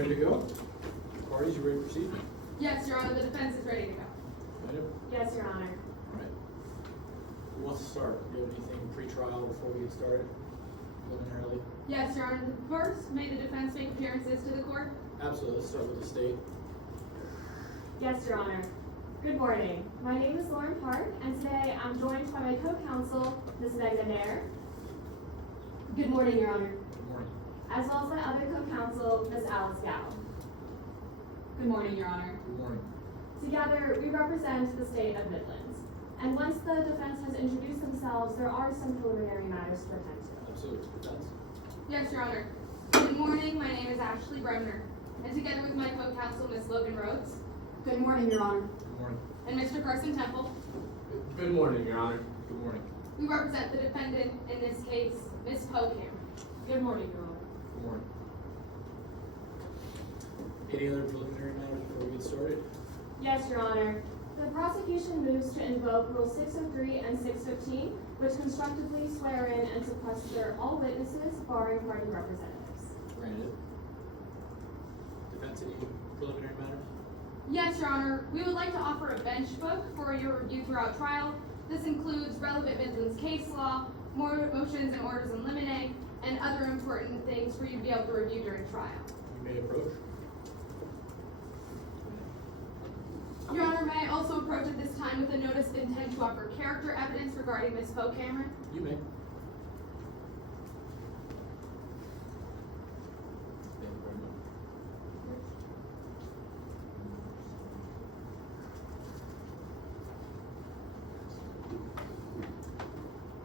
ready to go? Parties, you ready to proceed? Yes, Your Honor, the defense is ready to go. Madam? Yes, Your Honor. All right. Who wants to start? Do you have anything pre-trial before we get started? Preliminarily? Yes, Your Honor. First, may the defense make appearances to the court? Absolutely. Let's start with the state. Yes, Your Honor. Good morning. My name is Lauren Park, and today I'm joined by my co-counsel, Ms. Megna Nair. Good morning, Your Honor. Good morning. As well as my other co-counsel, Ms. Alice Gow. Good morning, Your Honor. Good morning. Together, we represent the state of Midlands. And once the defense has introduced themselves, there are some preliminary matters to attend to. Absolutely. Defense. Yes, Your Honor. Good morning, my name is Ashley Bremner, and together with my co-counsel, Ms. Logan Rhodes. Good morning, Your Honor. Good morning. And Mr. Carson Temple. Good morning, Your Honor. Good morning. We represent the defendant in this case, Ms. Pocan. Good morning, Your Honor. Good morning. Any other preliminary matters before we get started? Yes, Your Honor. The prosecution moves to invoke Rule 603 and 615, which constructively swear in and sequester all witnesses, barring party representatives. Granted. Defense, any preliminary matters? Yes, Your Honor. We would like to offer a bench book for your review throughout trial. This includes relevant Midlands case law, more motions and orders in limine, and other important things for you to be able to review during trial. You may approach. Your Honor, may I also approach at this time with a notice of intent to offer character evidence regarding Ms. Pocan? You may.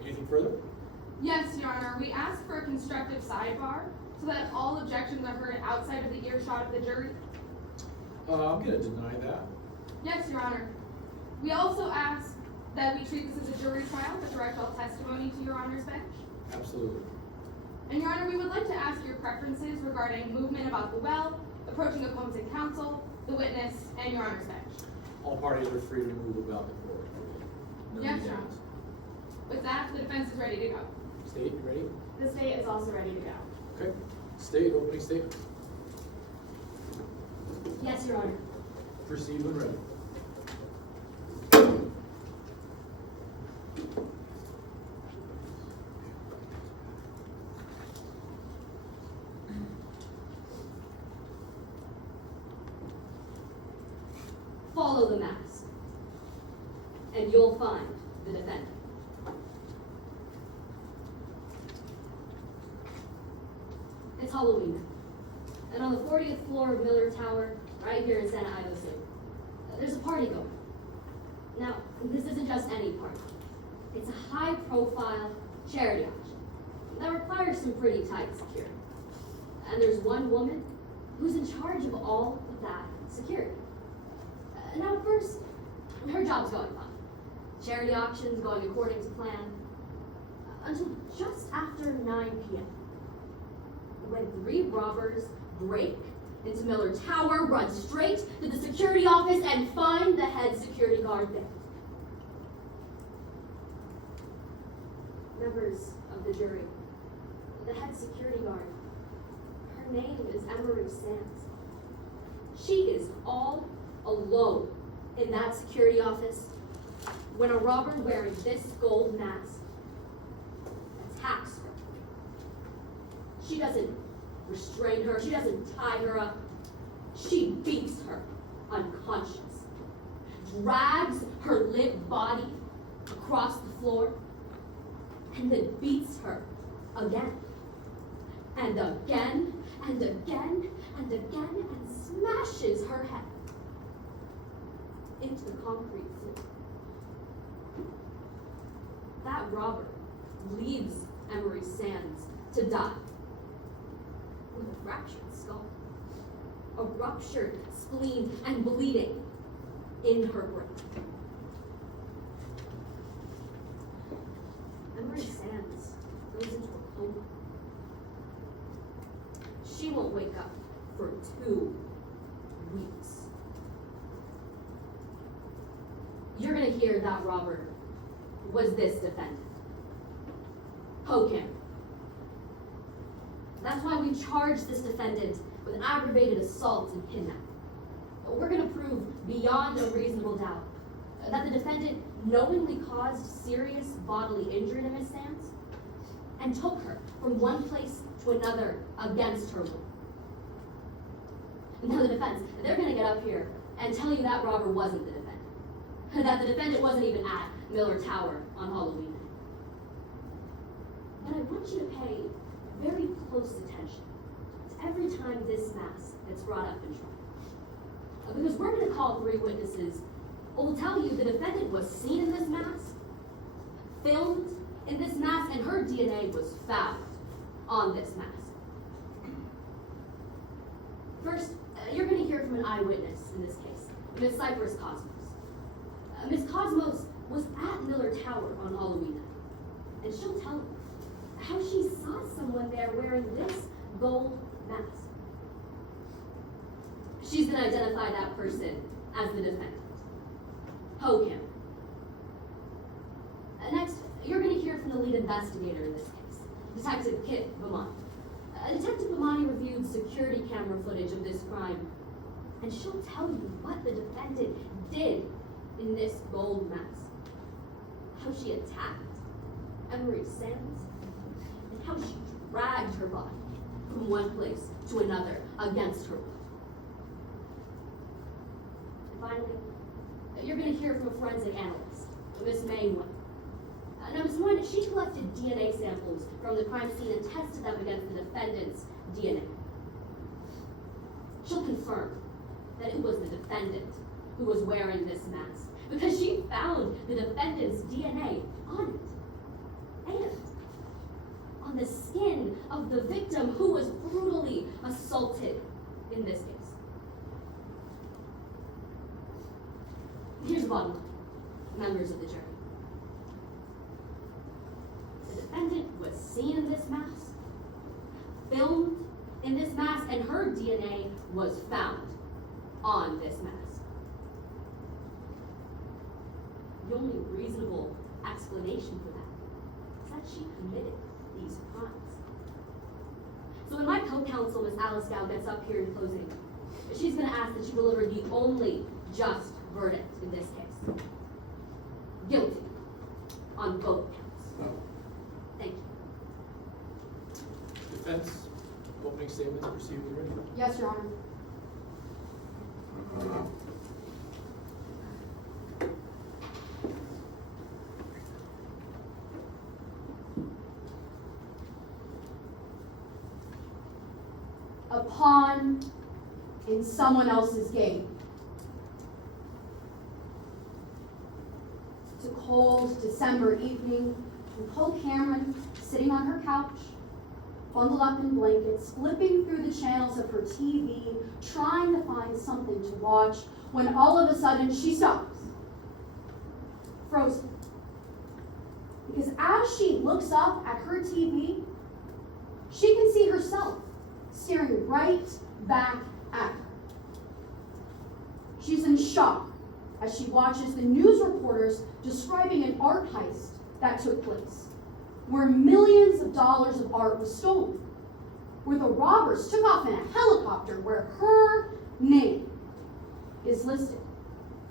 Anything further? Yes, Your Honor. We ask for a constructive sidebar so that all objections are heard outside of the earshot of the jury. I'm going to deny that. Yes, Your Honor. We also ask that we treat this as a jury trial, but direct all testimony to Your Honor's bench. Absolutely. And Your Honor, we would like to ask your preferences regarding movement about the well, approaching opponents in counsel, the witness, and Your Honor's bench. All parties are free to move about the court. No Yes, meetings. Your Honor. With that, the defense is ready to go. State, you ready? The state is also ready to go. Okay. State, opening statement. Yes, Your Honor. Proceed when ready. Follow the mask, and you'll find the defendant. It's Halloween night, and on the 40th floor of Miller Tower, right here in Santa Ida City, there's a party going. Now, this isn't just any party. It's a high-profile charity auction that requires some pretty tight security. And there's one woman who's in charge of all of that security. Now, at first, her job's going fine. Charity auction's going according to plan. Until just after 9 p.m. when 3 robbers break into Miller Tower, run straight to the security office, and find the head security guard there. Members of the jury, the head security guard, her name is Emery Sands. She is all alone in that security office when a robber wearing this gold mask attacks her. She doesn't restrain her, she doesn't tie her up, she beats her unconscious, drags her limp body across the floor, and then beats her again, and again, and again, and again, and smashes her head into the concrete floor. That robber leaves Emery Sands to die with a fractured skull, a ruptured spleen, and bleeding in her brain. Emery Sands goes into a coma. She won't wake up for 2 weeks. You're gonna hear that robber was this defendant. Pocan. That's why we charged this defendant with aggravated assault and kidnapping. We're gonna prove beyond a reasonable doubt that the defendant knowingly caused serious bodily injury to Ms. Sands and took her from one place to another against her will. Now the defense, they're gonna get up here and tell you that robber wasn't the defendant, that the defendant wasn't even at Miller Tower on Halloween night. But I want you to pay very close attention to every time this mask gets brought up in trial. Because we're going to call 3 witnesses who will tell you the defendant was seen in this mask, filmed in this mask, and her DNA was found on this mask. First, you're going to hear from an eyewitness in this case, Ms. Cypress Cosmos. Ms. Cosmos was at Miller Tower on Halloween night, and she'll tell you how she saw someone there wearing this gold mask. She's going to identify that person as the defendant. Poke him. Next, you're going to hear from the lead investigator in this case, Detective Kit Vamani. Detective Vamani reviewed security camera footage of this crime, and she'll tell you what the defendant did in this gold mask. How she attacked Emery Sands, and how she dragged her body from one place to another against her will. And finally, you're going to hear from a forensic analyst, Miss Mainway. Now, Ms. Moyne, she collected DNA samples from the crime scene and tested them against the defendant's DNA. She'll confirm that it was the defendant who was wearing this mask, because she found the defendant's DNA on it, and on the skin of the victim who was brutally assaulted in this case. Here's the bottom line, members of the jury. The defendant was seen in this mask, filmed in this mask, and her DNA was found on this mask. The only reasonable explanation for that is that she committed these crimes. So when my co-counsel, Ms. Alice Dow, gets up here in closing, she's going to ask that you deliver the only just verdict in this case. Guilty on both counts. Thank you. Defense, opening statements, proceed with ready. Yes, Your Honor. A pawn in someone else's game. It's a cold December evening, and Cole Cameron, sitting on her couch, bundled up in blankets, flipping through the channels of her TV, trying to find something to watch, when all of a sudden she stops, frozen. Because as she looks up at her TV, she can see herself staring right back at her. She's in shock as she watches the news reporters describing an art heist that took place, where millions of dollars of art was stolen, where the robbers took off in a helicopter where her name is listed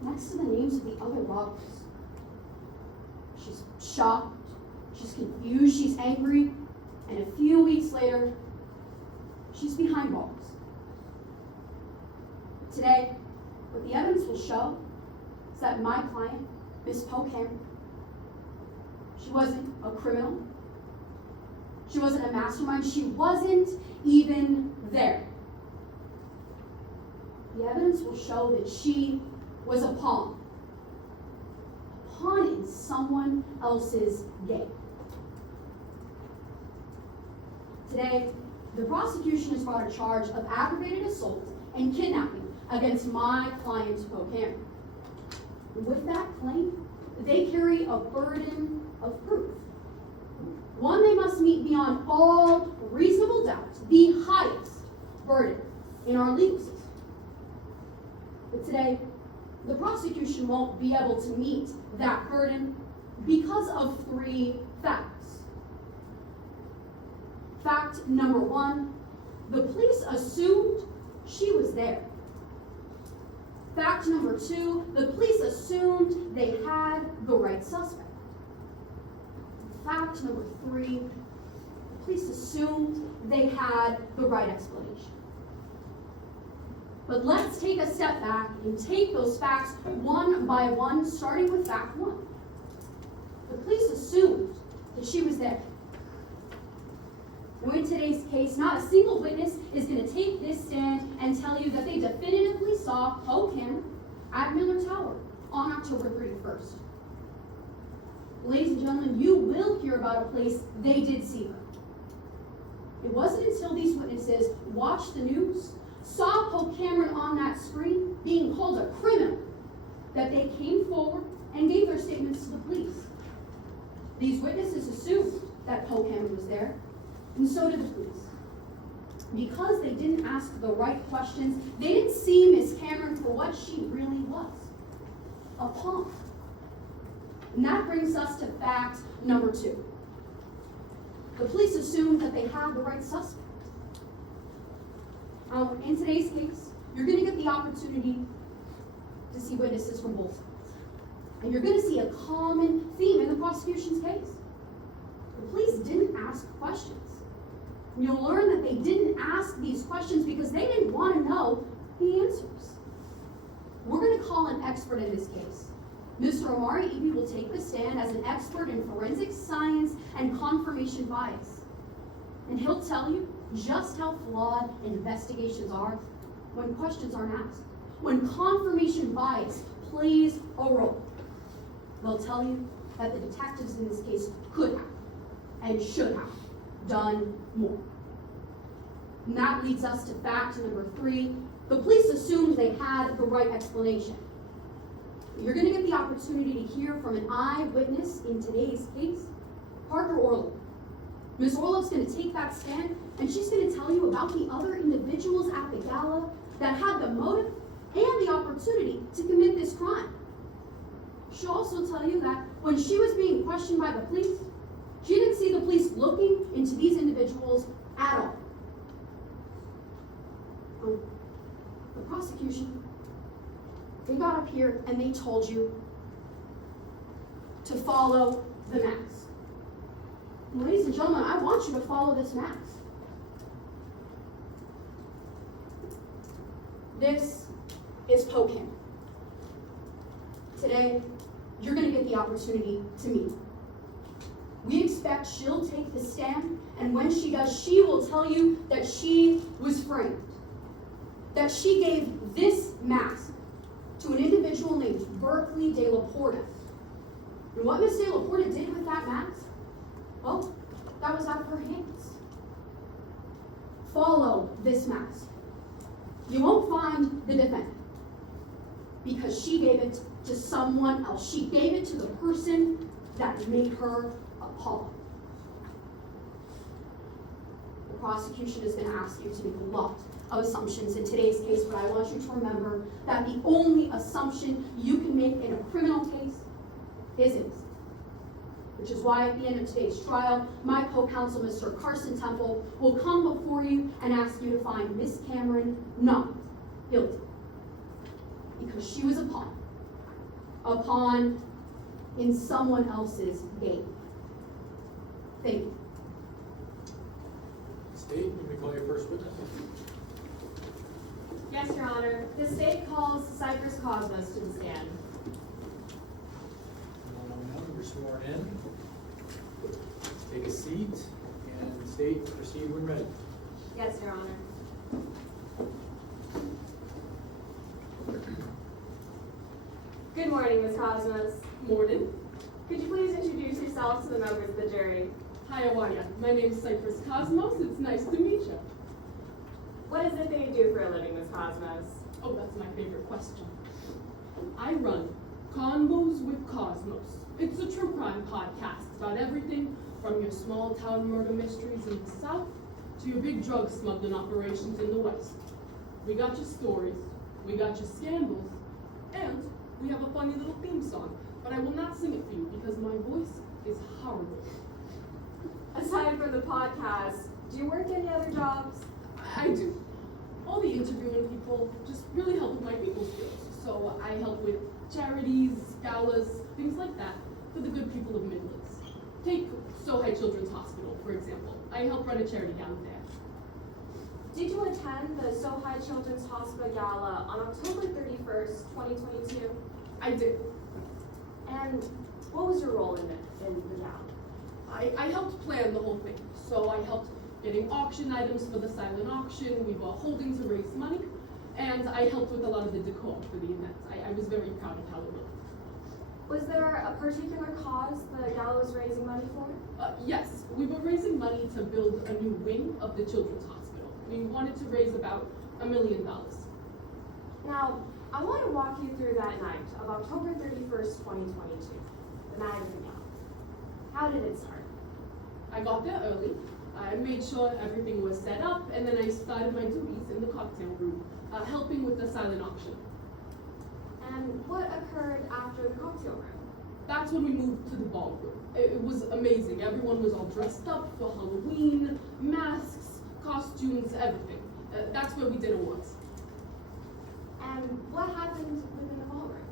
next to the names of the other robbers. She's shocked, she's confused, she's angry, and a few weeks later, she's behind bars. Today, what the evidence will show is that my client, Miss Poe Cameron, she wasn't a criminal. She wasn't a mastermind. She wasn't even there. The evidence will show that she was a pawn. A pawn in someone else's game. Today, the prosecution has brought a charge of aggravated assault and kidnapping against my client, Poe Cameron. With that claim, they carry a burden of proof. One they must meet beyond all reasonable doubt, the highest burden in our legal system. But today, the prosecution won't be able to meet that burden because of 3 facts. Fact number 1, the police assumed she was there. Fact number 2, the police assumed they had the right suspect. Fact number 3, the police assumed they had the right explanation. But let's take a step back and take those facts one by one, starting with fact 1. The police assumed that she was there. Now, in today's case, not a single witness is going to take this stand and tell you that they definitively saw Poe Cameron at Miller Tower on October 31st. Ladies and gentlemen, you will hear about a place they did see her. It wasn't until these witnesses watched the news, saw Poe Cameron on that screen being called a criminal, that they came forward and gave their statements to the police. These witnesses assumed that Poe Cameron was there, and so did the police. Because they didn't ask the right questions, they didn't see Miss Cameron for what she really was, a pawn. And that brings us to fact number 2. The police assumed that they had the right suspect. In today's case, you're going to get the opportunity to see witnesses from both sides. And you're going to see a common theme in the prosecution's case. The police didn't ask questions. And you'll learn that they didn't ask these questions because they didn't want to know the answers. We're going to call an expert in this case. Mr. Omari Eby will take the stand as an expert in forensic science and confirmation bias. And he'll tell you just how flawed investigations are when questions aren't asked, when confirmation bias plays a role. They'll tell you that the detectives in this case could have and should have done more. And that leads us to fact number 3. The police assumed they had the right explanation. You're going to get the opportunity to hear from an eyewitness in today's case, Parker Orloff. Ms. Orloff's going to take that stand, and she's going to tell you about the other individuals at the gala that had the motive and the opportunity to commit this crime. She'll also tell you that when she was being questioned by the police, she didn't see the police looking into these individuals at all. The prosecution, they got up here and they told you to follow the mask. Ladies and gentlemen, I want you to follow this mask. This is Poe Cameron. Today, you're going to get the opportunity to meet her. We expect she'll take the stand, and when she does, she will tell you that she was framed, that she gave this mask to an individual named Berkeley De La Porta. And what Miss De La Porta did with that mask, well, that was out of her hands. Follow this mask. You won't find the defendant because she gave it to someone else. She gave it to the person that made her a pawn. The prosecution is going to ask you to make a lot of assumptions in today's case, but I want you to remember that the only assumption you can make in a criminal case is innocence. Which is why at the end of today's trial, my co-counsel, Mr. Carson Temple, will come before you and ask you to find Miss Cameron not guilty. Because she was a pawn in someone else's game. Thank you. State, you may call your first witness. Yes, Your Honor. The state calls Cypress Cosmos to the stand. You're sworn in. Take a seat and state, proceed when ready. Yes, Your Honor. Good morning, Ms. Cosmos. Morning. Could you please introduce yourself to the members of the jury? Hi, how are ya? My name is Cypress Cosmos. It's nice to meet you. What is it that you do for a living, Ms. Cosmos? Oh, that's my favorite question. I run Convos with Cosmos. It's a true crime podcast about everything from your small town murder mysteries in the South to your big drug smuggling operations in the West. We got your stories, we got your scandals, and we have a funny little theme song, but I will not sing it for you because my voice is horrible. Aside from the podcast, Do you work any other jobs? I do. All the interviewing people just really help with my people skills. So I help with charities, galas, things like that for the good people of Midlands. Take Sohai Children's Hospital, for example. I help run a charity down there. Did you attend the Sohai Children's Hospital Gala on October 31st, 2022? I did. And what was your role in the gala? I helped plan the whole thing. So I helped getting auction items for the silent auction. We were holding to raise money. And I helped with a lot of the decor for the event. I was very proud of how it looked. Was there a particular cause the gala was raising money for? Yes, we were raising money to build a new wing of the Children's Hospital. We wanted to raise about $1 million. Now, I want to walk you through that night of October 31st, 2022, the night of the gala. How did it start? I got there early. I made sure everything was set up, and then I started my duties in the cocktail room, helping with the silent auction. And what occurred after the cocktail room? That's when we moved to the ballroom. It was amazing. Everyone was all dressed up for Halloween, masks, costumes, everything. That's where we did awards. And what happened within the ballroom?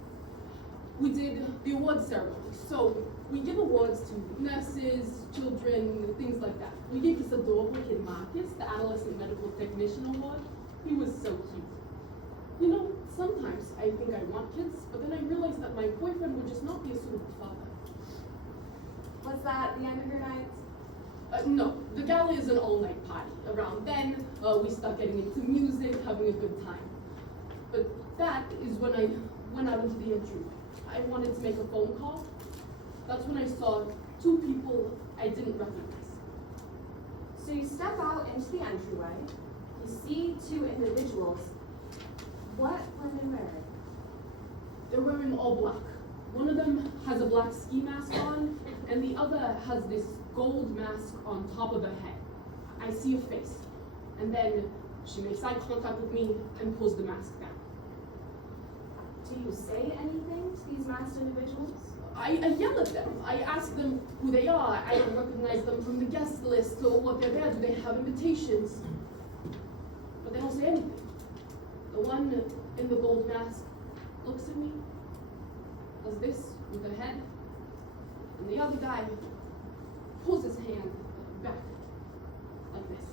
We did the awards ceremony. So we give awards to nurses, children, things like that. We gave this adorable kid Marcus the Adolescent Medical Technician Award. He was so cute. You know, sometimes I think I want kids, but then I realized that my boyfriend would just not be a suitable father. Was that the end of your night? No, the gala is an all-night party. Around then, we start getting into music, having a good time. But that is when I went out into the entry. I wanted to make a phone call. That's when I saw two people I didn't recognize. So you step out into the entryway, you see two individuals. What were they wearing? They're wearing all black. One of them has a black ski mask on, and the other has this gold mask on top of her head. I see a face, and then she makes eye contact with me and pulls the mask down. Do you say anything to these masked individuals? I yell at them. I ask them who they are. I don't recognize them from the guest list or what they're there. Do they have invitations? But they don't say anything. The one in the gold mask looks at me, does this with her head, and the other guy pulls his hand back like this.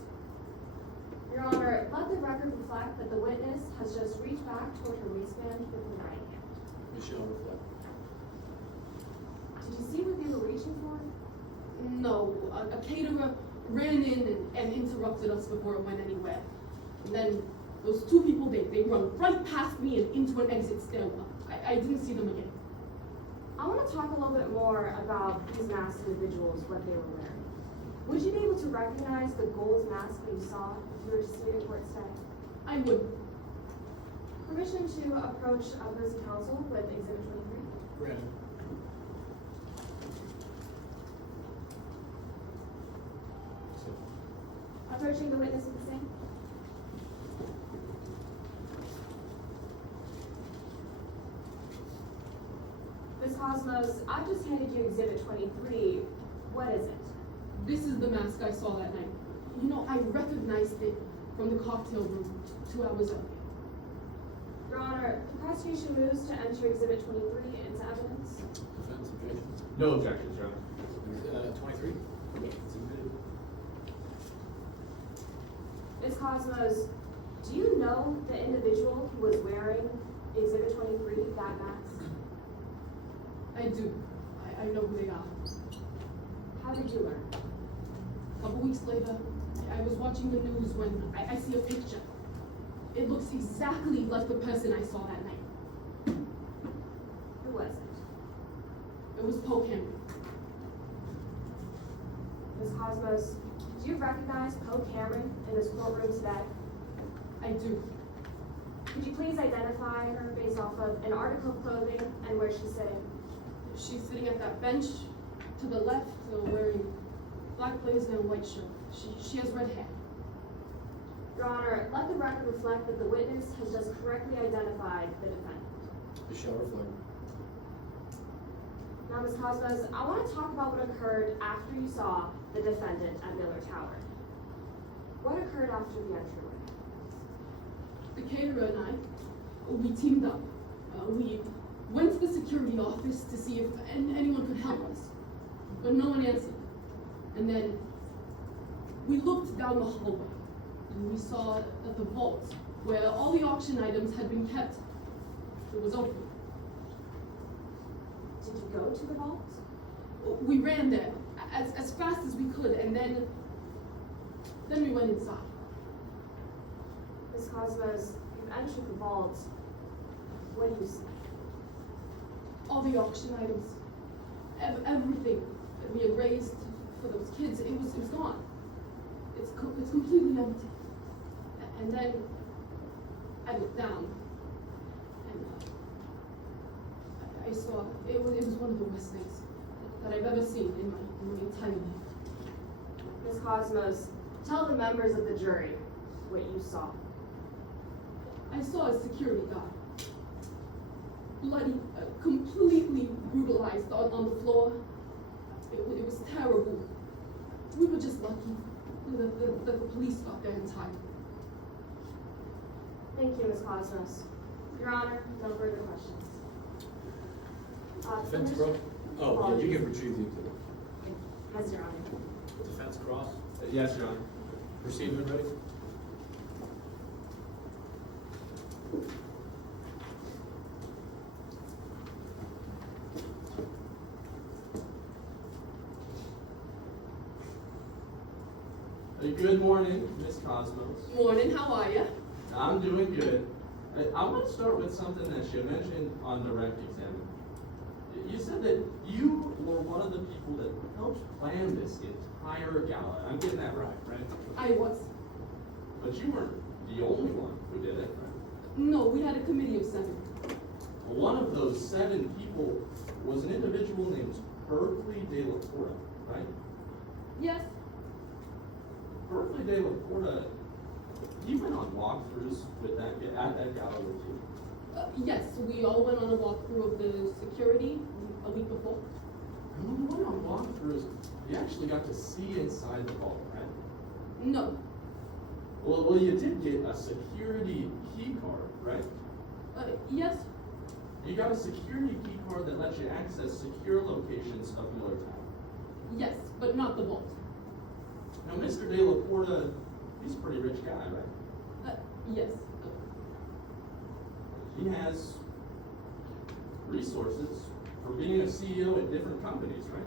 Your Honor, let the record reflect that the witness has just reached back toward her waistband with her right hand. Michelle, reflect. Did you see what they were reaching for? No, a caterer ran in and interrupted us before it went anywhere. And then those two people, they run right past me and into an exit stairwell. I didn't see them again. I want to talk a little bit more about these masked individuals, what they were wearing. Would you be able to recognize the gold mask that you saw if you were to see it court today? I would. Permission to approach opposing counsel with Exhibit 23. Granted. Approaching the witness at the stand. Ms. Cosmos, I've just handed you Exhibit 23. What is it? This is the mask I saw that night. You know, I recognized it from the cocktail room 2 hours earlier. Your Honor, the prosecution moves to enter Exhibit 23 into evidence. Defense objections. No objections, Your Honor. 23? It's admitted. Ms. Cosmos, do you know the individual who was wearing Exhibit 23, that mask? I do. I know who they are. How did you learn? A couple weeks later, I was watching the news when I see a picture. It looks exactly like the person I saw that night. Who was it? It was Poe Henry. Ms. Cosmos, do you recognize Poe Cameron in this courtroom today? I do. Could you please identify her based off of an article of clothing and where she's sitting? She's sitting at that bench to the left, wearing black blazer and white shirt. She has red hair. Your Honor, let the record reflect that the witness has just correctly identified the defendant. Michelle, reflect. Now, Ms. Cosmos, I want to talk about what occurred after you saw the defendant at Miller Tower. occurred after the entryway? The caterer and I, we teamed up. We went to the security office to see if anyone could help us, but no one answered. And then we looked down the hallway, and we saw that the vault, where all the auction items had been kept, it was open. Did you go to the vault? We ran there as fast as we could, and then we went inside. Miss Cosmos, you've entered the vault. What do you see? All the auction items, everything that we had raised for those kids, it was gone. It's completely empty. And then I looked down, and I saw it was one of the worst things that I've ever seen in my entire life. Miss Cosmos, tell the members of the jury what you saw. I saw a security guard, bloody, completely brutalized on the floor. It was terrible. We were just lucky that the police got there in time. Thank you, Miss Cosmos. Your Honor, no further questions. Defense Commissioner- cross? Oh, yeah, you can retrieve the exhibit. Yes, Your Honor. Defense cross? Yes, Your Honor. Proceed when ready. Good morning, Miss Cosmos. Morning, how are you? I'm doing good. I want to start with something that you mentioned on direct exam. You said that you were one of the people that helped plan this entire gala. I'm getting that right? I was. But you weren't the only one who did it, right? No, we had a committee of 7. One of those 7 people was an individual named Berkeley De La Porta, right? Yes, Berkeley De La Porta, he went on walkthroughs with at that gala with you. yes, we all went on a walkthrough of the security a week before. And when you went on walkthroughs, you actually got to see inside the vault, right? No, Well, you did get a security key card, right? yes, You got a security key card that lets you access secure locations of Miller Tower. yes, but not the vault. Now, Mr. De La Porta, he's a pretty rich guy, right? Yes, He has resources for being a CEO at different companies, right?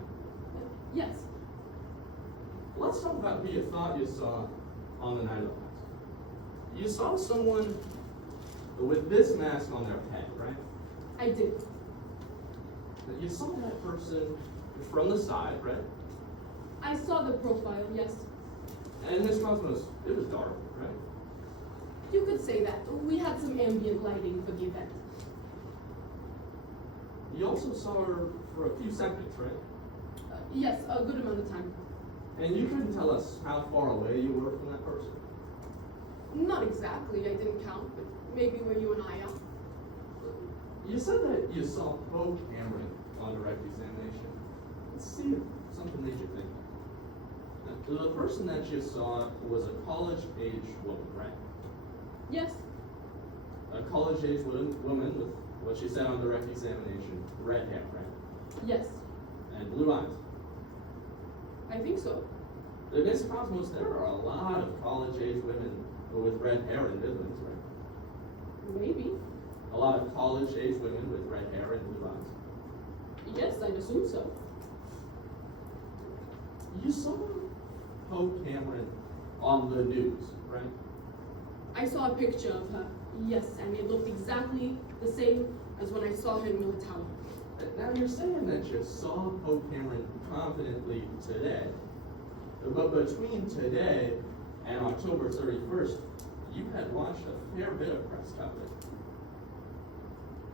yes. Let's talk about who you thought you saw on the night of the heist. You saw someone with this mask on their head, right? I did. You saw that person from the side, right? I saw the profile, yes. And Miss Cosmos, it was dark, right? You could say that. We had some ambient lighting for the event. You also saw her for a few seconds, right? Yes, a good amount of time. And you couldn't tell us how far away you were from that person. Not exactly, I didn't count, but maybe where you and I are. You said that you saw Poe Cameron on direct examination. Let's see if something made you think. Now, the person that you saw was a college-age woman, right? Yes, A college-age woman with what she said on direct examination, red hair, right? yes, And blue eyes. I think so. In Miss Cosmos, there are a lot of college-age women with red hair in Midlands, right? Maybe. A lot of college-age women with red hair and blue eyes. Yes, I'd assume so. You saw Poe Cameron on the news, right? I saw a picture of her, yes, and it looked exactly the same as when I saw her in Miller Tower. Now you're saying that you saw Poe Cameron confidently today, but between today and October 31st, you had watched a fair bit of press coverage.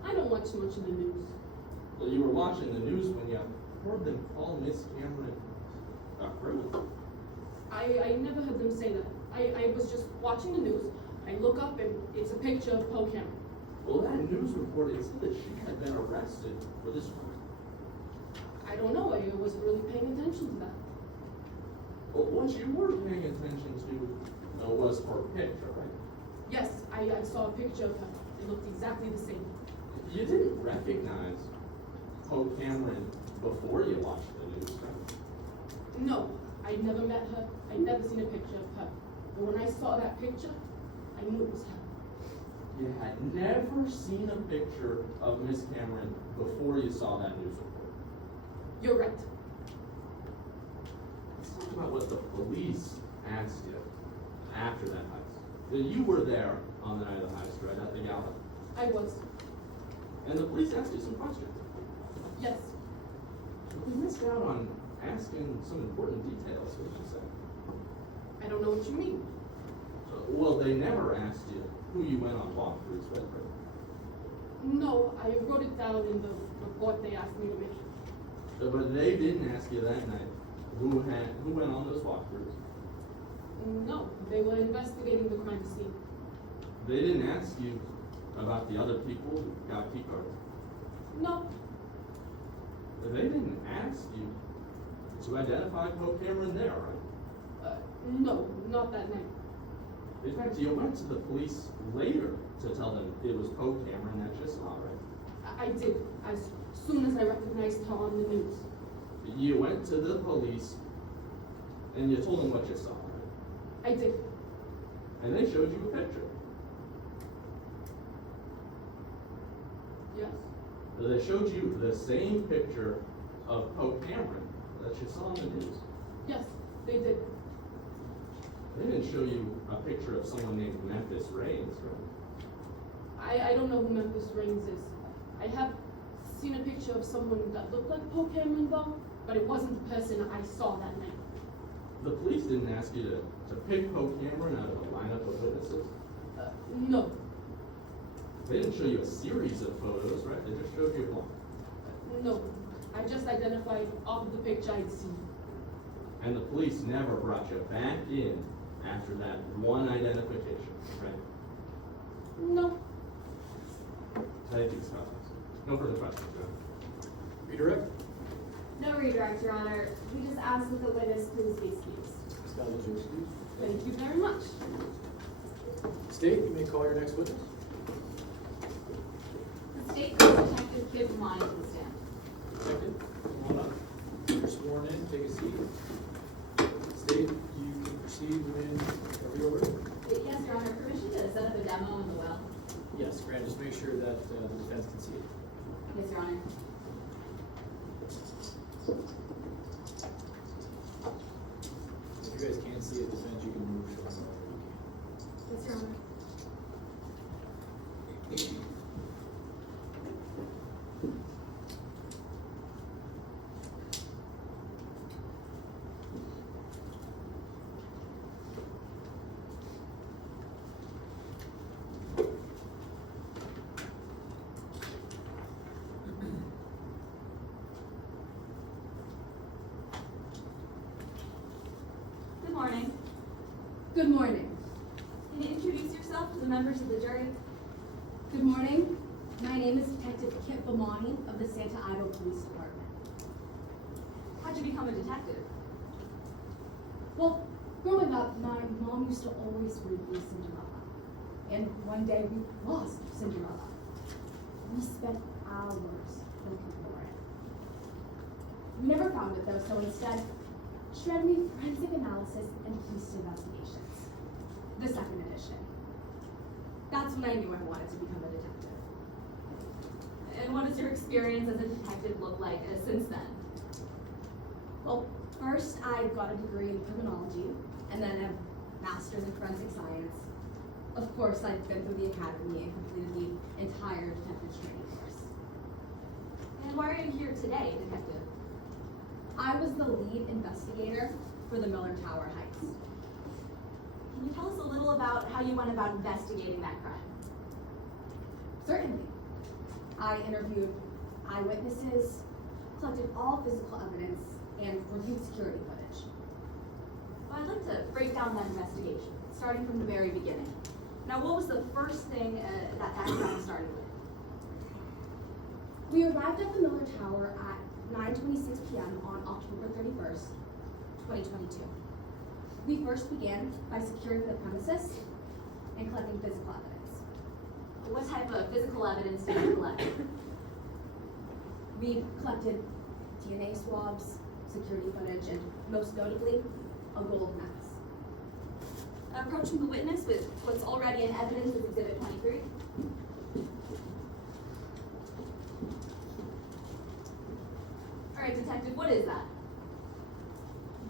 I don't watch much of the news. Well, you were watching the news when you heard them call Miss Cameron a criminal. I never heard them say that. I was just watching the news. I look up and it's a picture of Poe Cameron. Well, that news report said that she had been arrested for this crime. I don't know, I wasn't really paying attention to that. Well, what you were paying attention to was her picture, right? Yes, I saw a picture of her. It looked exactly the same. You didn't recognize Pope Cameron before you watched the news, right? No, I'd never met her. I'd never seen a picture of her. But when I saw that picture, I knew it was her. You had never seen a picture of Miss Cameron before you saw that news report. You're right. Let's talk about what the police asked you after that heist. You were there on the night of the heist, right, at the gala? I was. And the police asked you some questions. Yes. But they missed out on asking some important details, what did you say? I don't know what you mean. Well, they never asked you who you went on walkthroughs with, right? No, I wrote it down in the report they asked me to make. But they didn't ask you that night who went on those walkthroughs. No, they were investigating the crime scene. They didn't ask you about the other people who got key cards. No, They didn't ask you to identify Pope Cameron there, right? no, not that night. In fact, you went to the police later to tell them it was Pope Cameron that you saw, right? I did, as soon as I recognized her on the news. You went to the police and you told them what you saw, right? I did. And they showed you a picture. Yes. They showed you the same picture of Pope Cameron that you saw on the news. Yes, they did. They didn't show you a picture of someone named Memphis Reigns, right? I don't know who Memphis Reigns is. I have seen a picture of someone that looked like Pope Cameron though, but it wasn't the person I saw that night. The police didn't ask you to pick Pope Cameron out of a lineup of witnesses. No, They didn't show you a series of photos, right? They just showed you one. no. I just identified off of the picture I'd seen. And the police never brought you back in after that one identification, right? No. Thank you, Scott. No further questions, John. Redirect. No redirect, Your Honor. We just ask that the witness please be excused. Scott, would you excuse? Thank you very much. State, you may call your next witness. The state calls Detective Kid Mine to the stand. Detective, come on up. You're sworn in, take a seat. State, you can proceed whenever you're ready. Yes, Your Honor, permission to set up a demo in the well? Yes, Grant, just make sure that the defense can see it. Yes, Your Honor. If you guys can't see it, defense, you can move from wherever you Yes, Your Honor. Good morning. Good morning. Can you introduce yourself to the members of the jury? Good morning. My name is Detective Kit Bomani of the Santa Ivo Police Department. How'd you become a detective? Well, growing up, my mom used to always read me Cinderella. And one day we lost Cinderella. We spent hours looking for it. We never found it though, so instead, she read me Forensic Analysis and Police Investigations, the second edition. That's when I knew I wanted to become a detective. And what does your experience as a detective look like since then? Well, first I got a degree in criminology, and then a master's in forensic science. Of course, I've been through the academy and completed the entire detective training course. And why are you here today, detective? I was the lead investigator for the Miller Tower heist. Can you tell us a little about how you went about investigating that crime? Certainly. I interviewed eyewitnesses, collected all physical evidence, and reviewed security footage. Well, I'd like to break down that investigation, starting from the very beginning. Now, what was the first thing that crime started with? We arrived at the Miller Tower at 9:26 p.m. on October 31st, 2022. We first began by securing the premises and collecting physical evidence. What type of physical evidence did you collect? We collected DNA swabs, security footage, and most notably, a gold mask. Approaching the witness with what's already in evidence as Exhibit 23. All right, detective, what is that?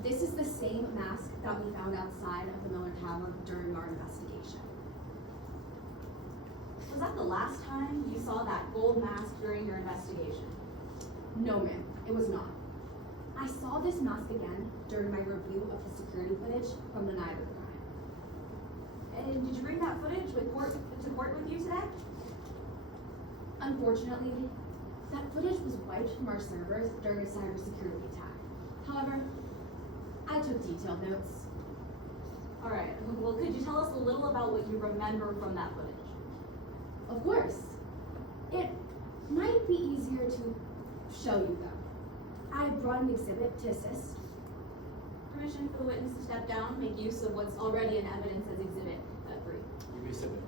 This is the same mask that we found outside of the Miller Tower during our investigation. Was that the last time you saw that gold mask during your investigation? No, ma'am, it was not. I saw this mask again during my review of the security footage from the night of the crime. And did you bring that footage to court with you today? Unfortunately, that footage was wiped from our servers during a cybersecurity attack. However, I took detailed notes. All right, well, could you tell us a little about what you remember from that footage? Of course. It might be easier to show you though. I brought an exhibit to assist. Permission for the witness to step down, make use of what's already in evidence as Exhibit 3. You may step in.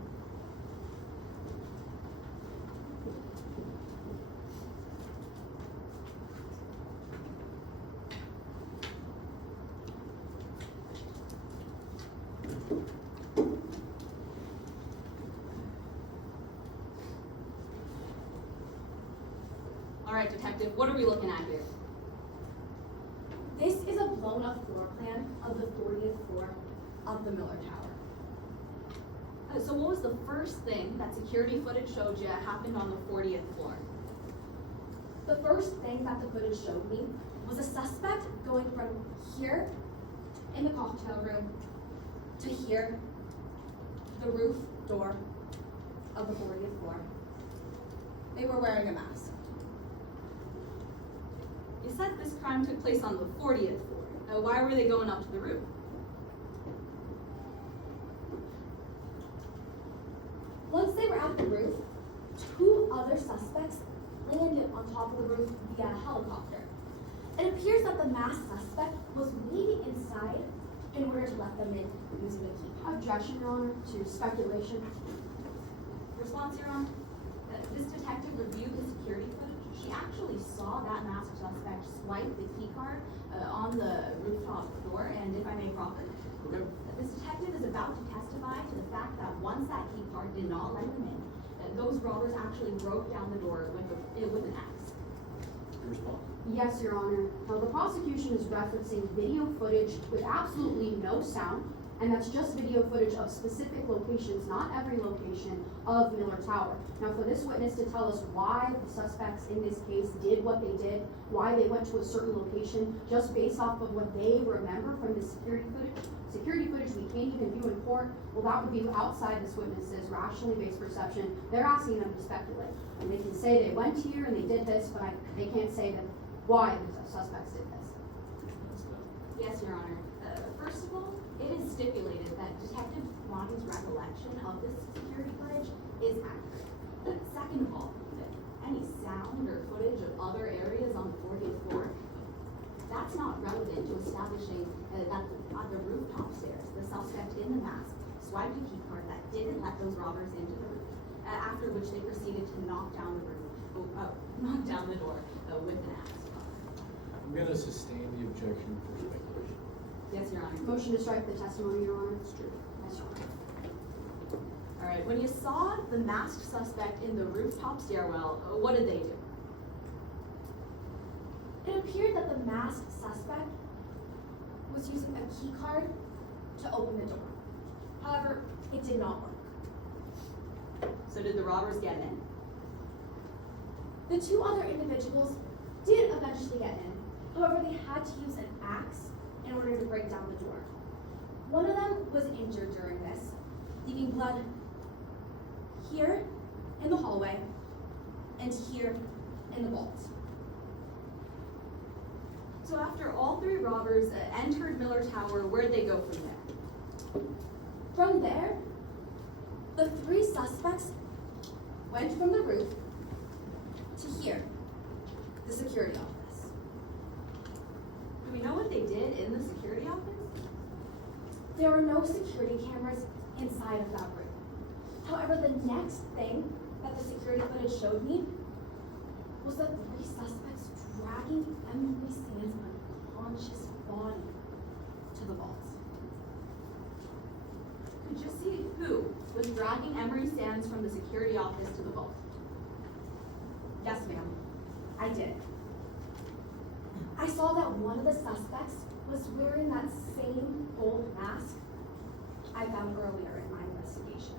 All right, detective, what are we looking at here? This is a blown up floor plan of the 40th floor of the Miller Tower. So what was the first thing that security footage showed you happened on the 40th floor? The first thing that the footage showed me was a suspect going from here in the cocktail room to here, the roof door of the 40th floor. They were wearing a mask. You said this crime took place on the 40th floor. Why were they going up to the roof? Once they were at the roof, two other suspects landed on top of the roof via a helicopter. It appears that the masked suspect was waiting inside in order to let them in using a key. Objection, Your Honor, to speculation. Response, Your Honor? This detective reviewed the security footage. She actually saw that masked suspect swipe the key card on the rooftop door, and if I may profit, Okay. this detective is about to testify to the fact that once that key card did not let them in, those robbers actually broke down the door with an axe. Your response. Yes, Your Honor. Now, the prosecution is referencing video footage with absolutely no sound, and that's just video footage of specific locations, not every location of Miller Tower. Now, for this witness to tell us why the suspects in this case did what they did, why they went to a certain location, just based off of what they remember from the security footage we can't even view in court, well, that would be outside this witness's rationally based perception. They're asking them to speculate. And they can say they went here and they did this, but they can't say that why the suspects did this. Yes, Your Honor. First of all, it is stipulated that Detective Wanting's recollection of this security footage is accurate. Second of all, any sound or footage of other areas on the 40th floor, that's not relevant to establishing that on the rooftop stairs, the suspect in the mask swiped a key card that didn't let those robbers into the roof, after which they proceeded to knock down the door with an axe. I'm gonna sustain the objection for speculation. Yes, Your Honor. Motion to strike the testimony, Your Honor. It's true. Yes, Your Honor. All right, when you saw the masked suspect in the rooftop stairwell, what did they do? It appeared that the masked suspect was using a key card to open the door. However, it did not work. So did the robbers get in? The two other individuals did eventually get in. However, they had to use an axe in order to break down the door. One of them was injured during this, leaving blood here in the hallway and here in the vault. So after all three robbers entered Miller Tower, where'd they go from there? From there, the three suspects went from the roof to here, the security office. Do we know what they did in the security office? There were no security cameras inside of that room. However, the next thing that the security footage showed me was the three suspects dragging Emily Sands' unconscious body to the vault. Could you see who was dragging Emery Sands from the security office to the vault? Yes, ma'am, I did. I saw that one of the suspects was wearing that same gold mask I found earlier in my investigation.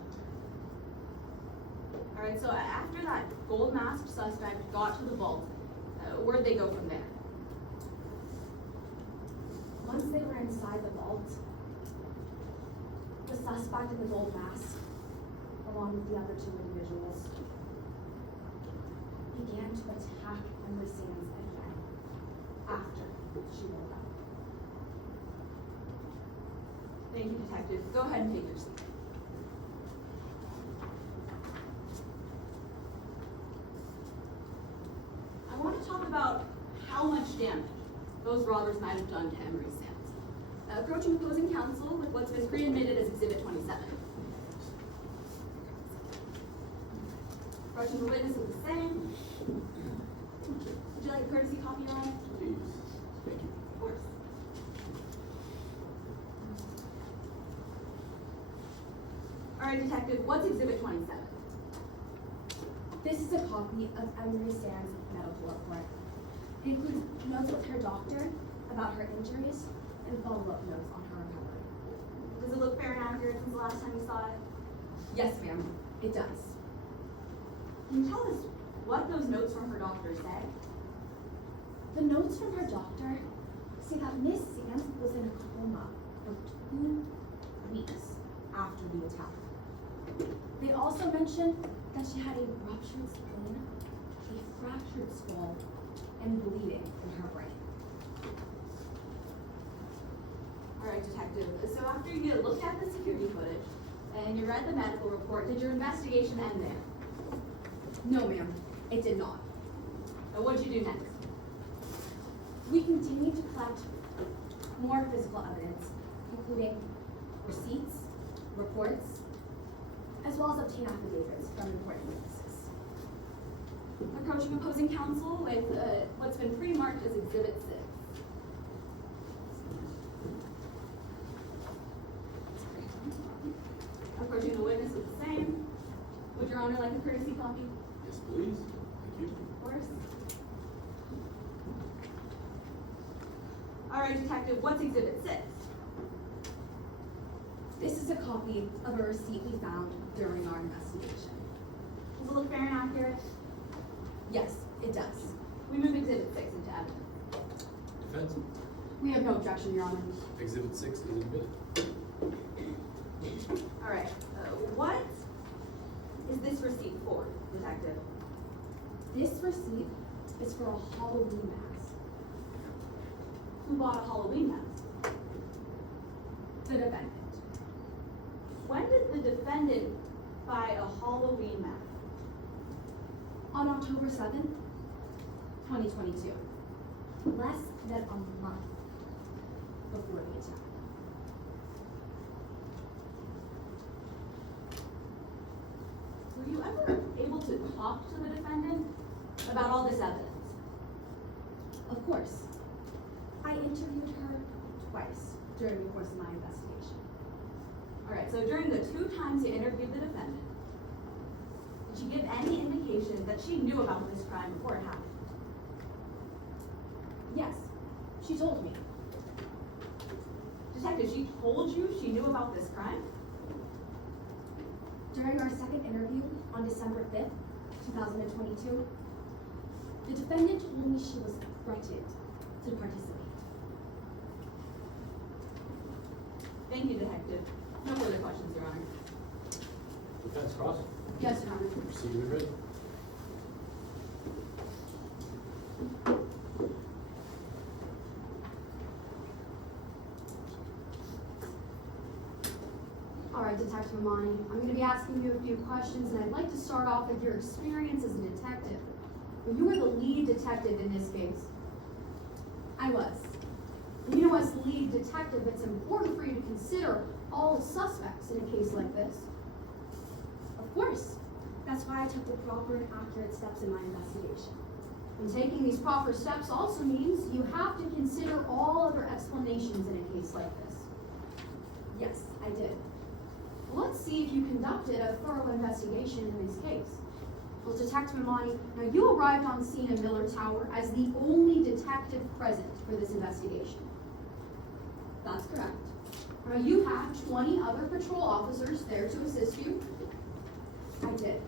All right, so after that gold masked suspect got to the vault, where'd they go from there? Once they were inside the vault, the suspect in the gold mask, along with the other two individuals, began to attack Emily Sands again after she woke up. Thank you, Detective. Go ahead and take your seat. I want to talk about how much damage those robbers might have done to Emery Sands. Approaching opposing counsel with what's been pre-admitted as Exhibit 27. Approaching the witness with the same. Would you like a courtesy copy, Your Honor? Please. Thank you. Of course. All right, Detective, what's Exhibit 27? This is a copy of Emily Sands' medical report. It includes notes with her doctor about her injuries and follow-up notes on her recovery. Does it look fair and accurate since the last time you saw it? Yes, ma'am, it does. Can you tell us what those notes from her doctor say? The notes from her doctor say that Miss Sands was in a coma for 2 weeks after the attack. They also mention that she had a ruptured spleen, a fractured skull, and bleeding in her brain. All right, Detective, so after you looked at the security footage and you read the medical report, did your investigation end there? No, ma'am, it did not. What'd you do next? We continued to collect more physical evidence, including receipts, reports, as well as obtain affidavits from important witnesses. Approaching opposing counsel with what's been pre-marked as Exhibit 6. Approaching the witness with the same. Would Your Honor like a courtesy copy? Yes, please. Thank you. Of course. All right, Detective, what's Exhibit 6? This is a copy of a receipt we found during our investigation. Does it look fair and accurate? Yes, it does. We move Exhibit 6 into evidence. Defense, We have no objection, Your Honor. Exhibit 6 is admitted. All right, what is this receipt for, Detective? This receipt is for a Halloween mask. Who bought a Halloween mask? The defendant. When did the defendant buy a Halloween mask? On October 7th, 2022. Less than a month before the attack. Were you ever able to talk to the defendant about all this evidence? Of course. I interviewed her twice during the course of my investigation. All right, so during the 2 times you interviewed the defendant, did she give any indication that she knew about this crime before it happened? Yes, she told me. Detective, she told you she knew about this crime? During our second interview on December 5th, 2022, the defendant told me she was threatened to participate. Thank you, Detective. No further questions, Your Honor. Defense cross. Yes, Your Honor. Proceed when ready. All right, Detective Amani, I'm going to be asking you a few questions, and I'd like to start off with your experience as a detective. You were the lead detective in this case. I was. And you know, as the lead detective, it's important for you to consider all suspects in a case like this. Of course. That's why I took the proper and accurate steps in my investigation. And taking these proper steps also means you have to consider all other explanations in a case like this. Yes, I did. Well, let's see if you conducted a thorough investigation in this case. Well, Detective Imani, now you arrived on scene in Miller Tower as the only detective present for this investigation. That's correct. Now, you had 20 other patrol officers there to assist you. I did.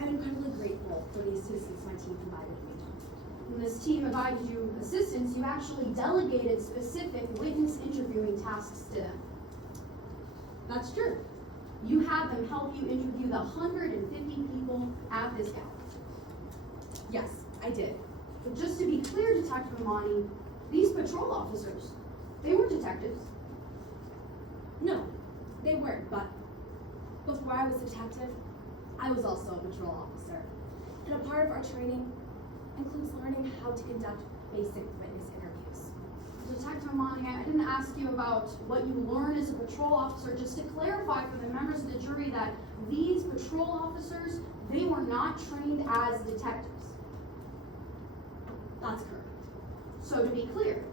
I'm incredibly grateful for the assistance my team provided me. When this team provided you assistance, you actually delegated specific witness interviewing tasks to them. That's true. You had them help you interview the 150 people at this gala. Yes, I did. But just to be clear, Detective Imani, these patrol officers, they weren't detectives. No, they weren't, but before I was a detective, I was also a patrol officer. And a part of our training includes learning how to conduct basic witness interviews. Detective Imani, I didn't ask you about what you learned as a patrol officer, just to clarify for the members of the jury that these patrol officers, they were not trained as detectives. That's correct. So to be clear,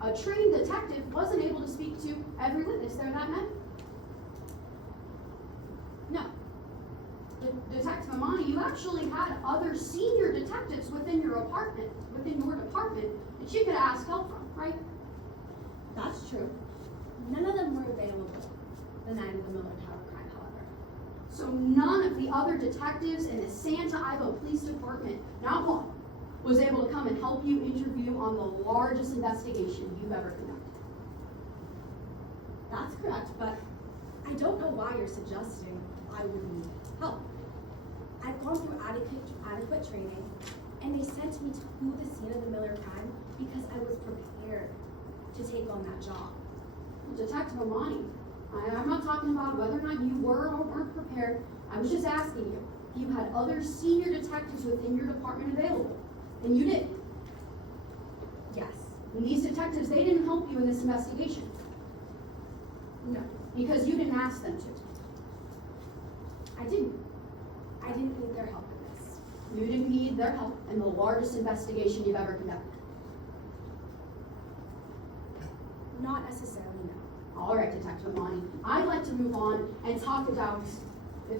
a trained detective wasn't able to speak to every witness there that night. No. Detective Imani, you actually had other senior detectives within your department, that you could ask help from, right? That's true. None of them were available the night of the Miller Tower crime, however. So none of the other detectives in the Santa Ivo Police Department, not one, was able to come and help you interview on the largest investigation you've ever conducted. That's correct, but I don't know why you're suggesting I would need help. I've gone through adequate training, and they sent me to the scene of the Miller crime because I was prepared to take on that job. Detective Imani, I'm not talking about whether or not you were or weren't prepared. I was just asking you if you had other senior detectives within your department available, and you did. Yes. And these detectives, they didn't help you in this investigation No. because you didn't ask them to. I didn't need their help in this. You didn't need their help in the largest investigation you've ever conducted. Not necessarily, no. All right, Detective Imani, I'd like to move on and talk about if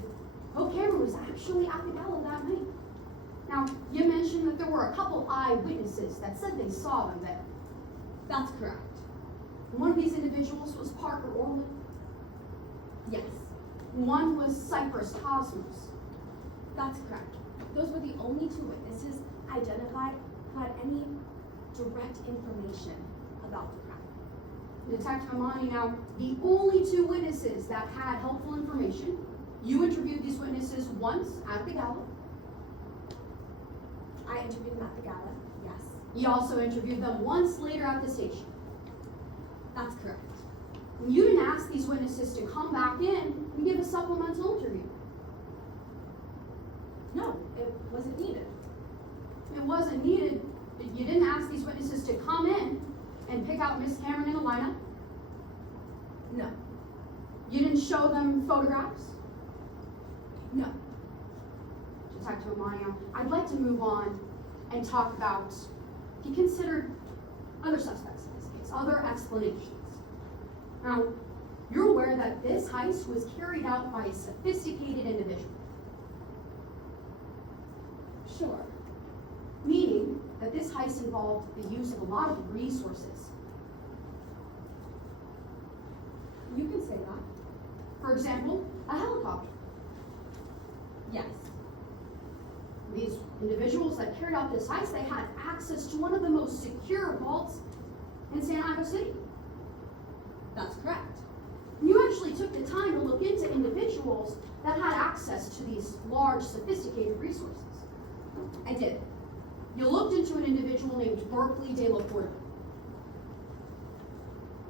Pope Cameron was actually at the gala that night. Now, you mentioned that there were a couple eyewitnesses that said they saw them there. That's correct. One of these individuals was Parker Orley. Yes, One was Cypress Cosmos. that's correct. Those were the only two witnesses identified who had any direct information about the crime. Detective Imani, now, the only two witnesses that had helpful information, you interviewed these witnesses once at the gala. I interviewed them at the gala, yes. You also interviewed them once later at the station. That's correct. You didn't ask these witnesses to come back in and give a supplemental interview. No, it wasn't needed. It wasn't needed. You didn't ask these witnesses to come in and pick out Miss Cameron in a lineup. No. You didn't show them photographs. No. Detective Imani, I'd like to move on and talk about, if you considered other suspects in this case, other explanations. Now, you're aware that this heist was carried out by a sophisticated individual, Sure. meaning that this heist involved the use of a lot of resources. You can say that. For example, a helicopter. Yes. These individuals that carried out this heist, they had access to one of the most secure vaults in San Ivo City. That's correct. You actually took the time to look into individuals that had access to these large, sophisticated resources. I did. You looked into an individual named Berkeley de la Porta.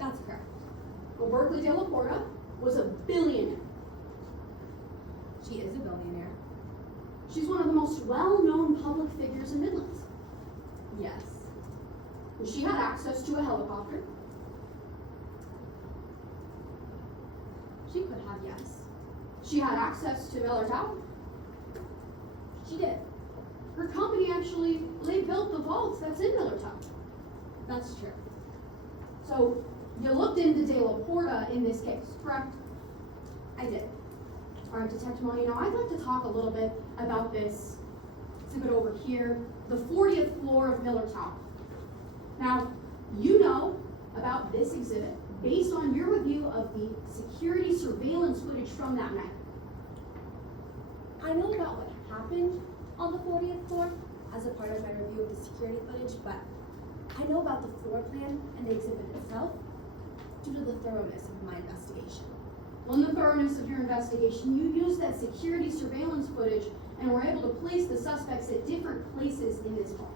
That's correct. Well, Berkeley de la Porta was a billionaire. She is a billionaire. She's one of the most well-known public figures in Midlands. Yes. She had access to a helicopter. She could have, yes. She had access to Miller Tower. She did. Her company actually, they built the vaults that's in Miller Tower. That's true. So you looked into De La Porta in this case, correct? I did. All right, Detective Money, now I'd like to talk a little bit about this exhibit over here, the 40th floor of Miller Tower. Now, you know about this exhibit based on your review of the security surveillance footage from that night. I know about what happened on the 40th floor as a part of my review of the security footage, but I know about the floor plan and the exhibit itself due to the thoroughness of my investigation. Well, in the thoroughness of your investigation, you used that security surveillance footage and were able to place the suspects at different places in this vault.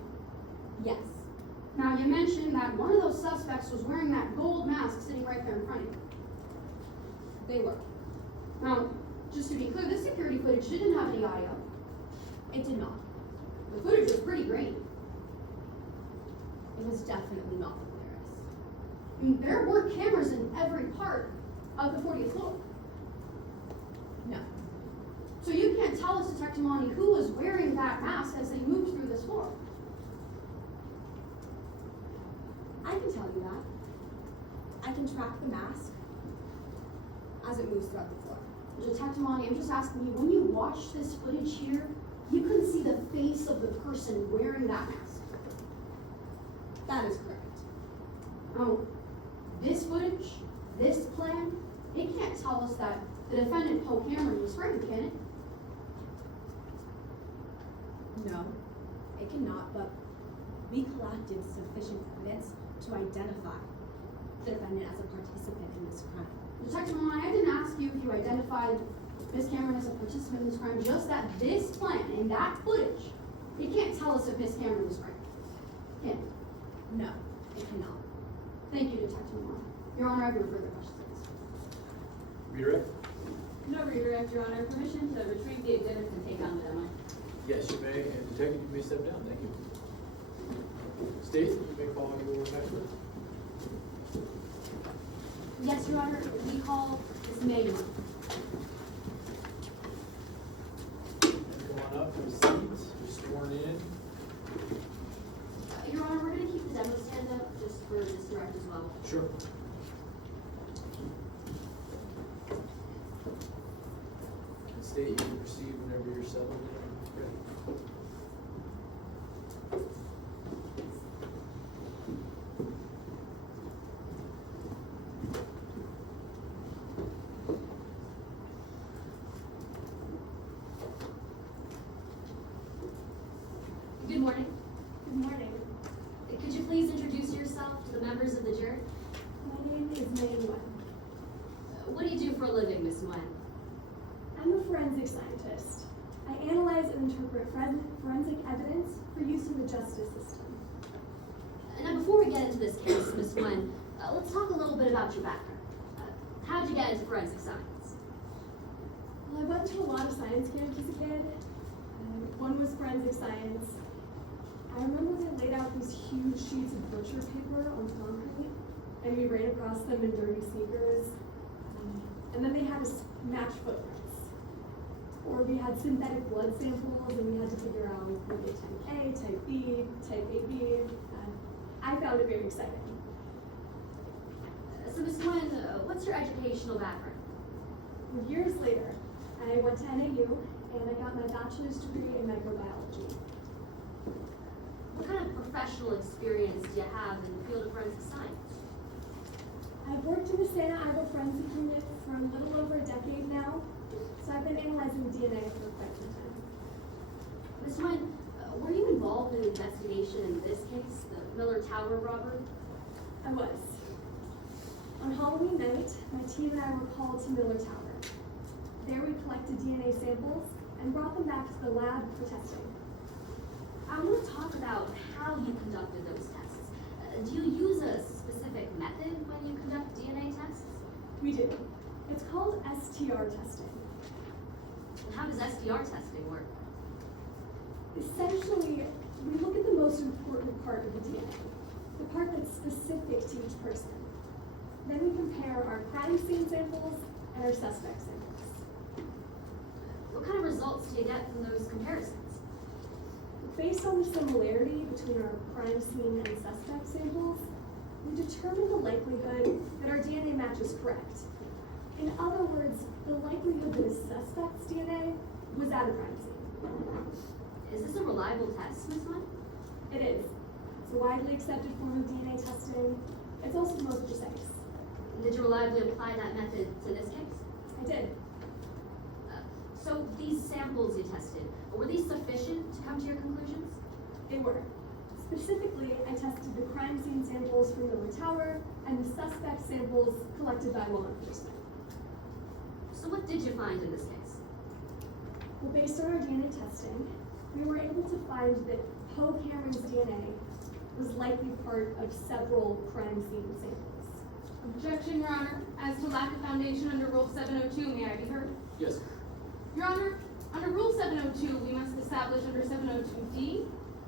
Yes. Now, you mentioned that one of those suspects was wearing that gold mask sitting right there in front of you. They were. Now, just to be clear, this security footage didn't have any audio. It did not. The footage was pretty grainy. It was definitely not the clearest. I mean, there were cameras in every part of the 40th floor. No. So you can't tell us, Detective Monty, who was wearing that mask as they moved through this floor. I can tell you that. I can track the mask as it moves throughout the floor. Detective Monty, I'm just asking you, when you watched this footage here, you couldn't see the face of the person wearing that mask. That is correct. Oh, this footage, this plan, it can't tell us that the defendant, Poe Cameron, was framed, can it? No, it cannot, but we collected sufficient evidence to identify the defendant as a participant in this crime. Detective Monty, I didn't ask you if you identified Miss Cameron as a participant in this crime, just that this plan and that footage, it can't tell us if Miss Cameron was framed, can it? No, it cannot. Thank you, Detective Monty. Your Honor, I have no further questions. Redirect? No redirect, Your Honor. Permission to retrieve the exhibits and take on the demo. Yes, you may, and Detective, you may step down, thank you. State, you may call your next witness. Yes, Your Honor, we call Ms. Manuel. Come on up, have a seat, you're sworn in. Your Honor, we're gonna keep the demo stand up just for this direct as well. Sure. And state, you can proceed whenever you're settled and ready. Good morning. Good morning. Could you please introduce yourself to the members of the jury? My name is Manuel. What do you do for a living, Miss Nguyen? I'm a forensic scientist. I analyze and interpret forensic evidence for use in the justice system. Now, before we get into this case, Miss Nguyen, let's talk a little bit about your background. How'd you get into forensic science? Well, I went to a lot of science camps as a kid. One was forensic science. I remember they laid out these huge sheets of butcher paper on concrete, and we ran across them in dirty sneakers. And then they had us match footprints. Or we had synthetic blood samples, and we had to figure out maybe type A, type B, type AB. I found it very exciting. So, Miss Nguyen, what's your educational background? Years later, I went to NAU, and I got my bachelor's degree in microbiology. What kind of professional experience do you have in the field of forensic science? I've worked in the Santa Iva Forensic Unit for a little over a decade now, so I've been analyzing DNA for quite some time. Ms. Nguyen, were you involved in the investigation in this case, the Miller Tower robbery? I was. On Halloween night, my team and I were called to Miller Tower. There we collected DNA samples and brought them back to the lab for testing. I want to talk about how you conducted those tests. Do you use a specific method when you conduct DNA tests? We do. It's called STR testing. And how does STR testing work? Essentially, we look at the most important part of the DNA, the part that's specific to each person. Then we compare our crime scene samples and our suspect samples. What kind of results do you get from those comparisons? Based on the similarity between our crime scene and suspect samples, we determine the likelihood that our DNA match is correct. In other words, the likelihood that a suspect's DNA was at a crime scene. Is this a reliable test, Ms. Wynn? It is. It's a widely accepted form of DNA testing. It's also the most precise. Did you reliably apply that method to this case? I did. So these samples you tested, were these sufficient to come to your conclusions? They were. Specifically, I tested the crime scene samples from Miller Tower and the suspect samples collected by law enforcement. So what did you find in this case? Well, based on our DNA testing, we were able to find that Poe Cameron's DNA was likely part of several crime scene samples. Objection, Your Honor. As to lack of foundation under Rule 702, may I be heard? Yes. Your Honor, under Rule 702, we must establish under 702D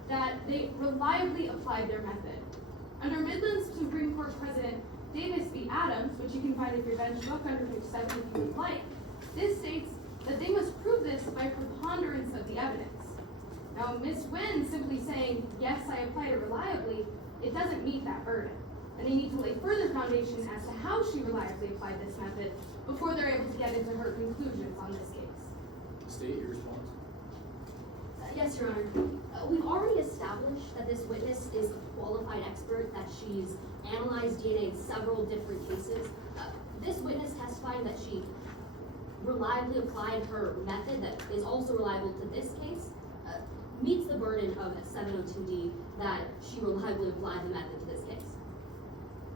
that they reliably applied their method. Under Midland's Supreme Court President Davis v. Adams, which you can find in your bench book under page 7 if you would like, this states that they must prove this by preponderance of the evidence. Now, Ms. Wynn simply saying, yes, I applied it reliably, it doesn't meet that burden. And they need to lay further foundation as to how she reliably applied this method before they're able to get into her conclusions on this case. State your response. Yes, Your Honor. We've already established that this witness is a qualified expert, that she's analyzed DNA in several different cases. This witness testifying that she reliably applied her method that is also reliable to this case meets the burden of 702D that she reliably applied the method to this case.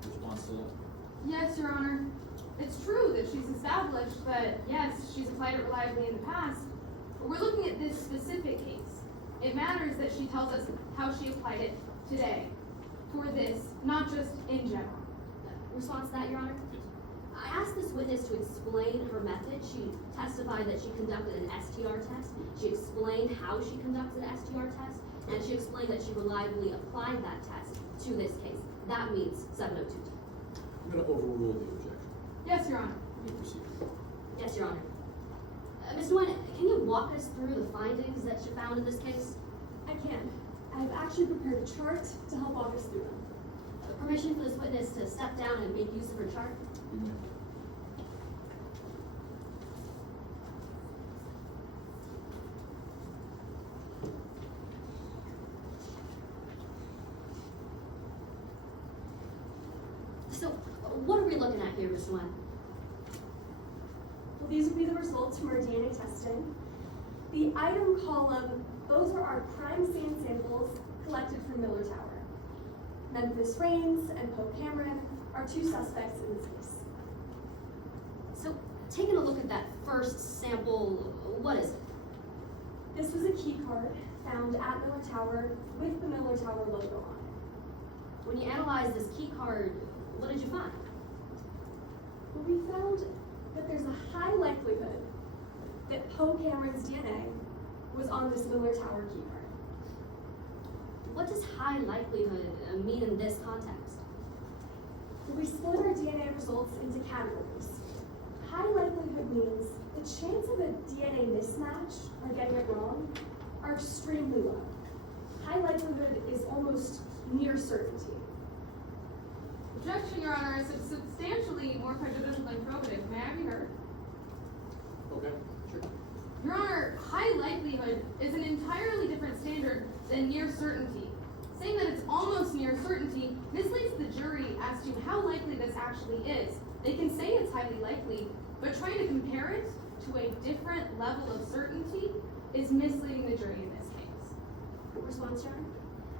Response to that? Yes, Your Honor. It's true that she's established that, yes, she's applied it reliably in the past, but we're looking at this specific case. It matters that she tells us how she applied it today for this, not just in general. Response to that, Your Honor? Yes. I asked this witness to explain her method. She testified that she conducted an STR test. She explained how she conducted the STR test, and she explained that she reliably applied that test to this case. That means 702D. I'm going to overrule the objection. Yes, Your Honor. You may proceed. Yes, Your Honor. Ms. Nguyen, can you walk us through the findings that you found in this case? I can. I've actually prepared a chart to help walk us through them. Permission for this witness to step down and make use of her chart? You may. So, what are we looking at here, Ms. Nguyen? Well, these would be the results from our DNA testing. The item column, those are our crime scene samples collected from Miller Tower. Memphis Raines and Poe Cameron are two suspects in this case. So, taking a look at that first sample, what is it? This was a key card found at Miller Tower with the Miller Tower logo on it. When you analyzed this key card, what did you find? Well, we found that there's a high likelihood that Poe Cameron's DNA was on this Miller Tower key card. What does high likelihood mean in this context? Well, we split our DNA results into categories. High likelihood means the chance of a DNA mismatch or getting it wrong are extremely low. High likelihood is almost near certainty. Objection, Your Honor, is substantially more prejudicial than probative. May I be heard? Okay, sure. Your Honor, high likelihood is an entirely different standard than near certainty. Saying that it's almost near certainty misleads the jury as to how likely this actually is. They can say it's highly likely, but trying to compare it to a different level of certainty is misleading the jury in this case. Response, Your Honor?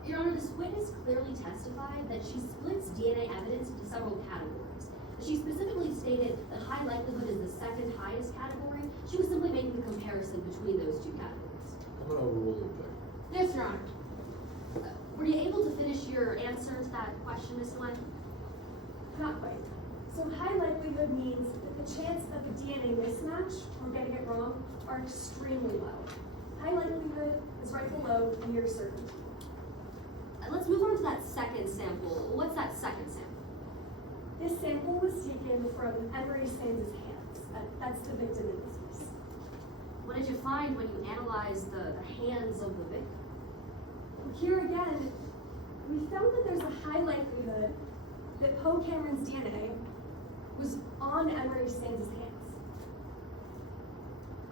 Your Honor, this witness clearly testified that she splits DNA evidence into several categories. She specifically stated that high likelihood is the second highest category. She was simply making a comparison between those two categories. I'm going to overrule the objection. Yes, Your Honor. Were you able to finish your answer to that question, Ms. Nguyen? Not quite. So high likelihood means that the chance of a DNA mismatch or getting it wrong are extremely low. High likelihood is right below near certainty. Let's move on to that second sample. What's that second sample? This sample was taken from Emery Sands' hands. That's the victim in this case. What did you find when you analyzed the hands of the victim? Here again, we found that there's a high likelihood that Poe Cameron's DNA was on Emery Sands' hands.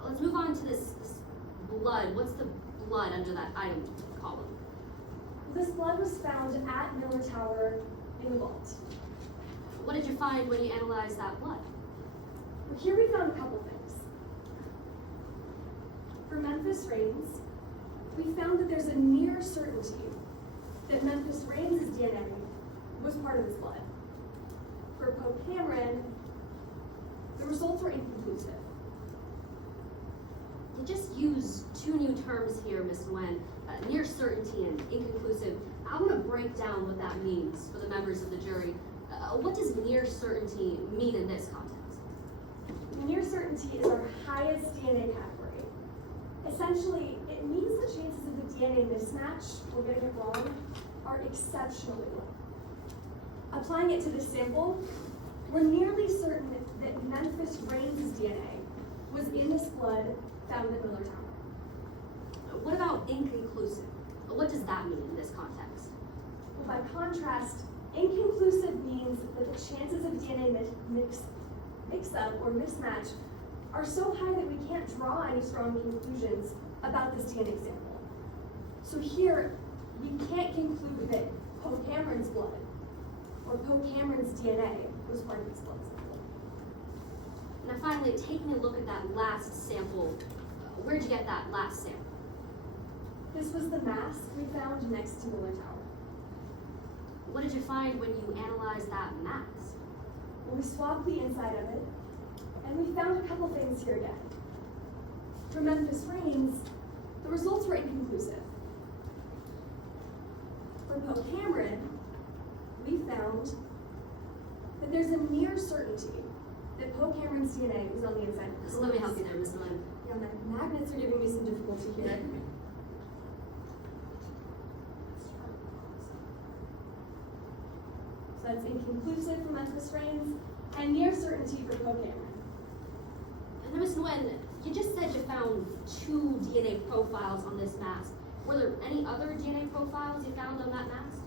Let's move on to this blood. What's the blood under that item column? This blood was found at Miller Tower in the vault. What did you find when you analyzed that blood? Here we found a couple things. For Memphis Reigns, we found that there's a near certainty that Memphis Reigns' DNA was part of his blood. For Poe Cameron, the results were inconclusive. You just used two new terms here, Ms. Nguyen, near certainty and inconclusive. I want to break down what that means for the members of the jury. What does near certainty mean in this context? Near certainty is our highest DNA category. Essentially, it means the chances of the DNA mismatch or getting it wrong are exceptionally low. Applying it to this sample, we're nearly certain that Memphis Reigns' DNA was in this blood found at Miller Tower. What about inconclusive? What does that mean in this context? Well, by contrast, inconclusive means that the chances of DNA mix-up or mismatch are so high that we can't draw any strong conclusions about this DNA sample. So here, we can't conclude that Poe Cameron's blood or Poe Cameron's DNA was part of this blood sample. Now finally, taking a look at that last sample, where'd you get that last sample? This was the mask we found next to Miller Tower. What did you find when you analyzed that mask? Well, we swabbed the inside of it, and we found a couple things here again. For Memphis Reigns, the results were inconclusive. For Poe Cameron, we found that there's a near certainty that Poe Cameron's DNA was on the inside of this. So let me help you there, Ms. Nguyen. Yeah, my magnets are giving me some difficulty here. So that's inconclusive for Memphis Reigns and near certainty for Poe Cameron. And then Ms. Nguyen, you just said you found 2 DNA profiles on this mask. Were there any other DNA profiles you found on that mask?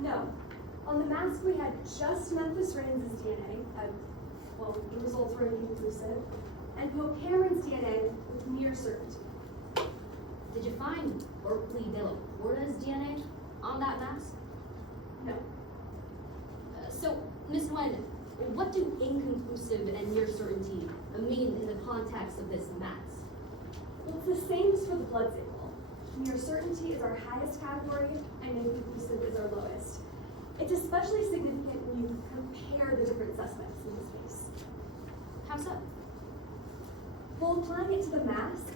No. On the mask, we had just Memphis Reigns' DNA. Well, the results were inconclusive. And Poe Cameron's DNA with near certainty. Did you find Berkeley de la Porta's DNA on that mask? No. So, Ms. Nguyen, what do inconclusive and near certainty mean in the context of this mask? Well, it's the same as for the blood sample. Near certainty is our highest category, and inconclusive is our lowest. It's especially significant when you compare the different suspects in this case. How so? Well, applying it to the mask,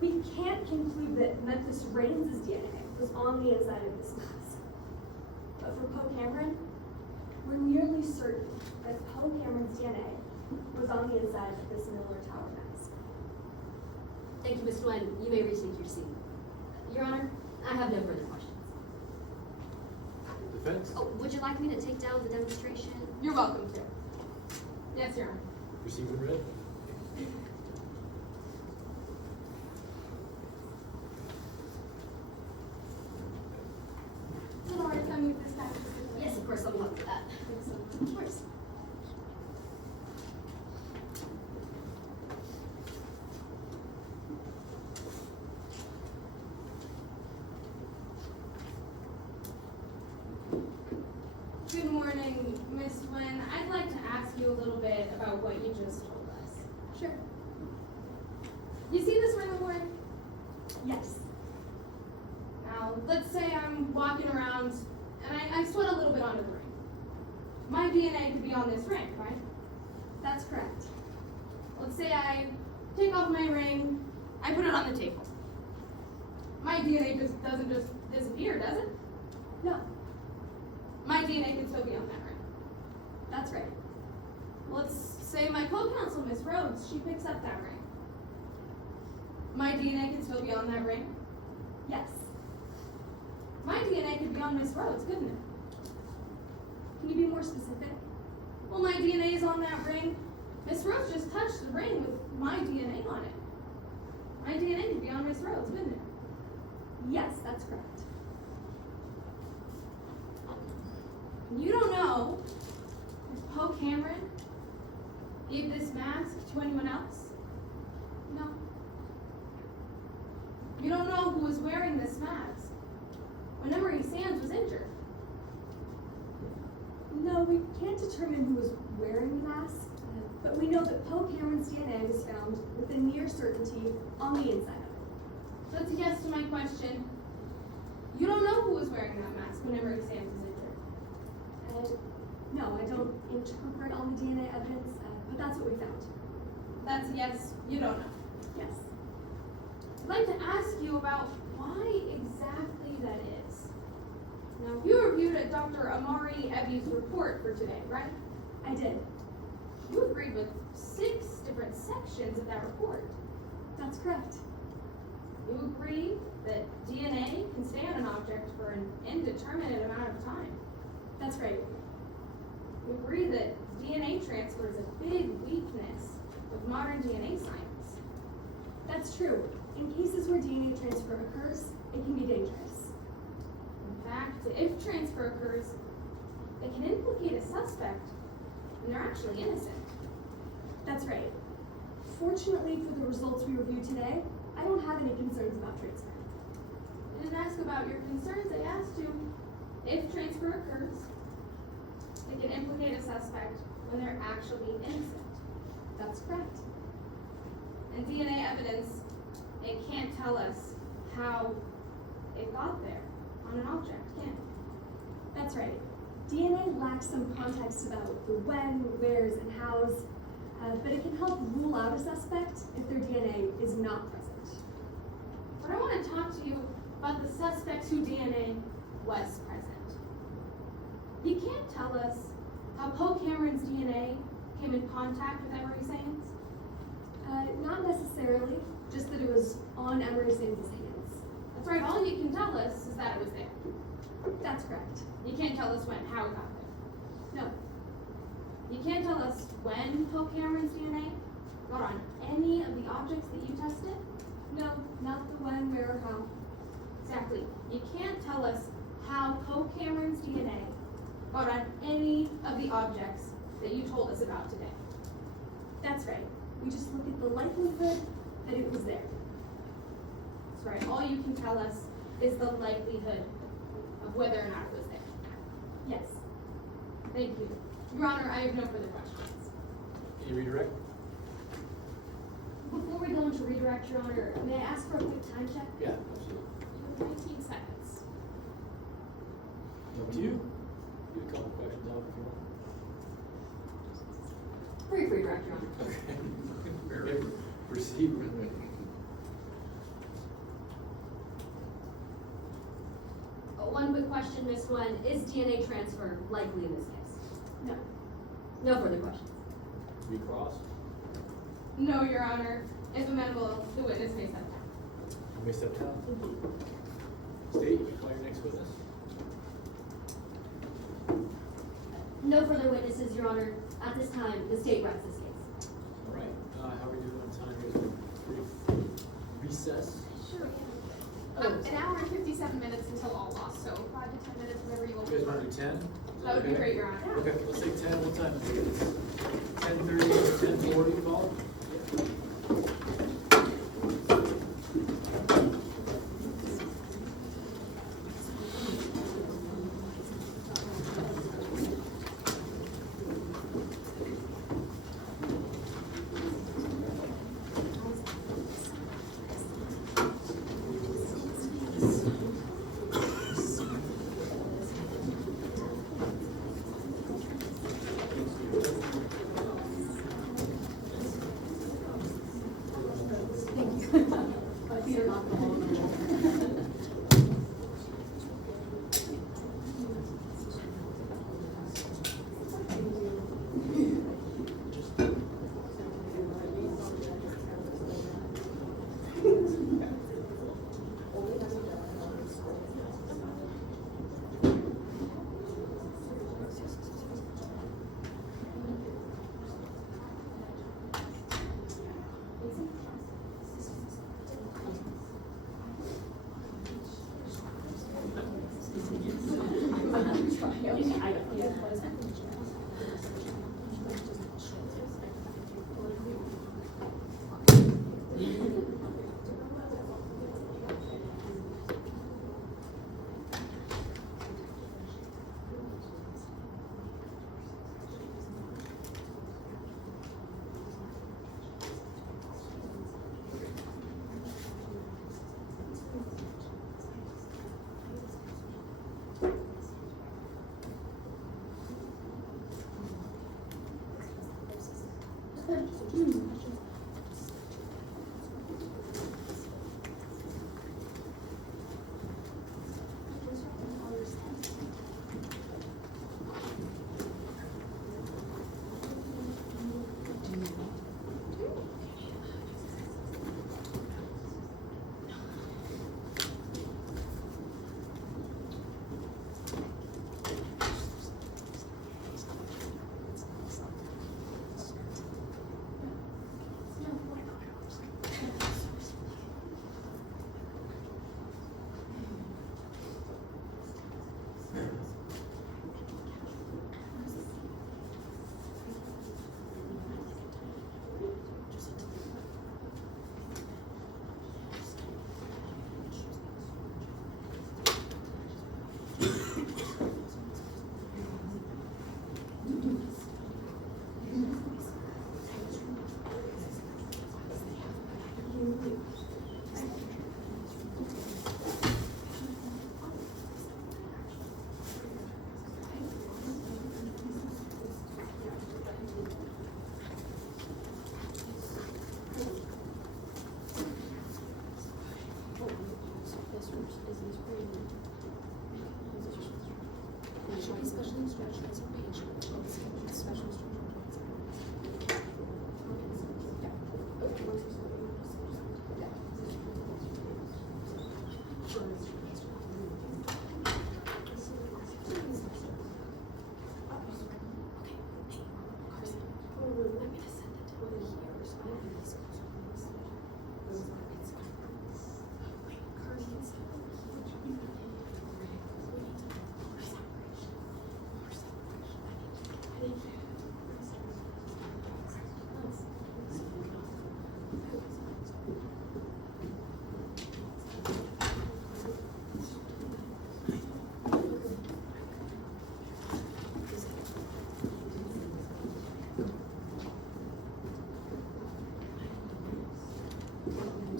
we can't conclude that Memphis Reigns' DNA was on the inside of this mask. But for Poe Cameron, we're nearly certain that Poe Cameron's DNA was on the inside of this Miller Tower mask. Thank you, Ms. Nguyen. You may retake your seat. Your Honor, I have no further questions. Defense? Oh, would you like me to take down the demonstration? You're welcome to. Yes, Your Honor. Receive and read. Is it all right if I move this back? Yes, of course, let me help with that. Of course. Good morning, Ms. Nguyen. I'd like to ask you a little bit about what you just told us. Sure. You see this ring of wood? Yes. Now, let's say I'm walking around and I sweat a little bit onto the ring. My DNA could be on this ring, right? That's correct. Let's say I take off my ring, I put it on the table. My DNA doesn't just disappear, does it? No, My DNA could still be on that ring. that's right. Let's say my co-counsel, Miss Rhodes, she picks up that ring. My DNA can still be on that ring. Yes. My DNA could be on Miss Rhodes, couldn't it? Can you be more specific? Well, my DNA is on that ring. Miss Rhodes just touched the ring with my DNA on it. My DNA could be on Miss Rhodes, couldn't it? Yes, that's correct. You don't know if Poe Cameron gave this mask to anyone else? No. You don't know who was wearing this mask when Emery Sands was injured? No, we can't determine who was wearing the mask, but we know that Poe Cameron's DNA was found with a near certainty on the inside of it. So that's a yes to my question. You don't know who was wearing that mask when Emery Sands was injured? No, I don't interpret all the DNA evidence, but that's what we found. That's a yes, you don't know. Yes. I'd like to ask you about why exactly that is. Now, you reviewed Dr. Amari Eby's report for today, right? I did. You agreed with 6 different sections of that report. That's correct. You agree that DNA can stay on an object for an indeterminate amount of time. That's right. You agree that DNA transfer is a big weakness of modern DNA science. That's true. In cases where DNA transfer occurs, it can be dangerous. In fact, if transfer occurs, it can implicate a suspect when they're actually innocent. That's right. Fortunately for the results we reviewed today, I don't have any concerns about transfer. I didn't ask about your concerns, I asked you if transfer occurs, it can implicate a suspect when they're actually innocent. That's correct. And DNA evidence, it can't tell us how it got there on an object, can it? That's right. DNA lacks some context about the when, wheres, and hows, but it can help rule out a suspect if their DNA is not present. But I want to talk to you about the suspect whose DNA was present. You can't tell us how Poe Cameron's DNA came in contact with Emery Sands? Not necessarily, just that it was on Emery Sands' hands. That's right, all you can tell us is that it was there. That's correct. You can't tell us how it got there. No. You can't tell us when Poe Cameron's DNA got on any of the objects that you tested? No, not the when, where, or how. Exactly. You can't tell us how Poe Cameron's DNA got on any of the objects that you told us about today. That's right. We just look at the likelihood that it was there. That's right. All you can tell us is the likelihood of whether or not it was there. Yes. Thank you. Your Honor, I have no further questions. Can you redirect? Before we go into redirect, Your Honor, may I ask for a quick time check? Yeah, absolutely. You have 19 seconds. Up to you. Do a couple questions off if you want. Brief redirect, Your Honor. Okay. Proceed. One quick question, Ms. Nguyen. Is DNA transfer likely in this case? No. No further questions. We cross. No, Your Honor. If amenable, the witness may step down. You may step down. State, you may call your next witness. No further witnesses, Your Honor. At this time, the state rests this case. All right. How are we doing on time? Here's a brief recess. Sure. An hour and 57 minutes until all lost, so 5 to 10 minutes, whatever you will. You guys want to do 10? That would be great, Your Honor. Okay, let's say 10. What time is it? 10:30, 10:40 call?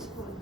was fun.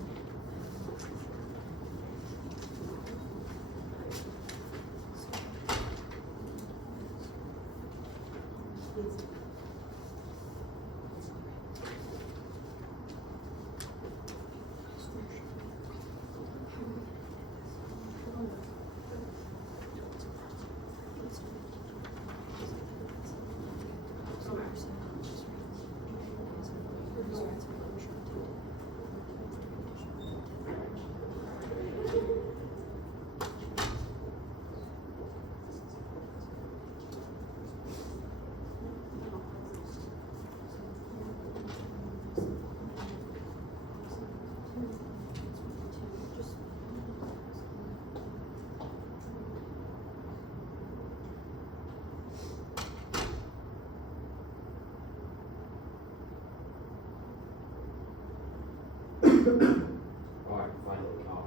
Alright, finally off.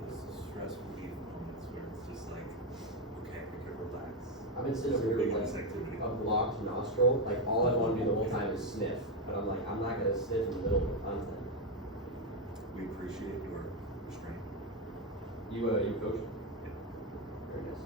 Those stressful leave moments where it's just like, okay, I can relax. I've been sitting over So here big with this like activity. a blocked nostril, like all I wanna do the whole time is sniff, but I'm like, I'm not gonna sniff in the middle of the content. We appreciate your restraint. You coach? Yeah. Very nice.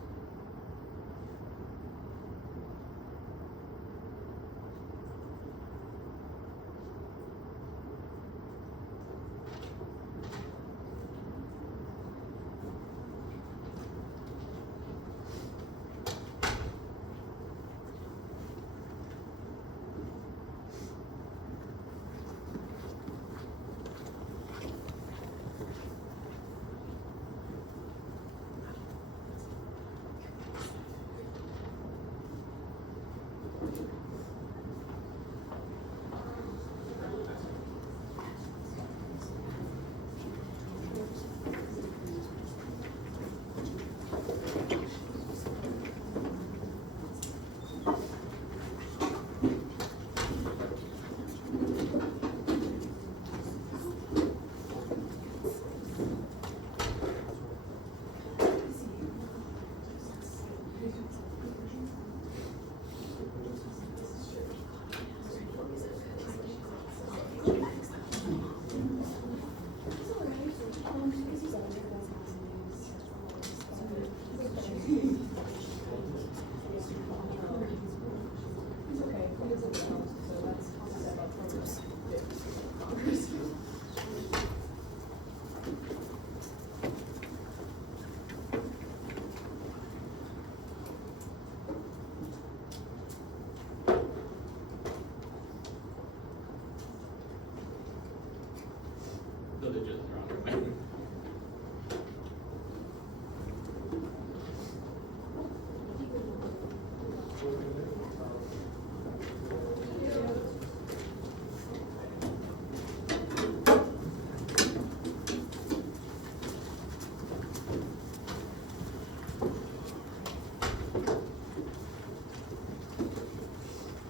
So they're just throwing away.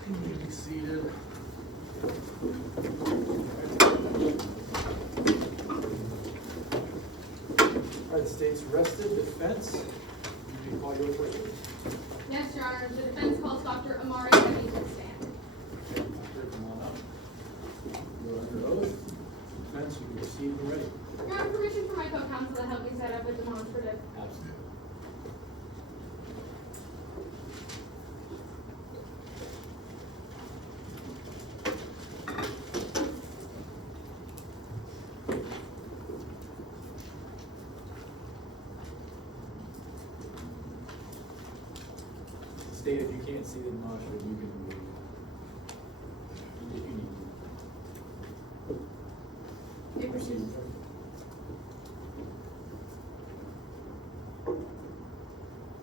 Can you be seated? United States arrested, defense. You may call your witness. Yes, Your Honor, the defense calls Dr. Amari ready to stand. Doctor, come on up. You're under oath. Defense, you can proceed when ready. Your Honor, permission for my co-counsel to help me set up a demonstrative. Absolutely. State if you can't see the demonstrative, you can move. If you need to. May proceed.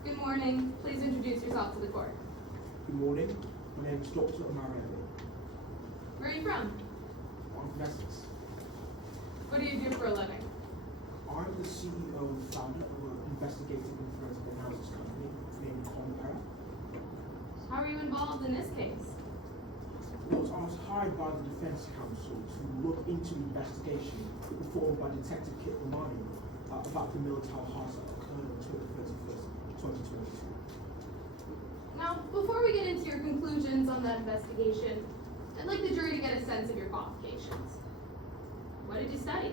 Good morning. Please introduce yourself to the court. Good morning. My name is Dr. Amari. Where are you from? I'm from Essex. What do you do for a living? I'm the CEO and founder of an investigative and forensic analysis company named Tempe. How are you involved in this case? I was hired by the Defense Council to look into the investigation performed by Detective Kit Romani about the military heist that occurred on October 31st, 2020. before we get into your conclusions on that investigation, I'd like the jury to get a sense of your qualifications. What did you study?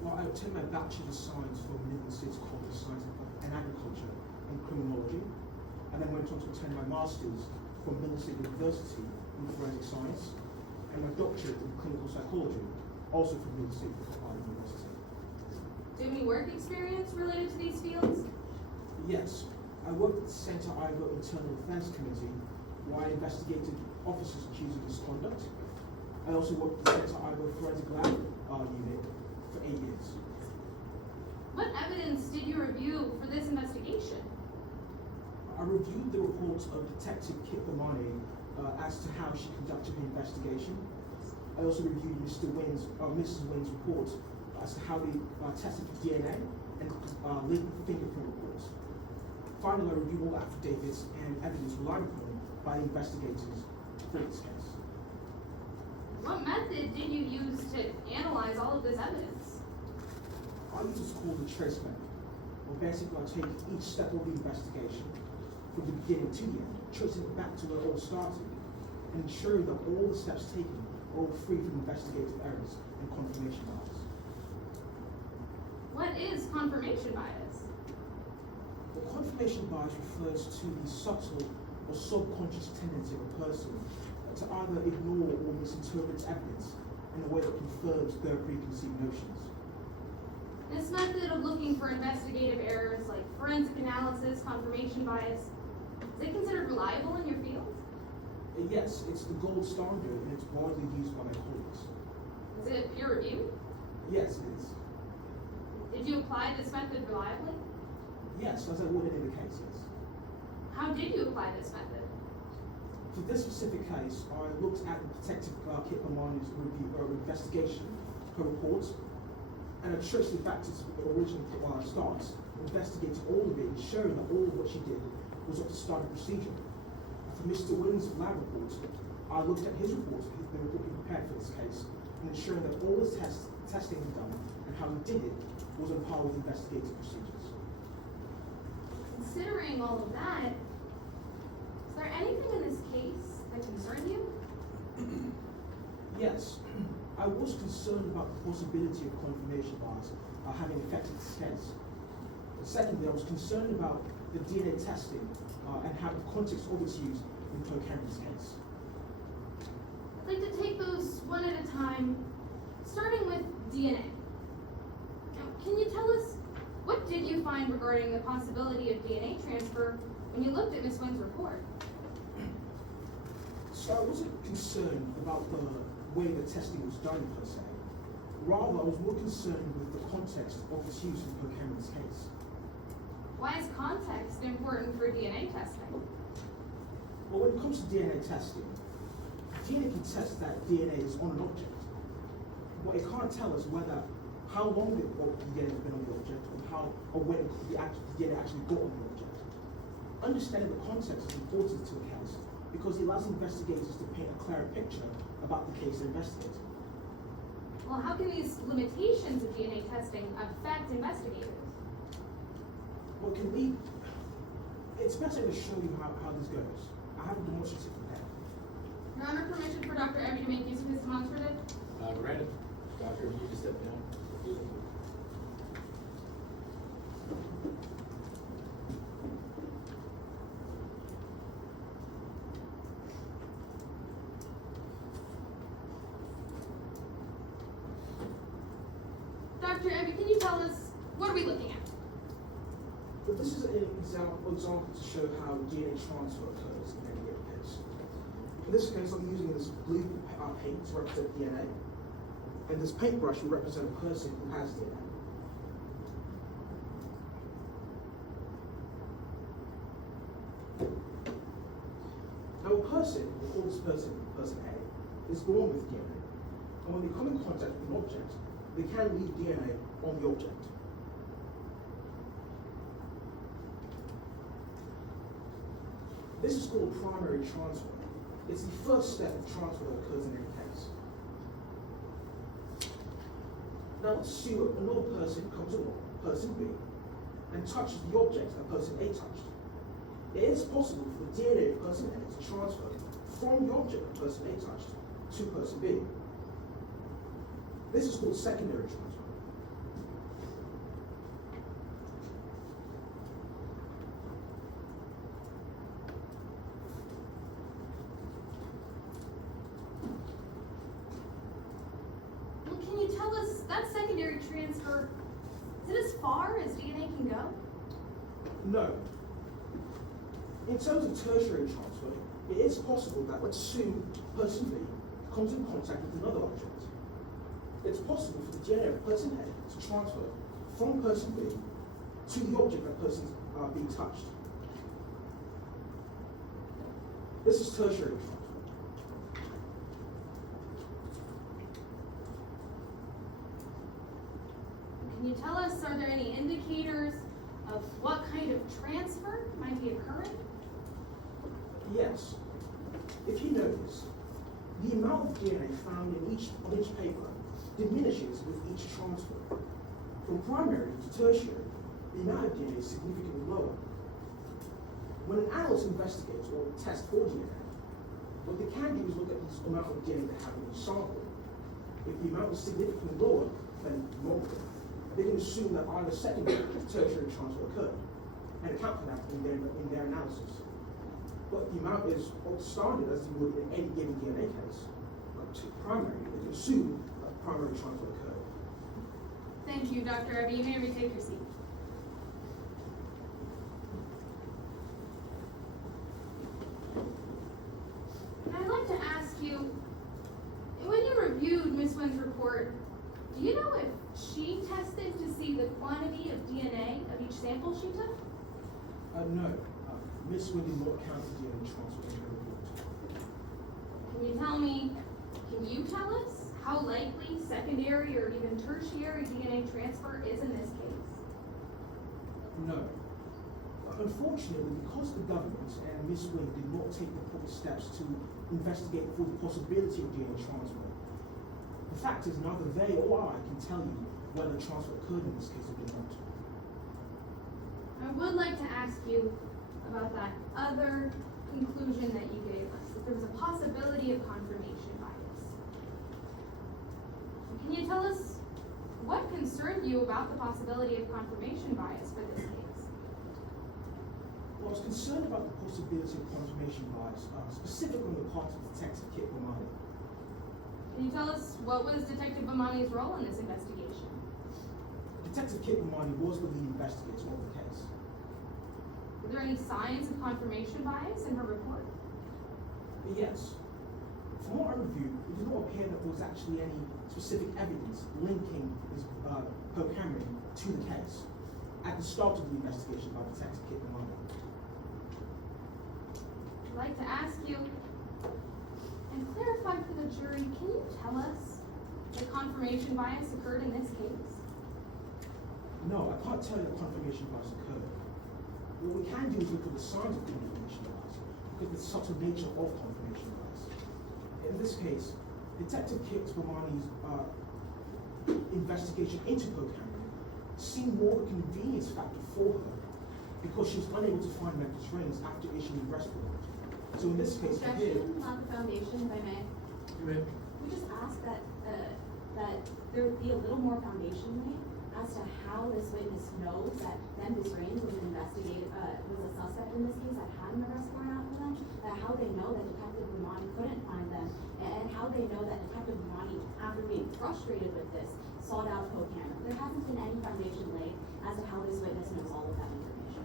Well, I obtained my Bachelor of Science from Midland City College of Science and Agriculture in Criminology, and then went on to obtain my Master's from Midland State University in Forensic Science, and my Doctorate in Clinical Psychology, also from Midland State University. Do you have any work experience related to these fields? Yes, I worked at the Centre Ivor Internal Defence Committee, where I investigated officers accused of misconduct. I also worked at the Centre Ivor Forensic Lab unit for 8 years. What evidence did you review for this investigation? I reviewed the reports of Detective Kit Bomani as to how she conducted the investigation. I also reviewed Mrs. Wynn's report as to how they tested for DNA and latent fingerprint reports. Finally, I reviewed all affidavits and evidence relied upon by the investigators for this case. What method did you use to analyze all of this evidence? I use what's called the trace method. Well, basically, I take each step of the investigation from the beginning to the end, tracing it back to where it all started, and ensuring that all the steps taken are all free from investigative errors and confirmation bias. What is confirmation bias? Well, confirmation bias refers to the subtle or subconscious tendency of a person to either ignore or misinterpret evidence in a way that confirms their preconceived notions. This method of looking for investigative errors like forensic analysis, confirmation bias, is it considered reliable in your field? Yes, it's the gold standard and it's widely used by my colleagues. Is it peer reviewed? Yes, it is. Did you apply this method reliably? Yes, as I would in any case, yes. How did you apply this method? For this specific case, I looked at the Detective Kit Bomani's investigation, her report, and I traced it back to the original start, investigated all of it, ensuring that all of what she did was up to standard procedure. For Mr. Wynn's lab report, I looked at his report, the report he prepared for this case, and ensuring that all the testing he'd done and how he did it was on par with investigative procedures. Considering all of that, is there anything in this case that concerns you? Yes, I was concerned about the possibility of confirmation bias having affected this case. Secondly, I was concerned about the DNA testing and how the context of its use in Cloak Henry's case. I'd like to take those one at a time, starting with DNA. Now, can you tell us, what did you find regarding the possibility of DNA transfer when you looked at Ms. Wynn's report? So I wasn't concerned about the way the testing was done per se. Rather, I was more concerned with the context of its use in Cloak Henry's case. Why is context important for DNA testing? Well, when it comes to DNA testing, DNA can test that DNA is on an object. What it can't tell us how long the DNA has been on the object or when the DNA actually got on the object. Understanding the context is important to a case because it allows investigators to paint a clearer picture about the case they're investigating. Well, how can these limitations of DNA testing affect investigators? It's better to show you how this goes. I have a demonstrative prepared. Your Honor, permission for Dr. Evie to make use of his demonstrative? Granted. Doctor, you can step down. Dr. Evie, can you tell us, what are we looking at? But this is an example to show how DNA transfer occurs in any given case. In this case, I'm using this blue paint to represent DNA, and this paintbrush will represent a person who has DNA. Now a person, we call this person person A, is born with DNA, and when they come in contact with an object, they can leave DNA on the object. This is called primary transfer. It's the first step of transfer that occurs in any case. Now let's assume another person comes along, person B, and touches the object that person A touched. it is possible for the DNA of person A to transfer from the object that person A touched to person B. This is called secondary transfer. Well, can you tell us, that secondary transfer, is it as far as DNA can go? No. In terms of tertiary transfer, it is possible that let's assume person B comes in contact with another object. It's possible for the DNA of person A to transfer from person B to the object that person's being touched. This is tertiary transfer. Can you tell us, are there any indicators of what kind of transfer might be occurring? Yes. If you notice, the amount of DNA found on each paper diminishes with each transfer. From primary to tertiary, the amount of DNA is significantly lower. When an analyst investigates or tests for DNA, what they can do is look at the amount of DNA they have in each sample. If the amount is significantly lower than normal, they can assume that either secondary or tertiary transfer occurred and account for that in their analysis. But the amount is standard as you would in any given DNA case. But to primary, they can assume that primary transfer occurred. Thank you, Dr. Evie. You may retake your seat. I'd like to ask you, when you reviewed Ms. Wynn's report, do you know if she tested to see the quantity of DNA of each sample she took? No. Miss Wynn did not count the DNA transfer in her report. Can you tell us how likely secondary or even tertiary DNA transfer is in this case? No. Unfortunately, because the government and Miss Wynn did not take the proper steps to investigate for the possibility of DNA transfer, the fact is neither they or I can tell you whether transfer occurred in this case or did not. I would like to ask you about that other conclusion that you gave us, that there was a possibility of confirmation bias. Can you tell us what concerned you about the possibility of confirmation bias for this case? Well, I was concerned about the possibility of confirmation bias, specifically on the part of Detective Kit Bomani. Can you tell us what was Detective Bomani's role in this investigation? Detective Kit Bomani was the lead investigator of the case. Were there any signs of confirmation bias in her report? Yes. From what I reviewed, it did not appear that there was actually any specific evidence linking this co-Cameron to the case at the start of the investigation by Detective Kit Bomani. I'd like to ask you, and clarify for the jury, can you tell us if confirmation bias occurred in this case? No, I can't tell you that confirmation bias occurred. What we can do is look at the signs of confirmation bias, look at the subtle nature of confirmation bias. In this case, Detective Kit Bomani's investigation into co-Cameron seemed more of a convenience factor for her because she was unable to find Memphis Reigns after issuing the arrest warrant. So in this case, Objection, not the foundation, if I may. You may. We just ask that there be a little more foundation laid as to how this witness knows that Memphis Reigns was a suspect in this case, that had an arrest warrant out for them, that how they know that Detective Bomani couldn't find them, and how they know that Detective Bomani, after being frustrated with this, sought out co-Cameron. There hasn't been any foundation laid as to how this witness knows all of that information.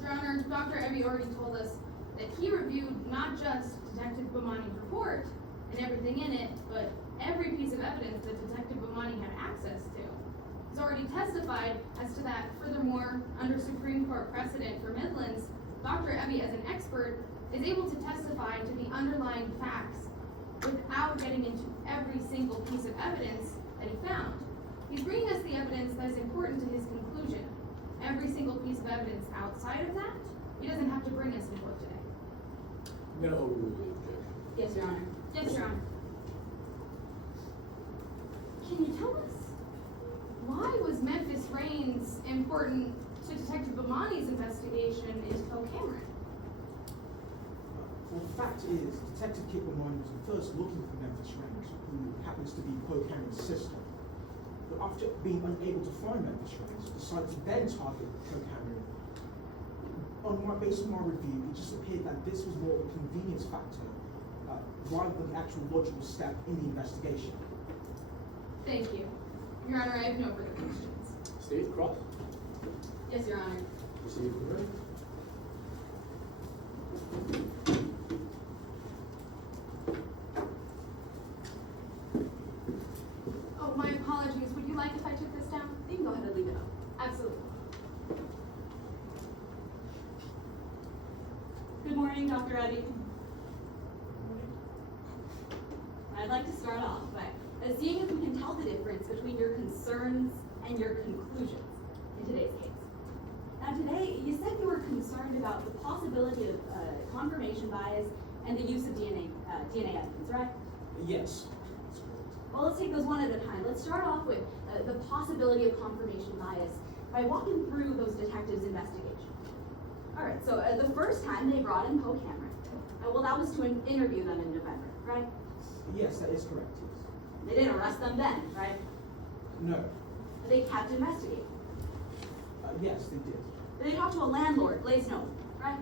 Your Honor, Dr. Evie already told us that he reviewed not just Detective Bomani's report and everything in it, but every piece of evidence that Detective Bomani had access to. He's already testified as to that. Furthermore, under Supreme Court precedent for Midlands, Dr. Evie, as an expert, is able to testify to the underlying facts without getting into every single piece of evidence that he found. He's bringing us the evidence that is important to his conclusion. Every single piece of evidence outside of that, he doesn't have to bring us in court today. I'm gonna overrule the objection. Yes, Your Honor. Yes, Your Honor. Can you tell us, why was Memphis Reigns important to Detective Bomani's investigation into Poe Cameron? Well, the fact is, Detective Kit Bomani was first looking for Memphis Range, who happens to be Poe Cameron's sister. But after being unable to find Memphis Range, decided to then target Poe Cameron. Based on my review, it just appeared that this was more of a convenience factor rather than the actual logical step in the investigation. Thank you. Your Honor, I have no further questions. State, cross. Yes, Your Honor. Proceed when ready. Oh, my apologies. Would you like if I took this down? You can go ahead and leave it up. Absolutely. Good morning, Dr. Eddy. I'd like to start off by seeing if we can tell the difference between your concerns and your conclusions in today's case. Now today, you said you were concerned about the possibility of confirmation bias and the use of DNA evidence, right? Yes, that's correct. Well, let's take those one at a time. Let's start off with the possibility of confirmation bias by walking through those detectives' investigation. All right, so the first time they brought in Poe Cameron, well, that was to interview them in November, right? Yes, that is correct, yes. They didn't arrest them then, right? No. They kept investigating. Yes, they did. They talked to a landlord, Blaze Nolan, right?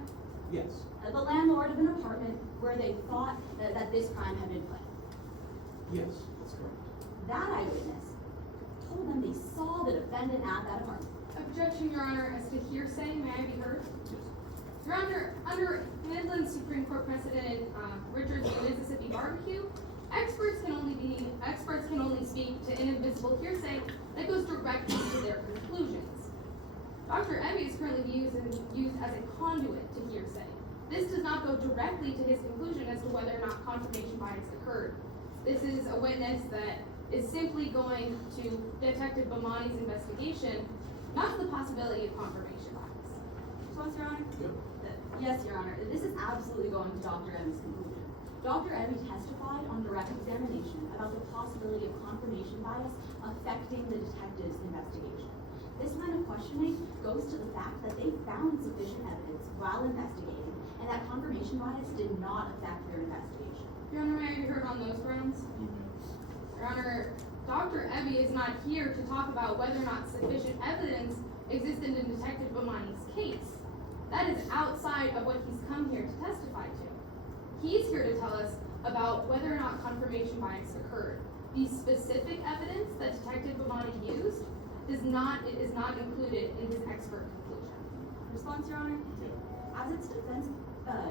Yes. The landlord of an apartment where they thought that this crime had been planned. Yes, that's correct. That eyewitness told them they saw the defendant at that apartment. Objection, Your Honor, as to hearsay. May I be heard? Yes. Your Honor, under Midland Supreme Court precedent, Richards v. Mississippi Barbecue, experts can only speak to inadmissible hearsay that goes directly to their conclusions. Dr. Ebby is currently used as a conduit to hearsay. This does not go directly to his conclusion as to whether or not confirmation bias occurred. This is a witness that is simply going to Detective Bomani's investigation, not to the possibility of confirmation bias. Response, Your Honor? Yep. Yes, Your Honor. This is absolutely going to Dr. Ebby's conclusion. Dr. Ebby testified on direct examination about the possibility of confirmation bias affecting the detective's investigation. This line of questioning goes to the fact that they found sufficient evidence while investigating and that confirmation bias did not affect their investigation. Your Honor, may I be heard on those grounds? Your Honor, Dr. Ebby is not here to talk about whether or not sufficient evidence existed in Detective Bomani's case. That is outside of what he's come here to testify to. He's here to tell us about whether or not confirmation bias occurred. The specific evidence that Detective Bomani used is not included in his expert conclusion. Response, Your Honor? As its defense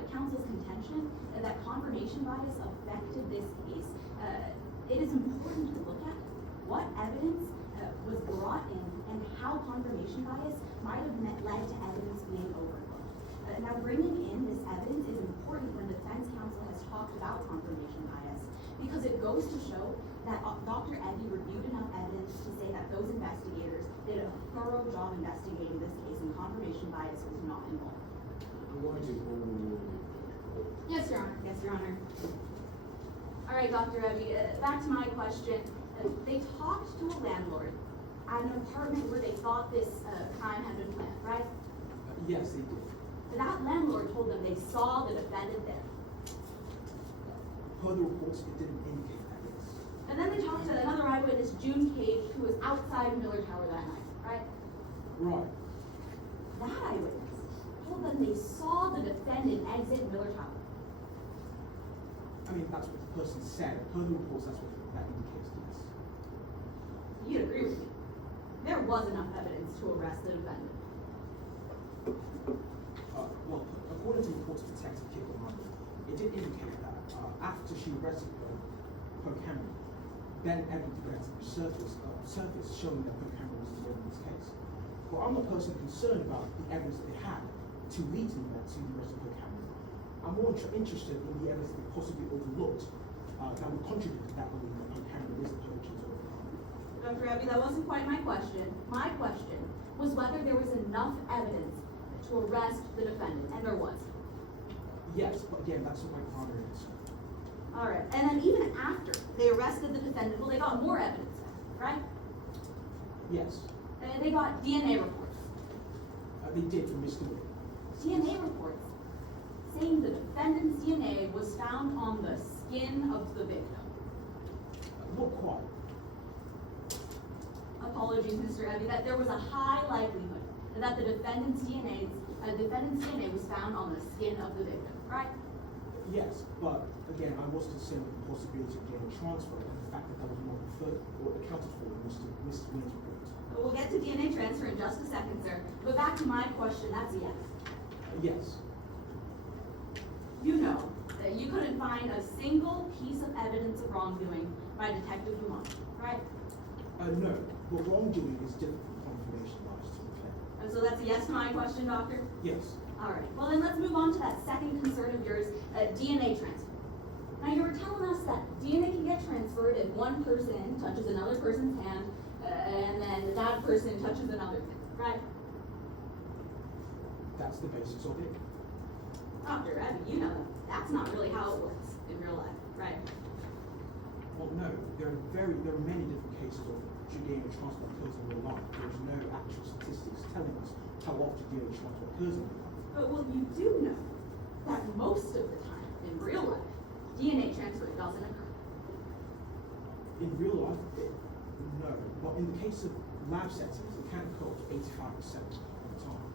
counsel's contention that confirmation bias affected this case, it is important to look at what evidence was brought in and how confirmation bias might have led to evidence being overlooked. Now, bringing in this evidence is important when defense counsel has talked about confirmation bias because it goes to show that Dr. Ebby reviewed enough evidence to say that those investigators did a thorough job investigating this case and confirmation bias was not involved. I'm going to overrule the objection. Yes, Your Honor. Yes, Your Honor. All right, Dr. Ebby, back to my question. They talked to a landlord at an apartment where they thought this crime had been planned, right? Yes, they did. That landlord told them they saw the defendant there. Per the reports, it didn't indicate that, yes. And then they talked to another eyewitness, June Cage, who was outside Miller Tower that night, right? Right. That eyewitness told them they saw the defendant exit Miller Tower. I mean, that's what the person said. Per the reports, that's what that indicates, yes. You'd agree with me. There was enough evidence to arrest the defendant. Well, according to reports of Detective Kit Bomani, it did indicate that after she arrested Poe Cameron, then evidence began to surface showing that Poe Cameron was involved in this case. But I'm not personally concerned about the evidence that they had to lead to the arrest of Poe Cameron. I'm more interested in the evidence that they possibly overlooked that would contribute to that belief that Poe Cameron is the perpetrator of the crime. Dr. Ebby, that wasn't quite my question. My question was whether there was enough evidence to arrest the defendant, and there was. Yes, but again, that's what my primary concern. All right, and then even after they arrested the defendant, well, they got more evidence, right? Yes. And they got DNA reports. They did for Mr. Wood. DNA reports saying the defendant's DNA was found on the skin of the victim. Not quite. Apologies, Mr. Evie, that there was a high likelihood that the defendant's DNA was found on the skin of the victim, right? Yes, but again, I was considering the possibility of DNA transfer and the fact that that was not inferred or accounted for in Mr. Williams' report. We'll get to DNA transfer in just a second, sir. But back to my question, that's a yes. Yes. You know that you couldn't find a single piece of evidence of wrongdoing by Detective Dumont, right? No, but wrongdoing is different from confirmation bias, to be fair. And so that's a yes to my question, doctor? Yes. All right, well then let's move on to that second concern of yours, DNA transfer. Now you were telling us that DNA can get transferred if one person touches another person's hand, and then that person touches another thing, right? That's the basis of it. Doctor, you know that's not really how it works in real life, right? Well, no, there are many different cases of DNA transfer occurs in real life. There's no actual statistics telling us how often DNA transfer occurs in real life. But well, you do know that most of the time in real life, DNA transfer doesn't occur. In real life, no. But in the case of lab settings, it can occur up to 85% of the time.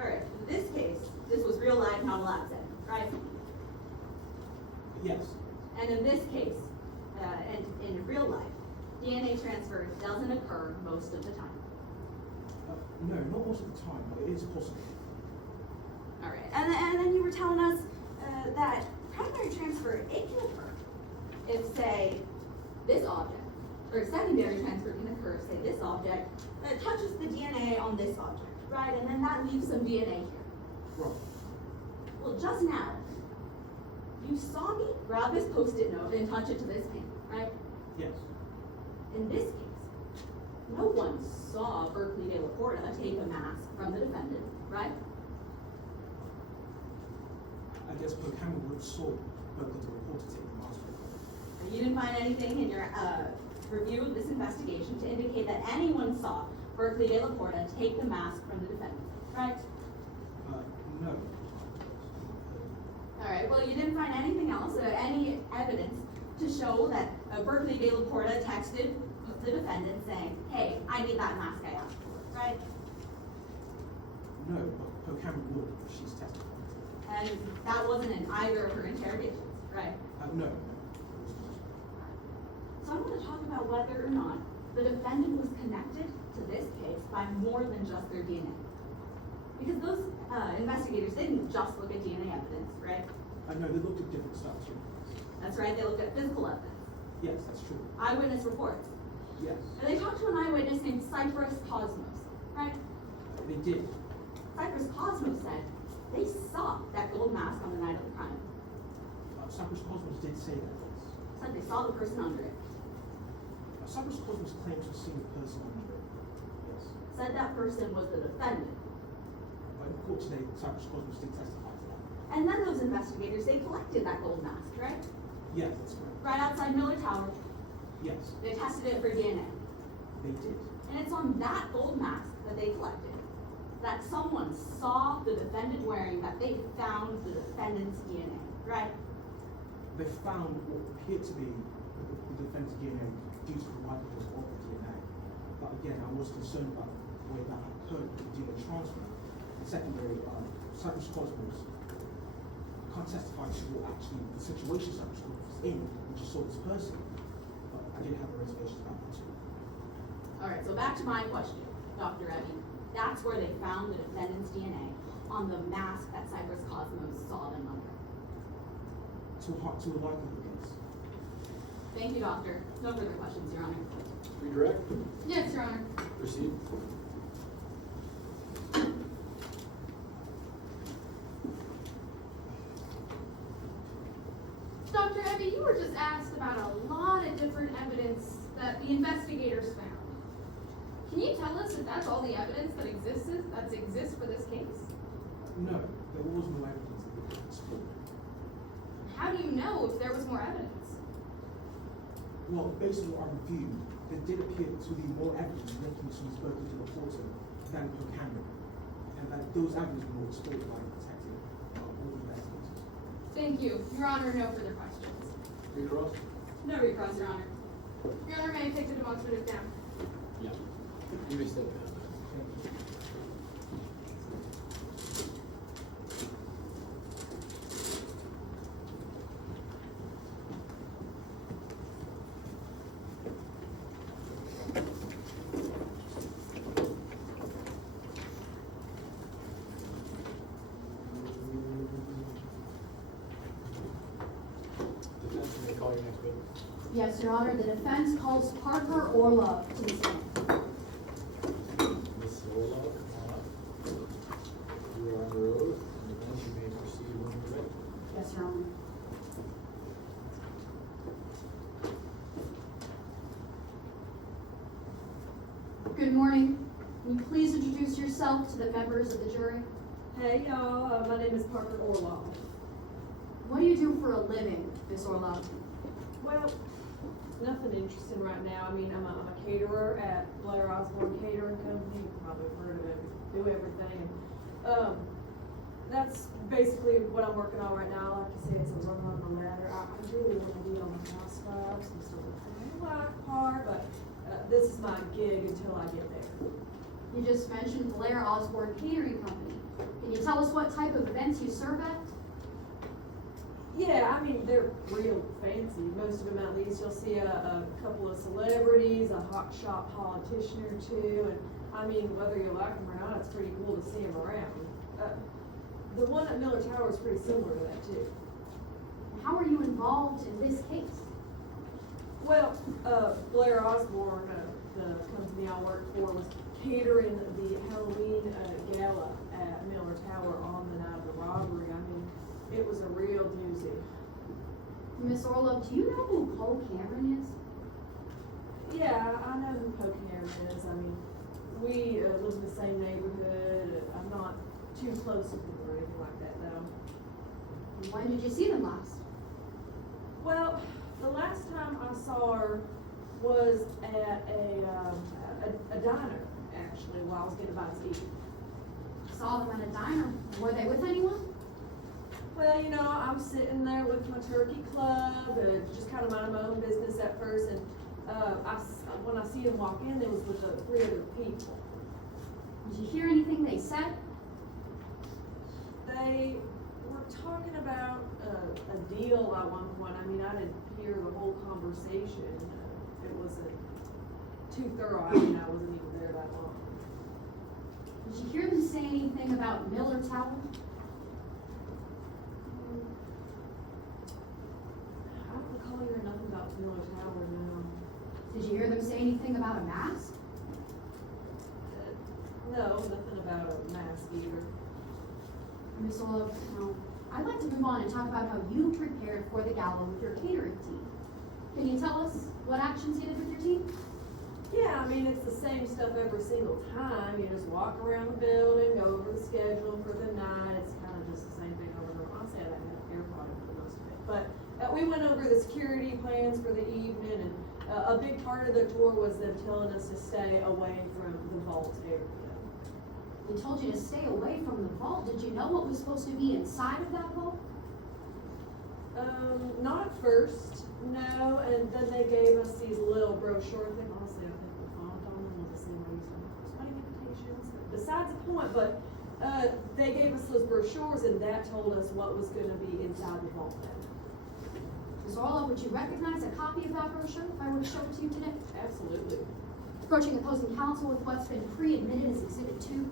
All right, in this case, this was real life, not a lab setting, right? Yes. And in this case, and in real life, DNA transfer doesn't occur most of the time. No, not most of the time, but it is possible. All right, and then you were telling us that primary transfer, it can occur if, say, this object, or secondary transfer can occur if, say, this object touches the DNA on this object, right? And then that leaves some DNA here. Right. Well, just now, you saw me grab this Post-it note and touch it to this pen, right? Yes. In this case, no one saw Berkeley de la Porta take a mask from the defendant, right? I guess per camera would have saw Berkeley de la Porta take the mask off. And you didn't find anything in your review of this investigation to indicate that anyone saw Berkeley de la Porta take the mask from the defendant, right? No. All right, well, you didn't find anything else, any evidence to show that Berkeley de la Porta texted the defendant saying, hey, I need that mask I asked for, right? No, but per camera would if she's testifying. And that wasn't in either of her interrogations, right? No. So I want to talk about whether or not the defendant was connected to this case by more than just their DNA. Because those investigators didn't just look at DNA evidence, right? No, they looked at different stuff too. That's right, they looked at physical evidence, Yes, that's true. eyewitness reports. Yes. And they talked to an eyewitness named Cypress Cosmos, right? They did. Cypress Cosmos said they saw that gold mask on the night of the crime. Cypress Cosmos did say that, yes. Said they saw the person under it. Cypress Cosmos claimed to have seen a person under it. Yes. Said that person was the defendant. But in court today, Cypress Cosmos did testify to that. And then those investigators, they collected that gold mask, right? Yes, that's correct. Right outside Miller Tower. Yes, They tested it for DNA. they did. And it's on that gold mask that they collected that someone saw the defendant wearing that they found the defendant's DNA, right? They found what appeared to be the defendant's DNA due to the likelihood of the DNA. But again, I was concerned about the way that occurred with the DNA transfer. And secondary, Cypress Cosmos can't testify to what actually the situation Cypress Cosmos was in when she saw this person. But I did have a reservation about that too. All right, so back to my question, Dr. Evie. That's where they found the defendant's DNA on the mask that Cypress Cosmos saw them under. To a likelihood, yes. Thank you, doctor. No further questions, Your Honor. Redirect, Yes, Your Honor. proceed. Dr. Evie, you were just asked about a lot of different evidence that the investigators found. Can you tell us if that's all the evidence that exists for this case? No, there was no evidence that they could explore. How do you know if there was more evidence? Well, based on what I reviewed, there did appear to be more evidence linking to Ms. Berkeley de la Porta than per camera. And that those avenues will be explored by protecting all the investigators. Thank you. Your Honor, no further questions. Reader Ross? No recross, Your Honor. Your Honor, may I take the demonstrative down? Yeah. You may step down. Defense, you may call your next witness. Yes, Your Honor, the defense calls Parker Orlov to the stand. Ms. Orlov, come on up. You are under oath, and defense, you may proceed when you're ready. Yes, Your Honor. Good morning. Can you please introduce yourself to the members of the jury? Hey y'all, my name is Parker Orlov. What do you do for a living, Miss Orlov? Well, nothing interesting right now. I mean, I'm a caterer at Blair Osborne Catering Company. You've probably heard of it. We do everything. That's basically what I'm working on right now. Like you said, it's a rung on the ladder. I really want to be on the house fire, some sort of life part, but this is my gig until I get there. You just mentioned Blair Osborne Catering Company. Can you tell us what type of events you serve at? Yeah, I mean, they're real fancy. Most of them, at least, you'll see a couple of celebrities, a hot shot politician or two, and I mean, whether you like them or not, it's pretty cool to see them around. The one at Miller Tower is pretty similar to that too. How are you involved in this case? Well, Blair Osborne, the company I work for, was catering the Halloween gala at Miller Tower on the night of the robbery. I mean, it was a real doozy. Miss Orlov, do you know who Poe Cameron is? Yeah, I know who Poe Cameron is. I mean, we live in the same neighborhood. I'm not too close with them or anything like that, though. When did you see them last? Well, the last time I saw her was at a diner, actually, while I was getting a bite to eat. Saw them at a diner. Were they with anyone? Well, you know, I'm sitting there with my turkey club, just kind of minding my own business at first, and when I see them walk in, it was with 3 other people. Did you hear anything they said? They were talking about a deal at one point. I mean, I didn't hear the whole conversation. It wasn't too thorough. I mean, I wasn't even there that long. Did you hear them say anything about Miller Tower? I don't recall hearing nothing about Miller Tower now. Did you hear them say anything about a mask? No, nothing about a mask either. Miss Orlov, now, I'd like to move on and talk about how you prepared for the gala with your catering team. Can you tell us what actions you did with your team? Yeah, I mean, it's the same stuff every single time. You just walk around the building, go over the schedule for the night. It's kind of just the same thing over and over. Honestly, I didn't have air product for most of it. But we went over the security plans for the evening, and a big part of the tour was them telling us to stay away from the vault area. They told you to stay away from the vault. Did you know what was supposed to be inside of that vault? Not at first, no, and then they gave us these little brochure things. Honestly, I think the font on them was the same way you said first wedding invitations. Besides the point, but they gave us those brochures, and that told us what was going to be inside the vault then. Ms. Orlov, would you recognize a copy of that brochure if I were to show it to you today? Absolutely. Approaching opposing counsel with what's been pre-admitted as Exhibit 2.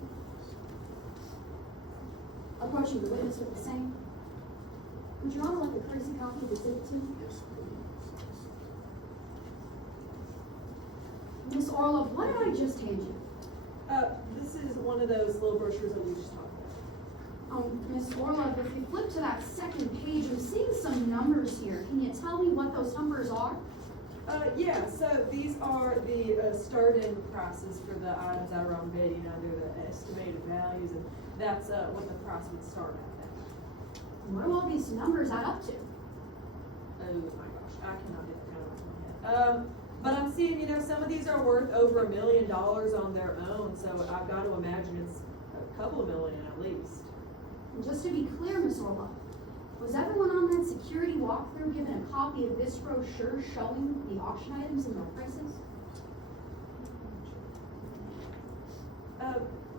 Approaching the witness with the same. Would Your Honor like a courtesy copy of Exhibit 2? Yes, please. Miss Orlov, what did I just hand you? This is one of those little brochures that we just talked about. Miss Orlov, if you flip to that second page, I'm seeing some numbers here. Can you tell me what those numbers are? Yeah, so these are the start-in prices for the items that are on bid. You know, they're the estimated values, and that's what the price would start at. What do all these numbers add up to? Oh my gosh, I cannot get that out of my head. But I'm seeing, you know, some of these are worth over $1 million on their own, so I've got to imagine it's couple of million at least. And just to be clear, Miss Orloff, was everyone on that security walkthrough given a copy of this brochure showing the auction items and their prices?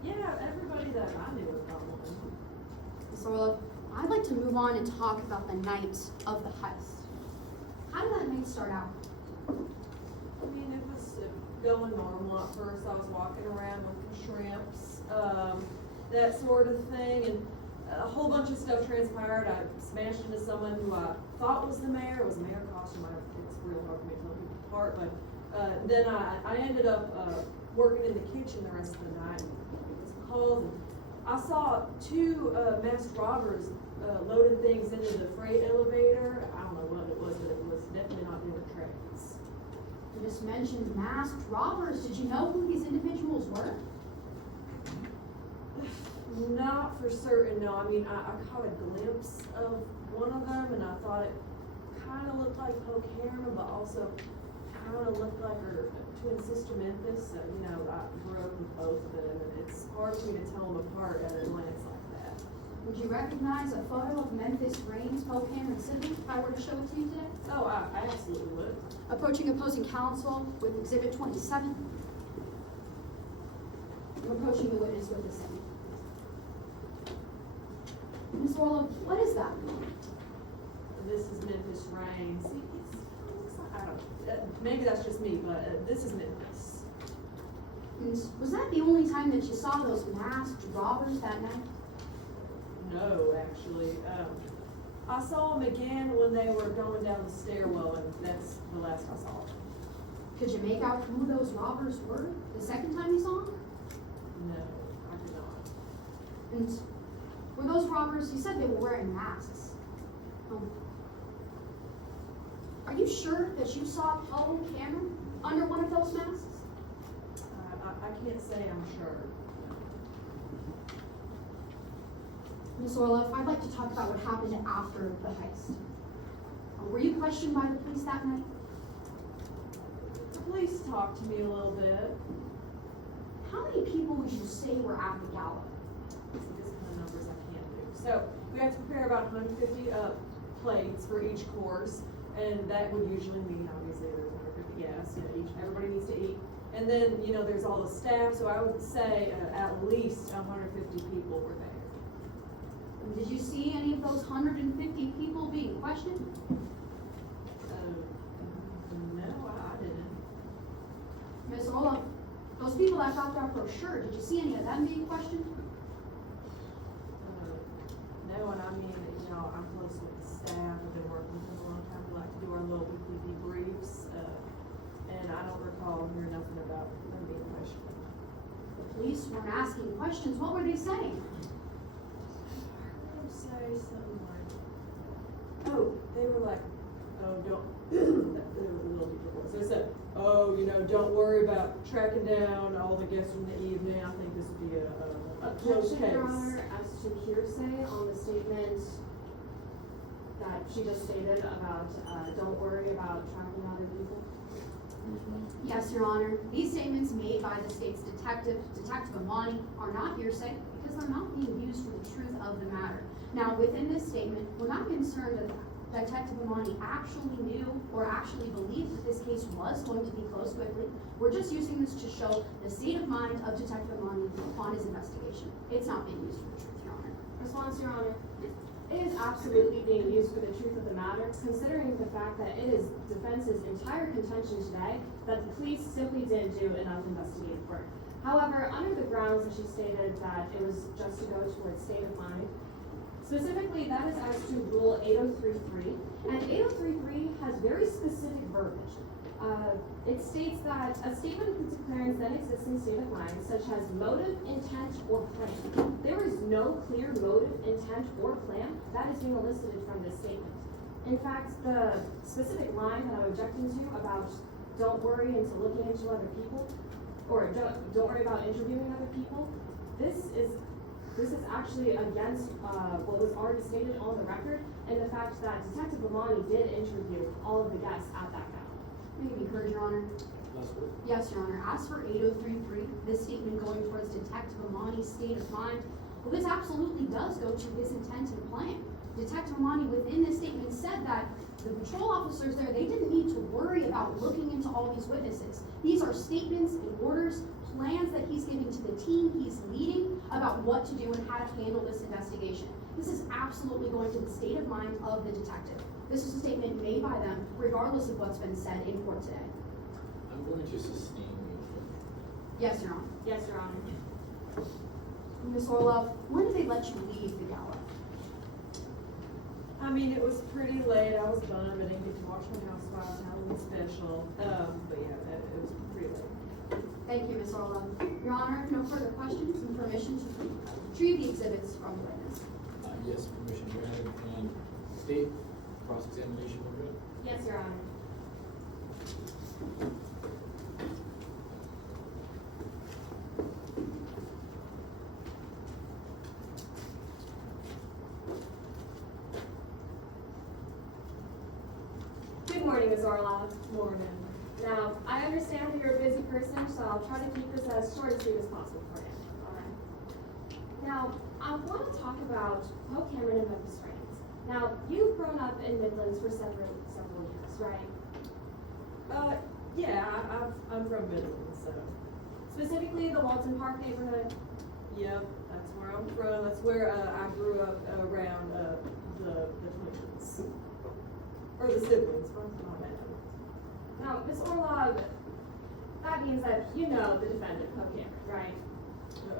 Yeah, everybody that I knew was probably. Miss Orloff, I'd like to move on and talk about the night of the heist. How did that night start out? I mean, it was going normal at first. I was walking around with the shrimps, that sort of thing, and a whole bunch of stuff transpired. I smashed into someone who I thought was the mayor. It was a mayor costume. It's real hard for me to tell people apart, but then I ended up working in the kitchen the rest of the night. It was cold, and I saw two masked robbers loading things into the freight elevator. I don't know what it was, but it was definitely not doing trades. You just mentioned masked robbers. Did you know who these individuals were? Not for certain, no. I mean, I caught a glimpse of one of them, and I thought it kind of looked like Poke Hammer, but also kind of looked like her twin sister Memphis. So, you know, I grew up with both of them, and it's hard for me to tell them apart at a glance like that. Would you recognize a photo of Memphis Reigns, Spokane, and Civic if I were to show it to you today? Oh, I absolutely would. Approaching opposing counsel with Exhibit 27. I'm approaching the witness with the same. Ms. Orloff, what is that? This is Memphis Rain. See, it looks like, I don't, maybe that's just me, but this is Memphis. And was that the only time that you saw those masked robbers that night? No, actually. I saw them again when they were going down the stairwell, and that's the last I saw them. Could you make out who those robbers were the second time you saw them? No, I did not. And were those robbers, you said they were wearing masks. Are you sure that you saw Paul Cameron under one of those masks? I can't say I'm sure. Ms. Orloff, I'd like to talk about what happened after the heist. Were you questioned by the police that night? The police talked to me a little bit. How many people would you say were at the gala? See, this kind of numbers I can't do. So we have to prepare about 150 plates for each course, and that would usually mean obviously there's 150 guests. You know, everybody needs to eat, and then you know there's all the staff. So I would say at least 150 people were there. And did you see any of those 150 people being questioned? No, I didn't. Ms. Orloff, those people that got that brochure, did you see any of them being questioned? No, and I mean, you know, I'm close with the staff. I've been working with them a long time. We like to do our little weekly debriefs, and I don't recall hearing nothing about them being questioned. The police weren't asking questions. What were they saying? I would say something like, oh, they were like, oh, don't, there was a little deeper voice. They said, oh, you know, don't worry about tracking down all the guests from the evening. I think this would be a close Objection, case. Your Honor, as to hearsay on the statement that she just stated about, don't worry about tracking other people. Yes, Your Honor. These statements made by the state's Detective Amani, are not hearsay because they're not being used for the truth of the matter. Now, within this statement, we're not concerned that Detective Amani actually knew or actually believed that this case was going to be closed quickly. We're just using this to show the state of mind of Detective Amani upon his investigation. It's not being used for the truth, Your Honor. Response, Your Honor. It is absolutely being used for the truth of the matter, considering the fact that it is defense's entire contention today that the police simply didn't do enough investigative work. However, under the grounds that she stated that it was just to go towards state of mind, specifically that is as to Rule 8033, and 8033 has very specific verbiage. It states that a statement of clearance then exists in state of mind, such as motive, intent, or plan. There is no clear motive, intent, or plan that is being elicited from this statement. In fact, the specific line that I'm objecting to about don't worry into looking into other people, or don't worry about interviewing other people, this is actually against what was already stated on the record, and the fact that Detective Amani did interview all of the guests at that gala. May be heard, Your Honor. Last word. Yes, Your Honor. As for 8033, this statement going towards Detective Amani's state of mind, well, this absolutely does go to his intent and plan. Detective Amani within this statement said that the patrol officers there, they didn't need to worry about looking into all these witnesses. These are statements and orders, plans that he's giving to the team he's leading about what to do and how to handle this investigation. This is absolutely going to the state of mind of the detective. This is a statement made by them, regardless of what's been said in court today. I'm going to sustain the approach. Yes, Your Honor. Yes, Your Honor. Ms. Orlov, when did they let you leave the gala? I mean, it was pretty late, I was bummed, I didn't get to watch my housewives and Halloween special, but yeah, it was pretty late. Thank you, Ms. Orlov. Your Honor, if no further questions, and permission to retrieve the exhibits from the witness. Yes, permission granted, and state cross-examination, we're good? Yes, Your Honor. Good morning, Ms. Orlov. Morning. Now, I understand that you're a busy person, so I'll try to keep this as short and sweet as possible for you. All right. Now, I want to talk about Poe Cameron and Memphis Reigns. Now, you've grown up in Midlands for several years, right? Yeah, I'm from Midland, so, Specifically, the Walton Park neighborhood. yep, that's where I'm from, that's where, I grew up around, the twins. Or the siblings, my bad. Now, Ms. Orlov, that means that you know the defendant, Poe Cameron, right?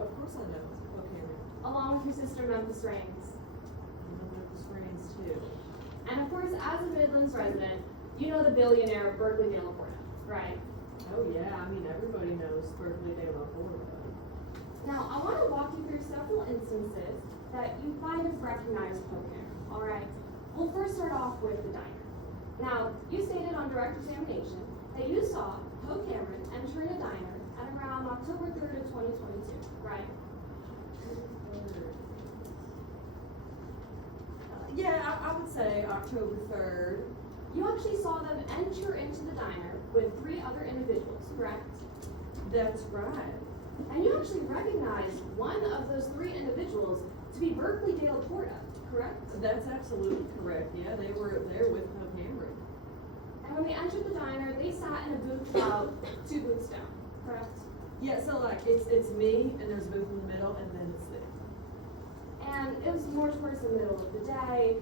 Of course I know, okay, Along with your sister, Memphis Reigns. I know Memphis Reigns too. And of course, as a Midlands resident, you know the billionaire Berkeley De La Porta, right? Oh yeah, I mean, everybody knows Berkeley De La Porta. Now, I want to walk you through several instances that you might have recognized Poe Cameron, all right? We'll first start off with the diner. Now, you stated on direct examination that you saw Poe Cameron entering a diner at around October 3rd of 2022, right? Yeah, I would say October 3rd. You actually saw them enter into the diner with 3 other individuals, correct? That's right. And you actually recognized one of those 3 individuals to be Berkeley De La Porta, correct? That's absolutely correct. Yeah, they were there with Poe Cameron. And when they entered the diner, they sat in a booth about 2 booths down, correct? Yeah, so like it's me and there's a booth in the middle and then it's them. And it was more towards the middle of the day,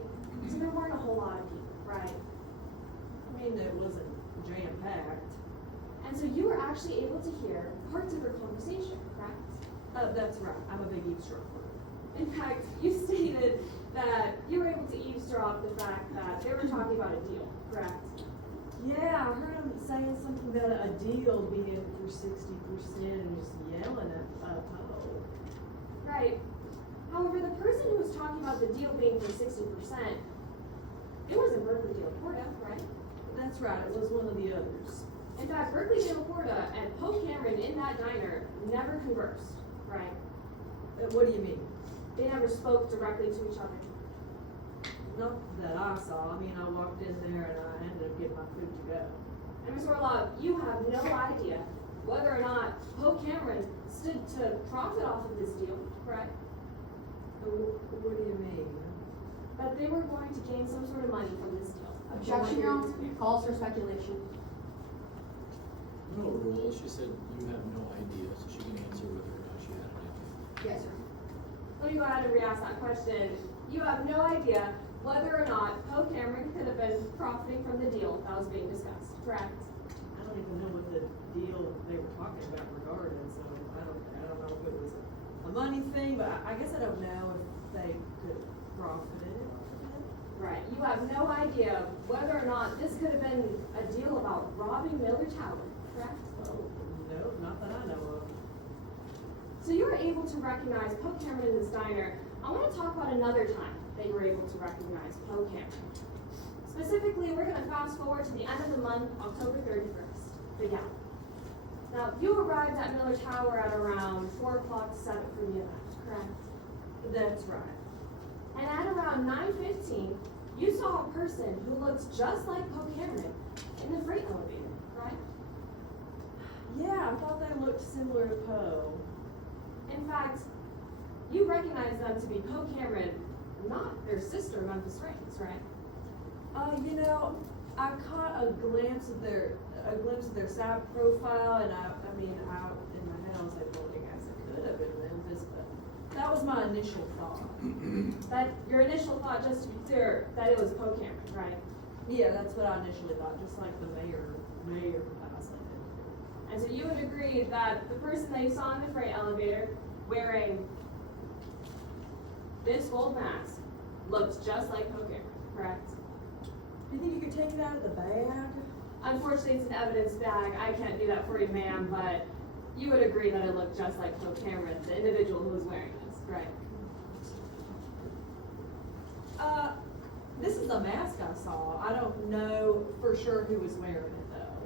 so there weren't a whole lot of people, right? I mean, it wasn't jam-packed. And so you were actually able to hear parts of their conversation, correct? That's right. I'm a big eavesdropper. In fact, you stated that you were able to eavesdrop the fact that they were talking about a deal, correct? Yeah, I heard him saying something about a deal being for 60% and just yelling at Poe. Right. However, the person who was talking about the deal being for 60%, it wasn't Berkeley De La Porta, right? That's right. It was one of the others. In fact, Berkeley De La Porta and Poe Cameron in that diner never conversed, right? What do you mean? They never spoke directly to each other. Not that I saw. I mean, I walked in there and I ended up getting my food to go. And Ms. Orlov, you have no idea whether or not Poe Cameron stood to profit off of this deal, correct? What do you mean? That they were going to gain some sort of money from this deal. Objection, Your Honor. Calls for speculation. No rule, she said you have no idea, so she can answer whether or not she had an idea. Yes, sir. Let me go ahead and re-ask that question. You have no idea whether or not Poe Cameron could have been profiting from the deal that was being discussed, correct? I don't even know what the deal they were talking about regarding, so I don't know if it was a money thing, but I guess I don't know if they could profit it. Right. You have no idea whether or not this could have been a deal about robbing Miller Tower, correct? Oh, no, not that I know of. So you were able to recognize Poe Cameron in this diner. I want to talk about another time that you were able to recognize Poe Cameron. Specifically, we're going to fast forward to the end of the month, October 31st, the gala. Now, you arrived at Miller Tower at around 4 o'clock to 7 for the event, correct? That's right. And at around 9:15, you saw a person who looks just like Poe Cameron in the freight elevator, right? Yeah, I thought they looked similar to Poe. In fact, you recognize them to be Poe Cameron, not their sister, Memphis Reigns, right? You know, I caught a glimpse of their side profile, and in my head I was like, well, I guess it could have been Memphis, but that was my initial thought. That your initial thought, just to be clear, that it was Poe Cameron, right? Yeah, that's what I initially thought, just like the mayor passed like that. And so you would agree that the person that you saw in the freight elevator wearing this gold mask looked just like Poe Cameron, correct? Do you think you could take it out of the bag? Unfortunately, it's an evidence bag. I can't do that for you, ma'am, but you would agree that it looked just like Poe Cameron, the individual who was wearing this, right? This is the mask I saw. I don't know for sure who was wearing it though.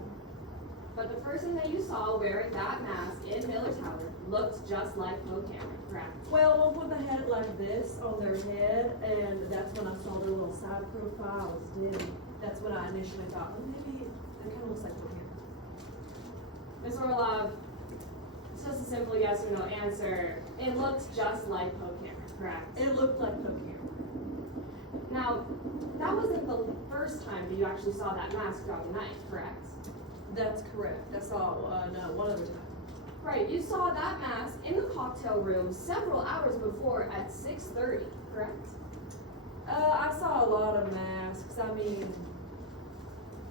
But the person that you saw wearing that mask in Miller Tower looked just like Poe Cameron, correct? Well, when they had it like this on their head, and that's when I saw their little side profile was dim. That's when I initially thought, well, maybe it kind of looks like Poe Cameron. Ms. Orlov, it's just a simple yes or no answer. It looked just like Poe Cameron, correct? It looked like Poe Cameron. Now, that wasn't the first time that you actually saw that mask throughout the night, correct? That's correct. I saw one other time. Right, you saw that mask in the cocktail room several hours before at 6:30, correct? I saw a lot of masks. I mean,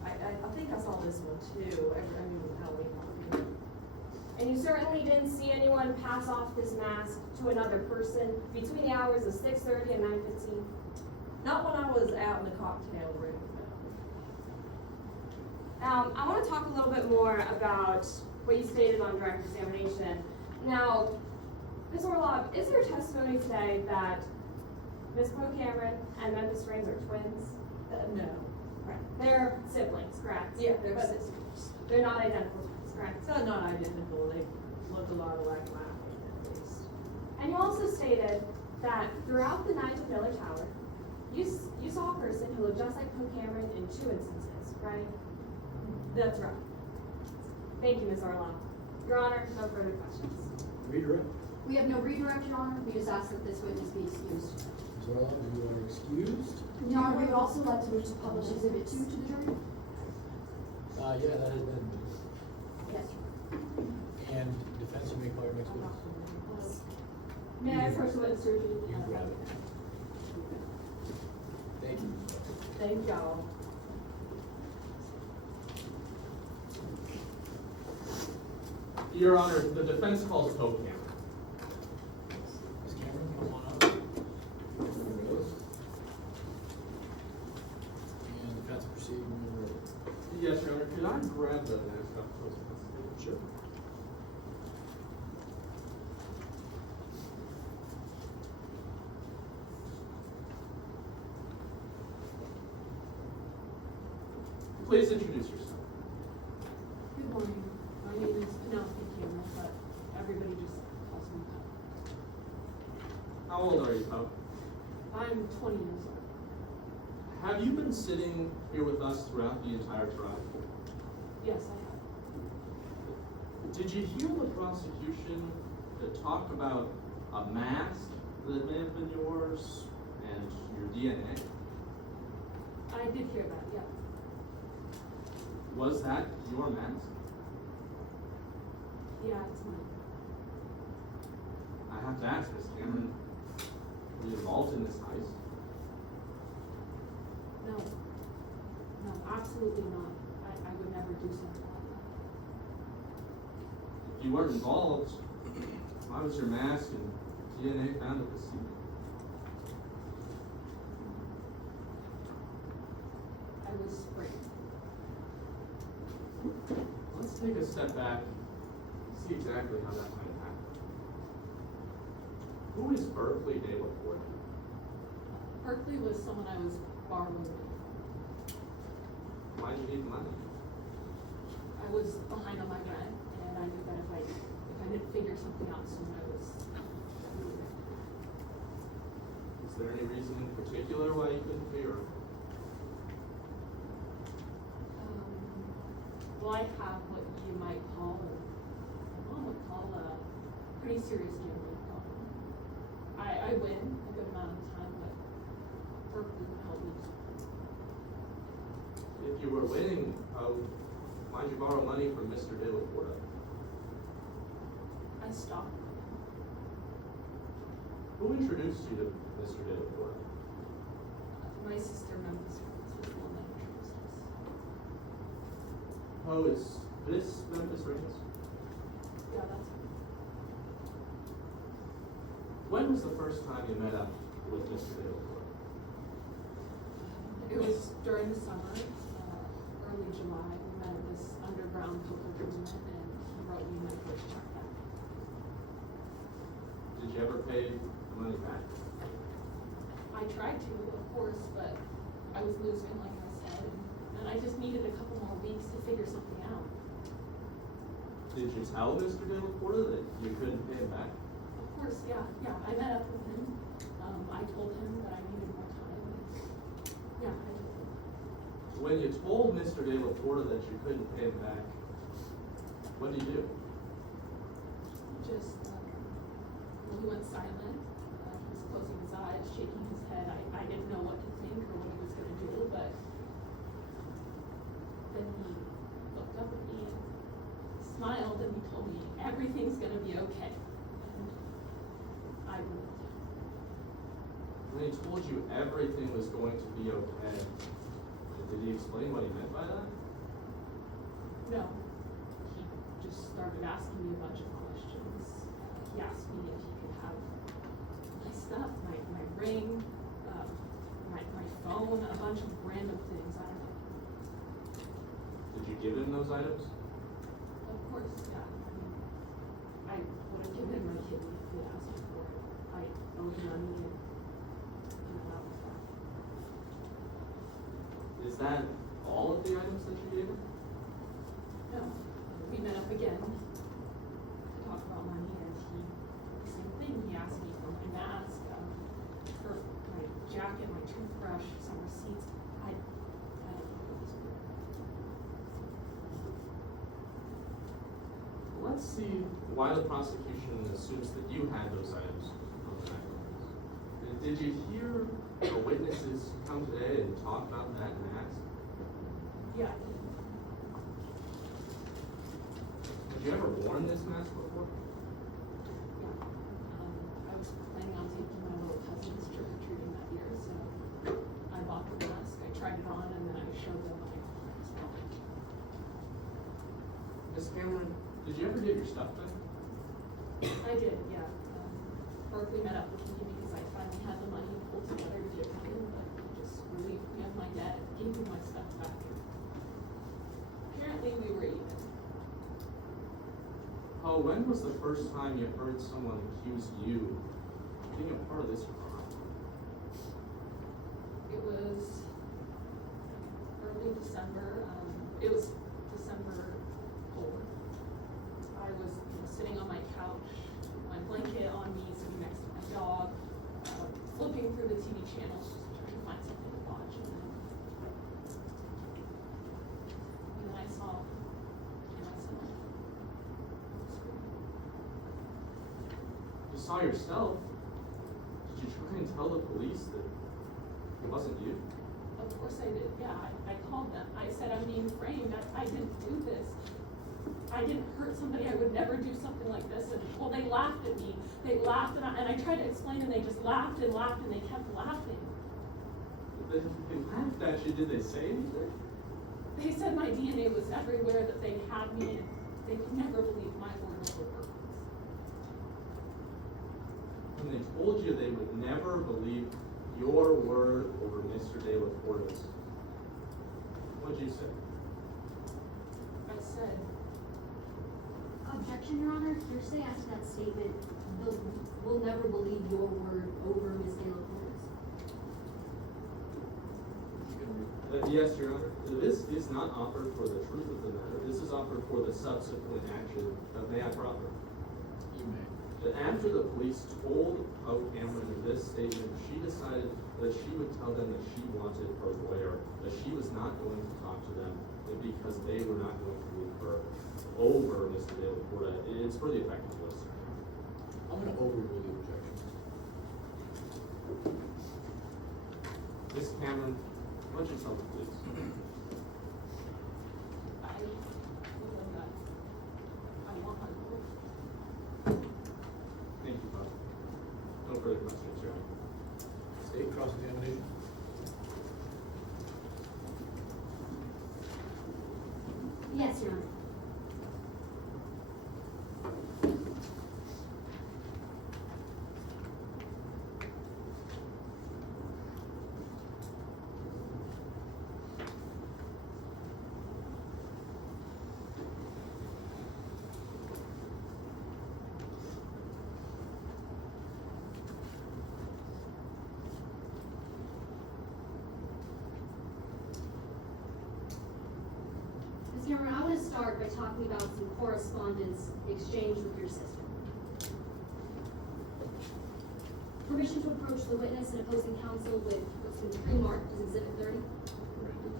I think I saw this one too. Halloween party. And you certainly didn't see anyone pass off this mask to another person between the hours of 6:30 and 9:15? Not when I was out in the cocktail room. I want to talk a little bit more about what you stated on direct examination. Now, Ms. Orlov, is there testimony today that Ms. Poe Cameron and Memphis Reigns are twins? No. Right. They're siblings, correct? Yeah, they're But sisters. they're not identical twins, correct? It's not identical. They look a lot alike in my opinion, at least. And you also stated that throughout the night at Miller Tower, you saw a person who looked just like Poe Cameron in 2 instances, right? That's right. Thank you, Ms. Orlov. Your Honor, no further questions. Redirect. We have no redirect, Your Honor. We just ask that this witness be excused. Ms. Orlov, you are excused. Your Honor, we would also like to move to publish Exhibit 2 to the jury. Yeah, that has been, Yes. and defense, you may call your next witness. May I approach the witness to review? You grab it. Thank you. Thank y'all. Your Honor, the defense calls Poe Cameron. Ms. Cameron, come on up. There it goes. And defense proceed when you're ready. Yes, Your Honor, could I grab the mask up close to Sure. Please introduce yourself. Good morning. My name is Penelope Cameron, but everybody just calls me Poe. How old are you, Poe? I'm 20 years old. Have you been sitting here with us throughout the entire trial? Yes, I have. Did you hear the prosecution that talked about a mask that may have been yours and your DNA? I did hear that, yeah. Was that your mask? Yeah, it's mine. I have to ask, Ms. Cameron, were you involved in this heist? No. No, absolutely not. I would never do something like that. If you weren't involved, why was your mask and DNA found at the scene? I was sprayed. Let's take a step back and see exactly how that might have happened. Who is Berkeley De La Porta? Berkeley was someone I was borrowing with. Why did you need money? I was behind on my rent, and I knew that if I didn't figure something out soon, I was really bad. Is there any reason in particular why you couldn't pay your rent? Well, I have what you might call a call a pretty serious gambling problem. I win a good amount of the time, but Berkeley can help lose. If you were winning, why'd you borrow money from Mr. De La Porta? I stopped. Who introduced you to Mr. De La Porta? My sister Memphis was the one that introduced us. Oh, is this Memphis Reigns? Yeah, that's her. When was the first time you met up with Mr. De La Porta? It was during the summer, early July. We met at this underground poker tournament, and he wrote me my first check back. Did you ever pay the money back? I tried to, of course, but I was losing, like I said, and I just needed a couple more weeks to figure something out. Did you tell Mr. De La Porta that you couldn't pay him back? Of course, yeah. I met up with him. I told him that I needed more time. Yeah, I told him. When you told Mr. De La Porta that you couldn't pay him back, what did you do? Just, well, he went silent. He was closing his eyes, shaking his head. I didn't know what to think or what he was going to do, but then he looked up at me and smiled and he told me everything's going to be okay. And I believed him. When he told you everything was going to be okay, did he explain what he meant by that? No. He just started asking me a bunch of questions. He asked me if he could have my stuff, my ring, my phone, a bunch of random things. I don't know. Did you give him those items? Of course, yeah. I would have given him my kidney if he had asked me for it. I owed money and that was that. Is that all of the items that you gave him? No. We met up again to talk about money and the same thing. He asked me for my mask, for my jacket, my toothbrush, some receipts. I don't know what these were. Let's see why the prosecution assumes that you had those items on the night. Did you hear the witnesses come today and talk about that mask? Yeah. Have you ever worn this mask before? Yeah. I was planning on taking my little cousins trick-or-treating that year, so I bought the mask, I tried it on, and then I showed them my friends. Miss Cameron, did you ever get your stuff back? I did, yeah. Berkeley met up with me because I finally had the money pulled together to get paid, but he just relieved me of my debt, gave me my stuff back. Apparently we were even. Oh, when was the first time you heard someone accuse you of being a part of this crime? It was early December. It was December 4th. I was sitting on my couch, my blanket on me, sitting next to my dog, flipping through the TV channels, just trying to find something to watch. And then I saw myself. You saw yourself. Did you try and tell the police that it wasn't you? Of course I did, yeah. I called them. I said, I'm being framed. I didn't do this. I didn't hurt somebody. I would never do something like this. And, well, they laughed at me. They laughed, and I tried to explain, and they just laughed, and they kept laughing. They laughed at you. Did they say anything? They said my DNA was everywhere, that they had me, and they could never believe my word over Berkeley's. When they told you they would never believe your word over Mr. De La Porta's, what'd you say? I said, Objection, Your Honor. Hearsay as to that statement. We'll never believe your word over Ms. De La Porta's. Yes, Your Honor. This is not offered for the truth of the matter. This is offered for the subsequent action. May I proffer? You may. That after the police told Cameron this statement, she decided that she would tell them that she wanted her lawyer, that she was not going to talk to them because they were not going to move her over Mr. De La Porta. It's for the effectiveness. I'm gonna overrule the objection. Ms. Cameron, why don't you tell the police? I want my lawyer. Thank you, Bob. No further questions, Your Honor. State cross-examination. Yes, Your Honor. Ms. Cameron, I want to start by talking about some correspondence exchanged with your sister. Permission to approach the witness and opposing counsel with what's been pre-marked as Exhibit 30. Granted.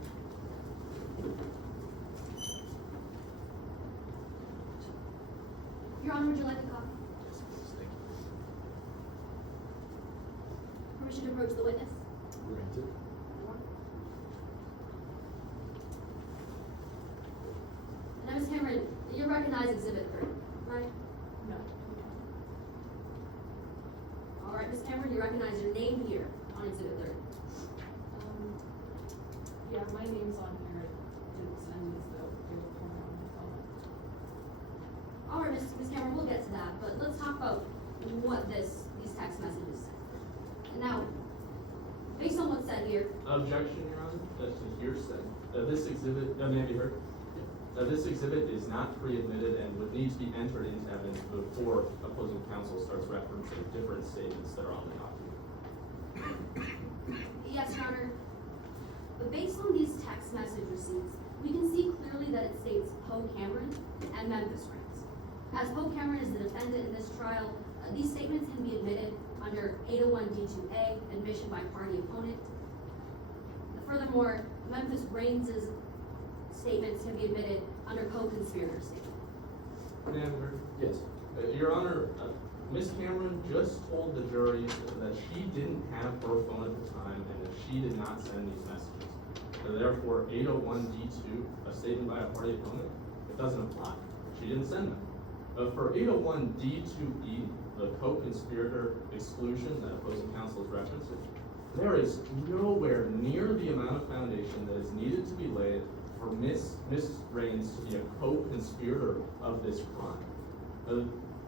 Your Honor, would you like a copy? Yes, please, thank you. Permission to approach the witness? Granted. Now, Ms. Cameron, you recognize Exhibit 30, right? No. All right, Ms. Cameron, you recognize your name here on Exhibit 30. Yeah, my name's on here. It didn't send me the form on my phone. All right, Ms. Cameron, we'll get to that, but let's talk about what these text messages say. Now, based on what's said here, Objection, Your Honor, that's a hearsay. This exhibit, may I be heard? This exhibit is not pre-admitted and would need to be entered into evidence before opposing counsel starts referencing different statements that are on the document. yes, Your Honor, but based on these text message receipts, we can see clearly that it states Poe Cameron and Memphis Rams. As Poe Cameron is the defendant in this trial, these statements can be admitted under 801 D2A, admission by party opponent. Furthermore, Memphis Reigns' statements can be admitted under co-conspirator statement. May I be heard? Yes. Your Honor, Ms. Cameron just told the jury that she didn't have her phone at the time and that she did not send these messages. Therefore, 801 D2, a statement by a party opponent, it doesn't apply. She didn't send them. For 801 D2E, the co-conspirator exclusion that opposing counsel is referencing, there is nowhere near the amount of foundation that is needed to be laid for Ms. Reigns to be a co-conspirator of this crime.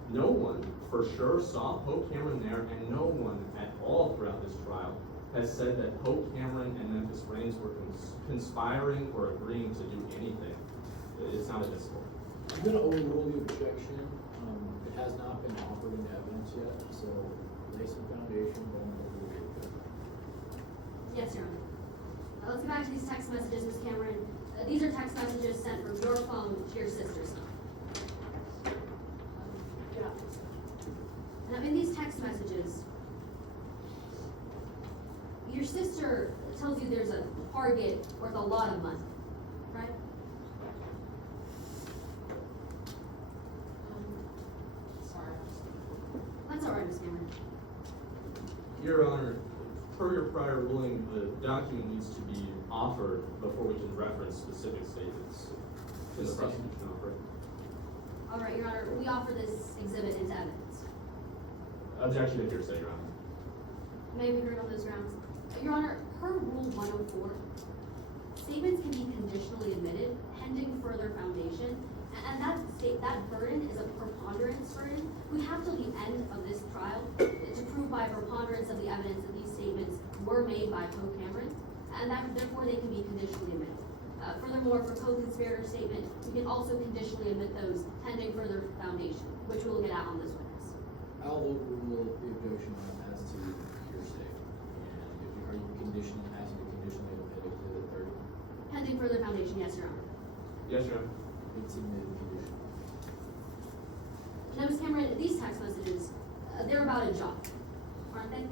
No one for sure saw Poe Cameron there, and no one at all throughout this trial has said that Poe Cameron and Memphis Reigns were conspiring or agreeing to do anything. It's not admissible. I'm gonna overrule the objection. It has not been offered in evidence yet, so lay some foundation, but I'm gonna overrule the objection. Yes, Your Honor. Let's get back to these text messages, Ms. Cameron. These are text messages sent from your phone to your sister's phone. Now, in these text messages, your sister tells you there's a target worth a lot of money, right? Sorry. That's all right, Ms. Cameron. Your Honor, per your prior ruling, the document needs to be offered before we can reference specific statements in the prosecution offer. All right, Your Honor, we offer this exhibit into evidence. Objection to hearsay, Your Honor. May we heard on those grounds? Your Honor, per Rule 104, statements can be conditionally admitted pending further foundation, and that burden is a preponderance burden. We have till the end of this trial to prove by a preponderance of the evidence that these statements were made by Poe Cameron, and that therefore they can be conditionally admitted. Furthermore, for co-conspirator statement, we can also conditionally admit those pending further foundation, which we'll get at on this witness. I'll overrule the objection as to hearsay. And are you conditioning, asking to conditionally admit Exhibit 30? Pending further foundation, yes, Your Honor. Yes, Your Honor. It's admitted condition. Now, Ms. Cameron, these text messages, they're about a job, aren't they?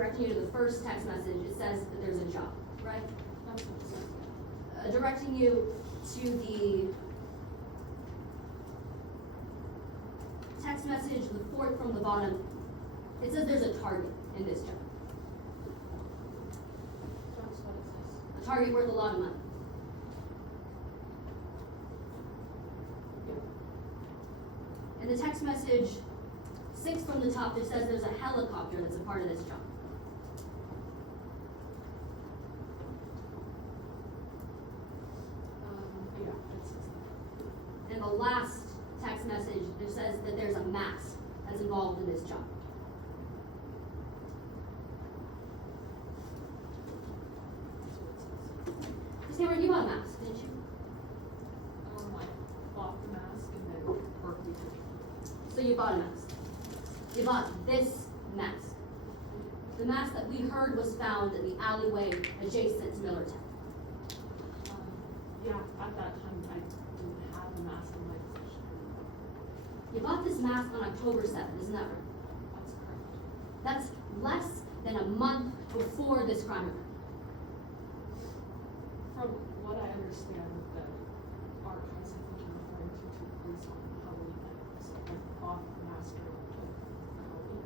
directing you to the first text message, it says that there's a job, right? That's what it says, yeah. Directing you to the text message, the fourth from the bottom, it says there's a target in this job. That's what it says. A target worth a lot of money. In the text message, 6 from the top, it says there's a helicopter that's a part of this job. Yeah, it says that. In the last text message, it says that there's a mask that's involved in this job. Ms. Cameron, you bought a mask, didn't you? I bought the mask and then Berkeley took it. So you bought a mask. You bought this mask. The mask that we heard was found in the alleyway adjacent to Millertown. Yeah, at that time, I didn't have a mask in my possession. You bought this mask on October 7th, isn't that right? That's correct. That's less than a month before this crime occurred. From what I understand, the art house I think you're referring to took place on Halloween night, so I bought the mask for Halloween.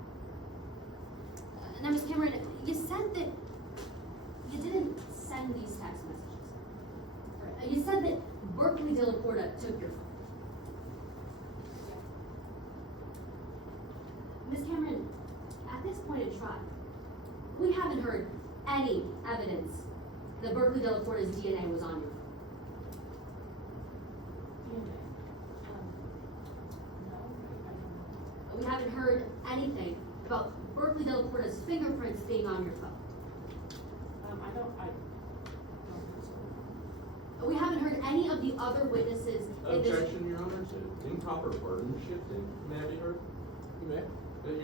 Now, Ms. Cameron, you said that you didn't send these text messages. You said that Berkeley De La Porta took your phone. Ms. Cameron, at this point in trial, we haven't heard any evidence that Berkeley De La Porta's DNA was on your phone. DNA. No, I don't know. We haven't heard anything about Berkeley De La Porta's fingerprints being on your phone. I don't think so. We haven't heard any of the other witnesses in this. Objection, Your Honor, to improper burden shifting. May I be heard? You may.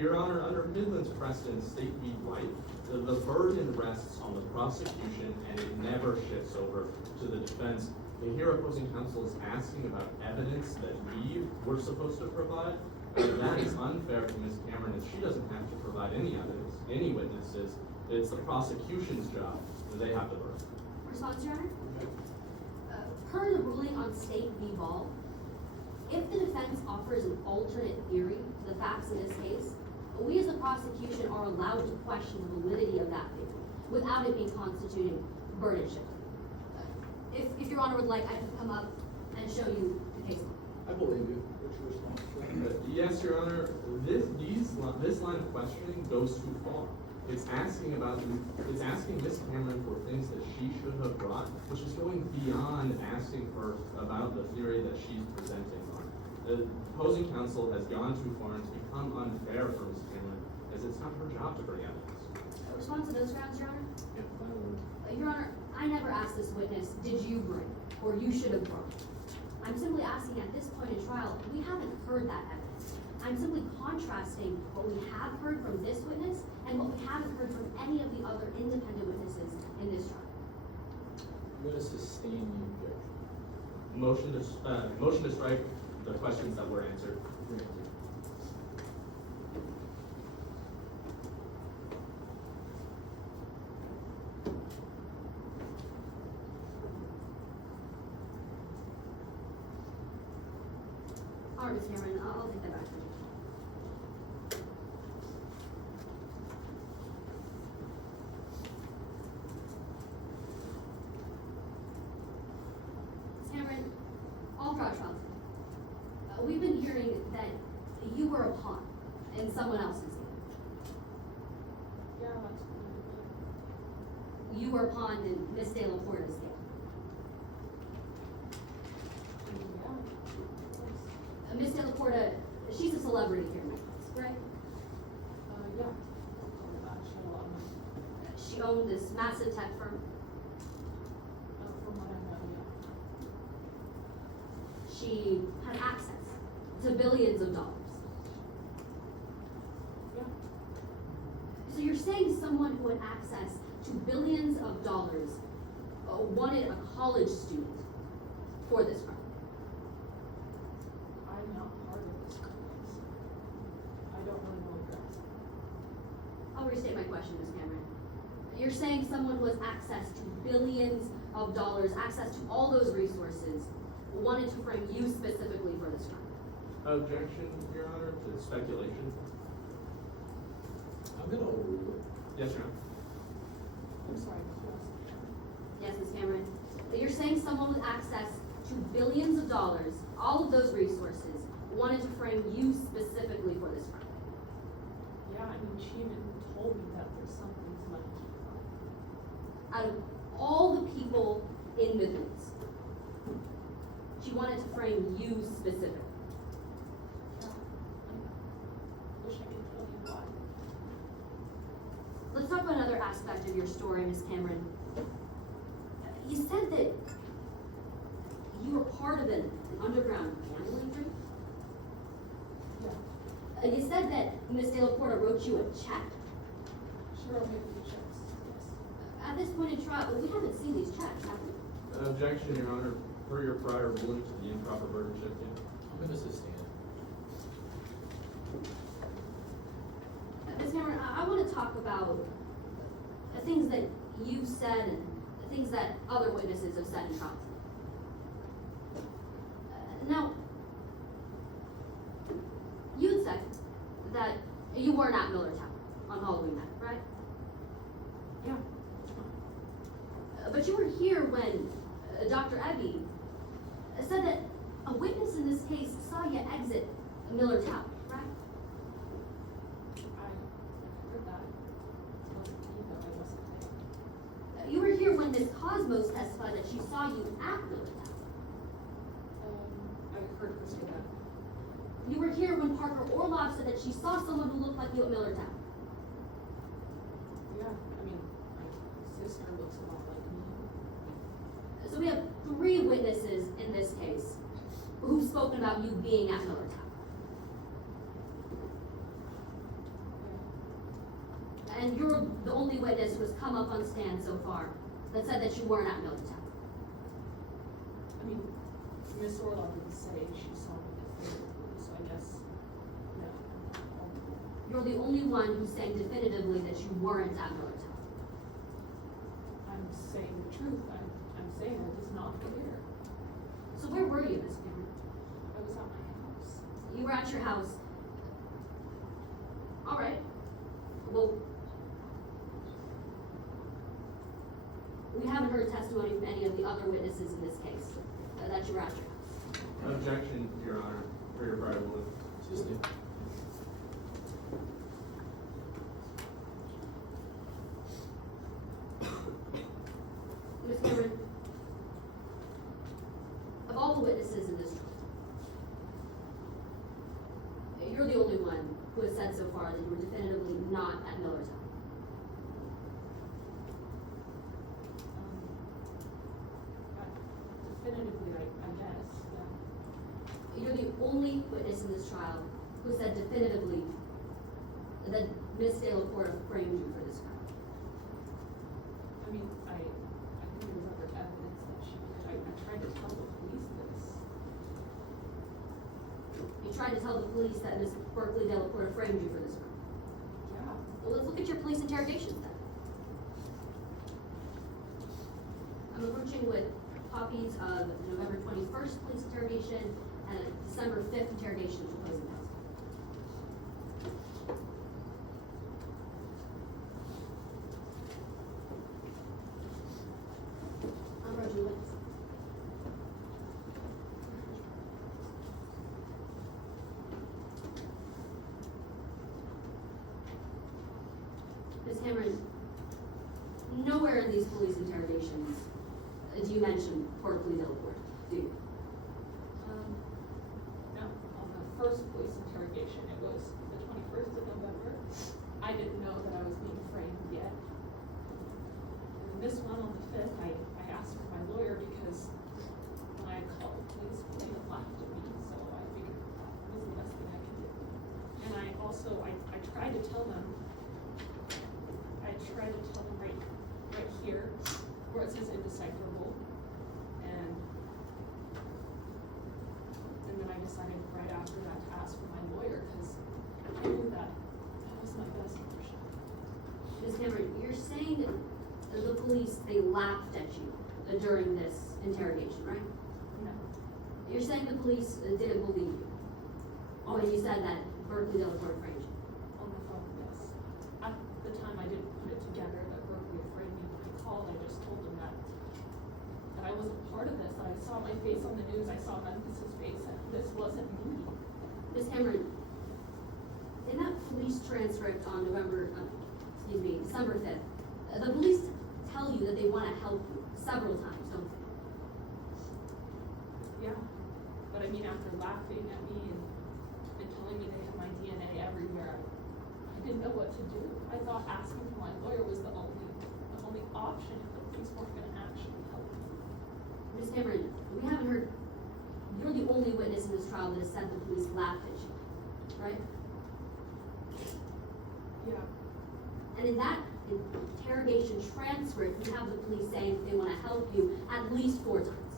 Your Honor, under Midland's precedent, State v. White, the burden rests on the prosecution and it never shifts over to the defense. And here opposing counsel is asking about evidence that we were supposed to provide. That is unfair to Ms. Cameron, and she doesn't have to provide any evidence, any witnesses. It's the prosecution's job, and they have the burden. Response, Your Honor? Per the ruling on State v. Ball, if the defense offers an alternate theory to the facts in this case, we as the prosecution are allowed to question the validity of that theory without it being constituting burden shifting. If Your Honor would like, I can come up and show you the case law. I believe you. What's your response? Yes, Your Honor, this line of questioning goes too far. It's asking Ms. Cameron for things that she should have brought, which is going beyond asking her about the theory that she's presenting on. The opposing counsel has gone too far and it's become unfair for Ms. Cameron, as it's not her job to bring evidence. Response to those grounds, Your Honor? Your Honor, I never asked this witness, did you bring, or you should have brought. I'm simply asking at this point in trial, we haven't heard that evidence. I'm simply contrasting what we have heard from this witness and what we haven't heard from any of the other independent witnesses in this trial. I'm going to sustain the objection. Motion to strike the questions that were answered. All right, Ms. Cameron, I'll take that back from you. Ms. Cameron, all throughout trial today, we've been hearing that you were a pawn in someone else's game. Yeah, that's pretty You were a pawn in Miss De La Porta's game. good. Yeah. Miss De La Porta, she's a celebrity here in Memphis, right? Yeah. She had a lot of money. She owned this massive tech firm. From what I know, yeah. She had access to billions of dollars. Yeah. So you're saying someone who had access to billions of dollars wanted a college student for this crime? I'm not part of this case. I don't really know what you're asking. I'll restate my question, Ms. Cameron. You're saying someone who has access to billions of dollars, access to all those resources, wanted to frame you specifically for this crime? Objection, Your Honor, to speculation. I'm gonna overrule it. Yes, Your Honor. I'm sorry, Yes, Ms. Cameron. You're saying someone with access to billions of dollars, all of those resources, wanted to frame you specifically for this crime? yeah, I mean, she even told me that there's something to money keep from. Out of all the people in Midlands, she wanted to frame you specifically. Yeah, I wish I could tell you why. Let's talk about another aspect of your story, Ms. Cameron. You said that you were part of an underground gambling ring? Yeah, And you said that Ms. De La Porta wrote you a check? she wrote me a few checks, yes. At this point in trial, we haven't seen these checks, have we? Objection, Your Honor, per your prior ruling to the improper burden shifting. I'm gonna sustain it. Ms. Cameron, I want to talk about the things that you said and the things that other witnesses have said in trial. Now, you had said that you weren't at Miller Tower on Halloween night, right? Yeah. But you were here when Dr. Ebby said that a witness in this case saw you exit Miller Tower, right? I heard that. I wasn't there. You were here when Ms. Cosmos testified that she saw you at Miller Tower. I heard her say that. You were here when Parker Orloff said that she saw someone who looked like you at Miller Tower. Yeah, I mean, my sister looks a lot like me. So we have 3 witnesses in this case who've spoken about you being at Miller Tower. And you're the only witness who has come up on stand so far that said that you weren't at Miller Tower. I mean, Miss Orloff didn't say she saw me definitively, so I guess, yeah. You're the only one who's saying definitively that you weren't at Miller Tower. I'm saying the truth. I'm saying I was not there. So where were you, Ms. Cameron? I was at my house. You were at your house. All right. Well, we haven't heard testimony from any of the other witnesses in this case that you were at your house. Objection, Your Honor, per your prior ruling. Sustain. Ms. Cameron, of all the witnesses in this trial, you're the only one who has said so far that you were definitively not at Miller Tower. Definitively, I guess, yeah. You're the only witness in this trial who said definitively that Ms. De La Porta framed you for this crime. I mean, I think there was other evidence that she did. I tried to tell the police this. You tried to tell the police that Ms. Berkeley De La Porta framed you for this crime. Yeah. Well, let's look at your police interrogations then. I'm approaching with copies of the November 21st police interrogation and a December 5th interrogation of opposing counsel. I'm approaching with. Ms. Cameron, nowhere in these police interrogations do you mention Berkeley De La Porta, do you? No, on the first police interrogation, it was the 21st of November. I didn't know that I was being framed yet. And this one on the 5th, I asked for my lawyer because when I called the police, they had laughed at me, so I figured that was the best thing I could do. And I also, I tried to tell them right here, where it says indecipherable, and then I decided right after that to ask for my lawyer, because I knew that was my best option. at you during this interrogation, right? No. You're saying the police didn't believe you when you said that Berkeley Delacorte framed you. On the phone, yes. At the time, I didn't put it together that Berkeley afraid me. When I called, I just told them that I wasn't part of this, that I saw my face on the news, I saw Memphis's face, and this wasn't me. Ms. Cameron, in that police transcript on December 5th, the police tell you that they want to help you several times, don't they? Yeah. But I mean, after laughing at me and telling me they had my DNA everywhere, I didn't know what to do. I thought asking for my lawyer was the only option if the police weren't gonna actually help me. Ms. Cameron, we haven't heard, you're the only witness in this trial that has said the police laughed at you, right? Yeah. And in that interrogation transcript, you have the police saying that they want to help you at least 4 times.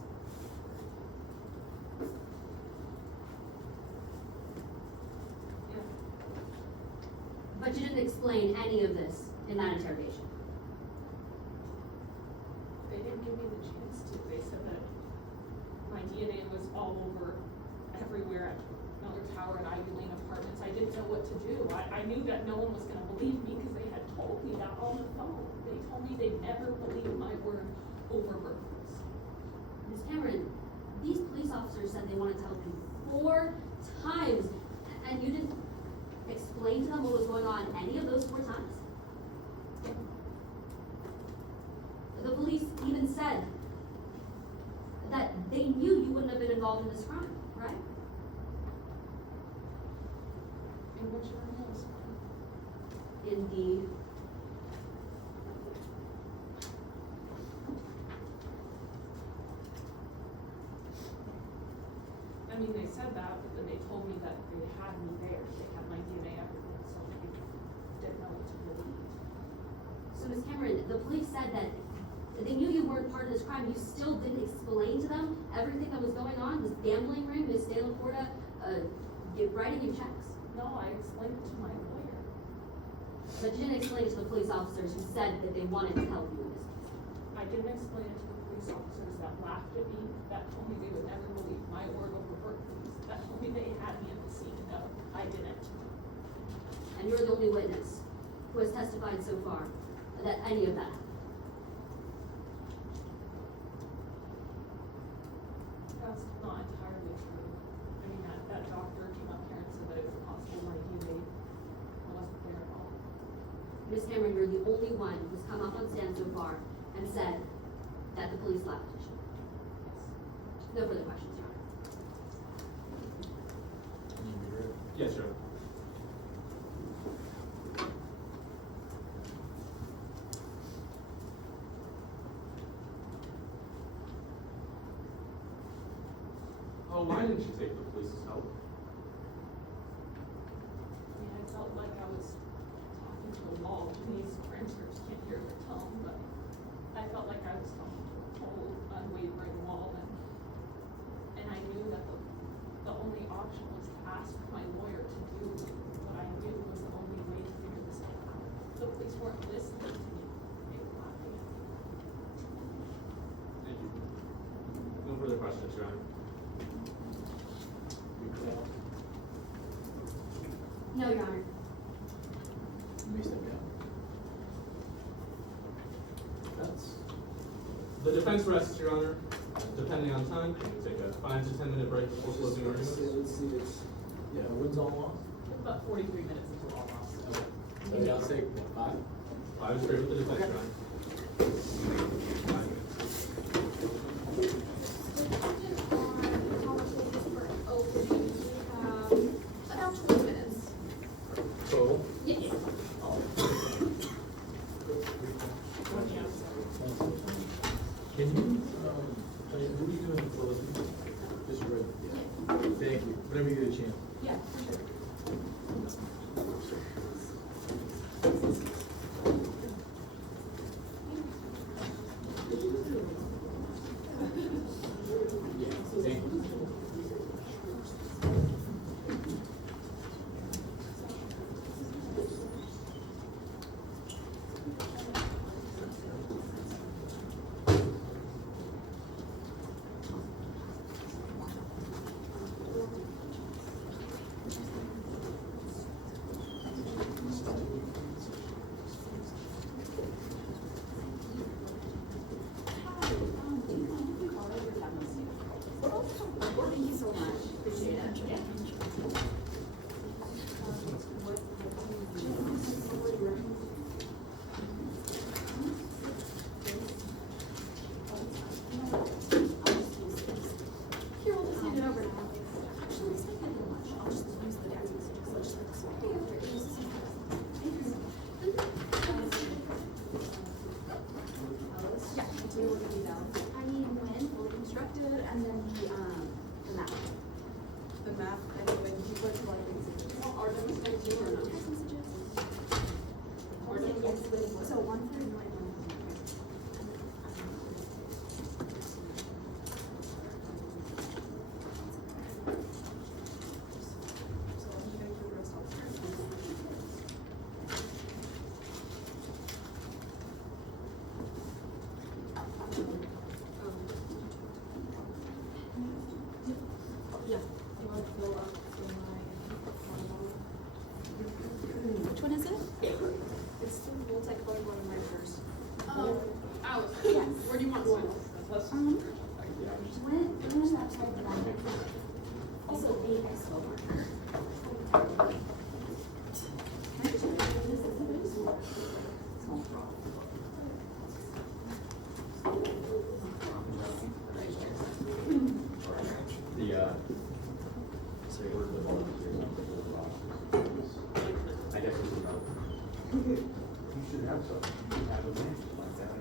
Yeah. But you didn't explain any of this in that interrogation. They didn't give me the chance to. They said that my DNA was all over everywhere at Miller Tower and Ivy Lane Apartments. I didn't know what to do. I knew that no one was gonna believe me because they had told me that on the phone. They told me they'd never believe my word over Berkeley's. Ms. Cameron, these police officers said they wanted to help you 4 times, and you didn't explain to them what was going on any of those 4 times? The police even said that they knew you wouldn't have been involved in this crime, right? And what you knows? In the I mean, they said that, but then they told me that they had me there. They had my DNA everything, so they didn't know what to believe. So, Ms. Cameron, the police said that they knew you weren't part of this crime. You still didn't explain to them everything that was going on, this gambling ring, Ms. De La Porta, writing you checks. No, I explained it to my lawyer. But you didn't explain it to the police officers who said that they wanted to help you in this case. I didn't explain it to the police officers that laughed at me, that told me they would never believe my word over Berkeley's, that told me they had me at the scene. No, I didn't. And you're the only witness who has testified so far that any of that happened. That's not entirely true. I mean, that doctor came up here and said that it was possible my DNA wasn't there at all. Ms. Cameron, you're the only one who's come up on stand so far and said that the police laughed at you. Yes. No further questions, Your Honor. Yes, sir. Oh, why didn't you take the police's help? I mean, I felt like I was talking to a wall. These transcripts can't hear the tone, but I felt like I was talking to a cold, unwavering wall, and I knew that the only option was to ask my lawyer to do what I knew was the only way to figure this out. The police weren't listening to me. They were laughing at me. Thank you. No further questions, Your Honor. No, Your Honor. You may step down. That's. The defense rests, Your Honor. Depending on time, can we take a 5 to 10 minute break before closing arguments? Let's see, yeah, when's all lost? About 43 minutes until all lost. Okay. So I'll say 5? 5 is great with the defense, Your Honor. 5 minutes. About 20 minutes. Total? Yes. Can you, what are you doing in closing? Just read, yeah. Thank you, whenever you get a chance. Yeah, for sure. this multicolored one right first. Oh, Alice, Yes. where do you want to go? When outside the back. Also, a expo marker. So you're the volunteers on the board of I guess it's about. You should have some, you should have a man like that.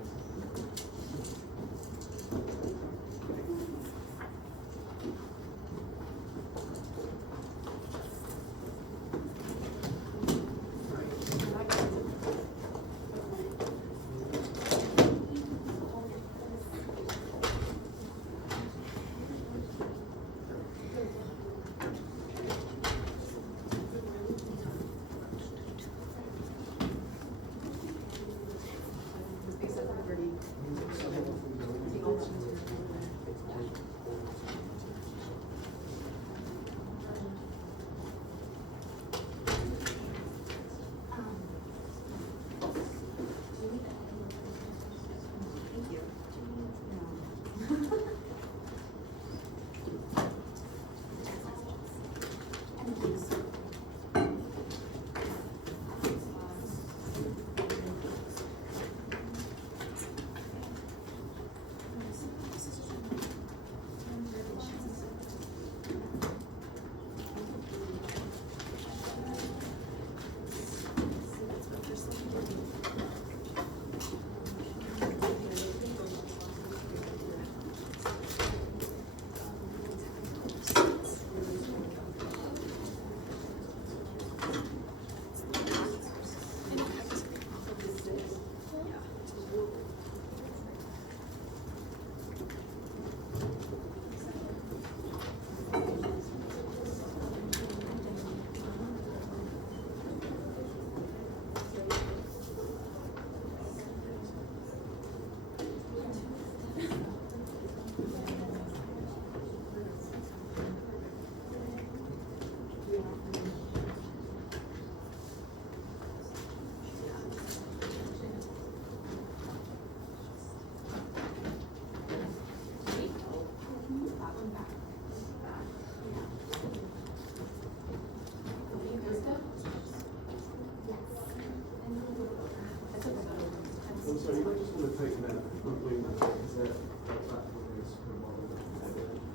I'm sorry, you might just want to take that front wing, is that platform is remodeled?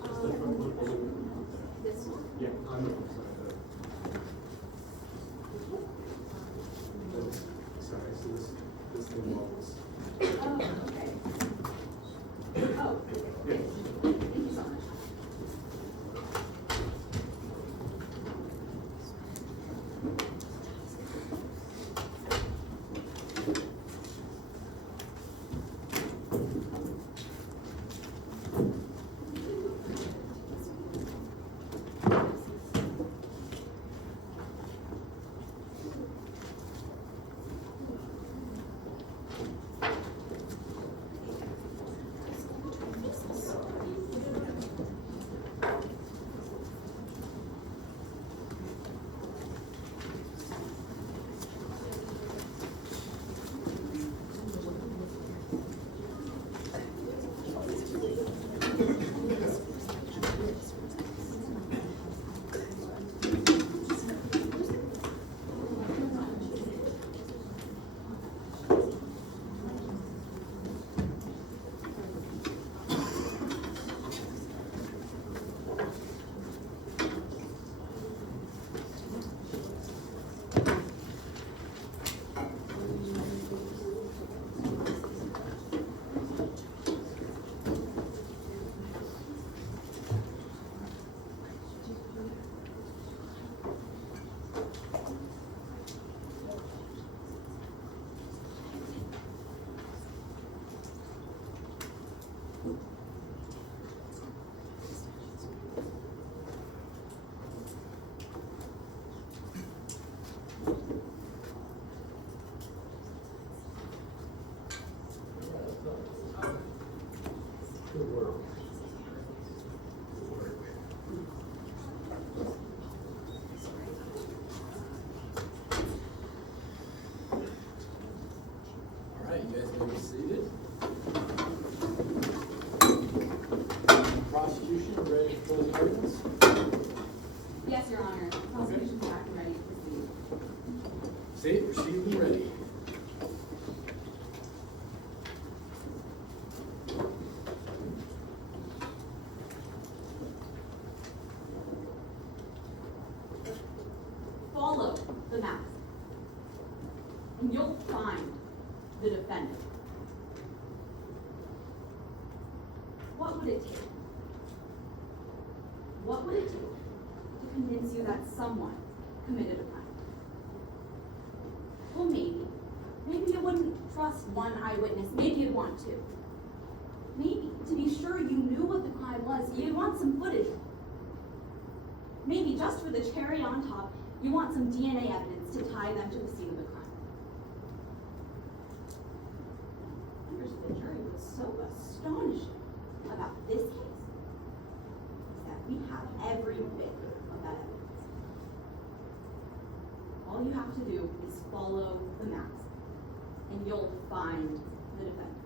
Just the front wing. This one? Yeah, I'm sorry. Sorry, so this thing wobbles. Oh, okay. Oh, okay. Yeah. Thank you so much. State, proceed when ready. Follow the mask, and you'll find the defendant. What would it take? What would it take to convince you that someone committed a crime? Well, maybe you wouldn't trust one eyewitness. Maybe you'd want two. Maybe, to be sure you knew what the crime was, you'd want some footage. Maybe, just for the cherry on top, you want some DNA evidence to tie them to the scene of the crime. Members of the jury was so astonishing about this case is that we have every bit of that evidence. All you have to do is follow the mask, and you'll find the defendant.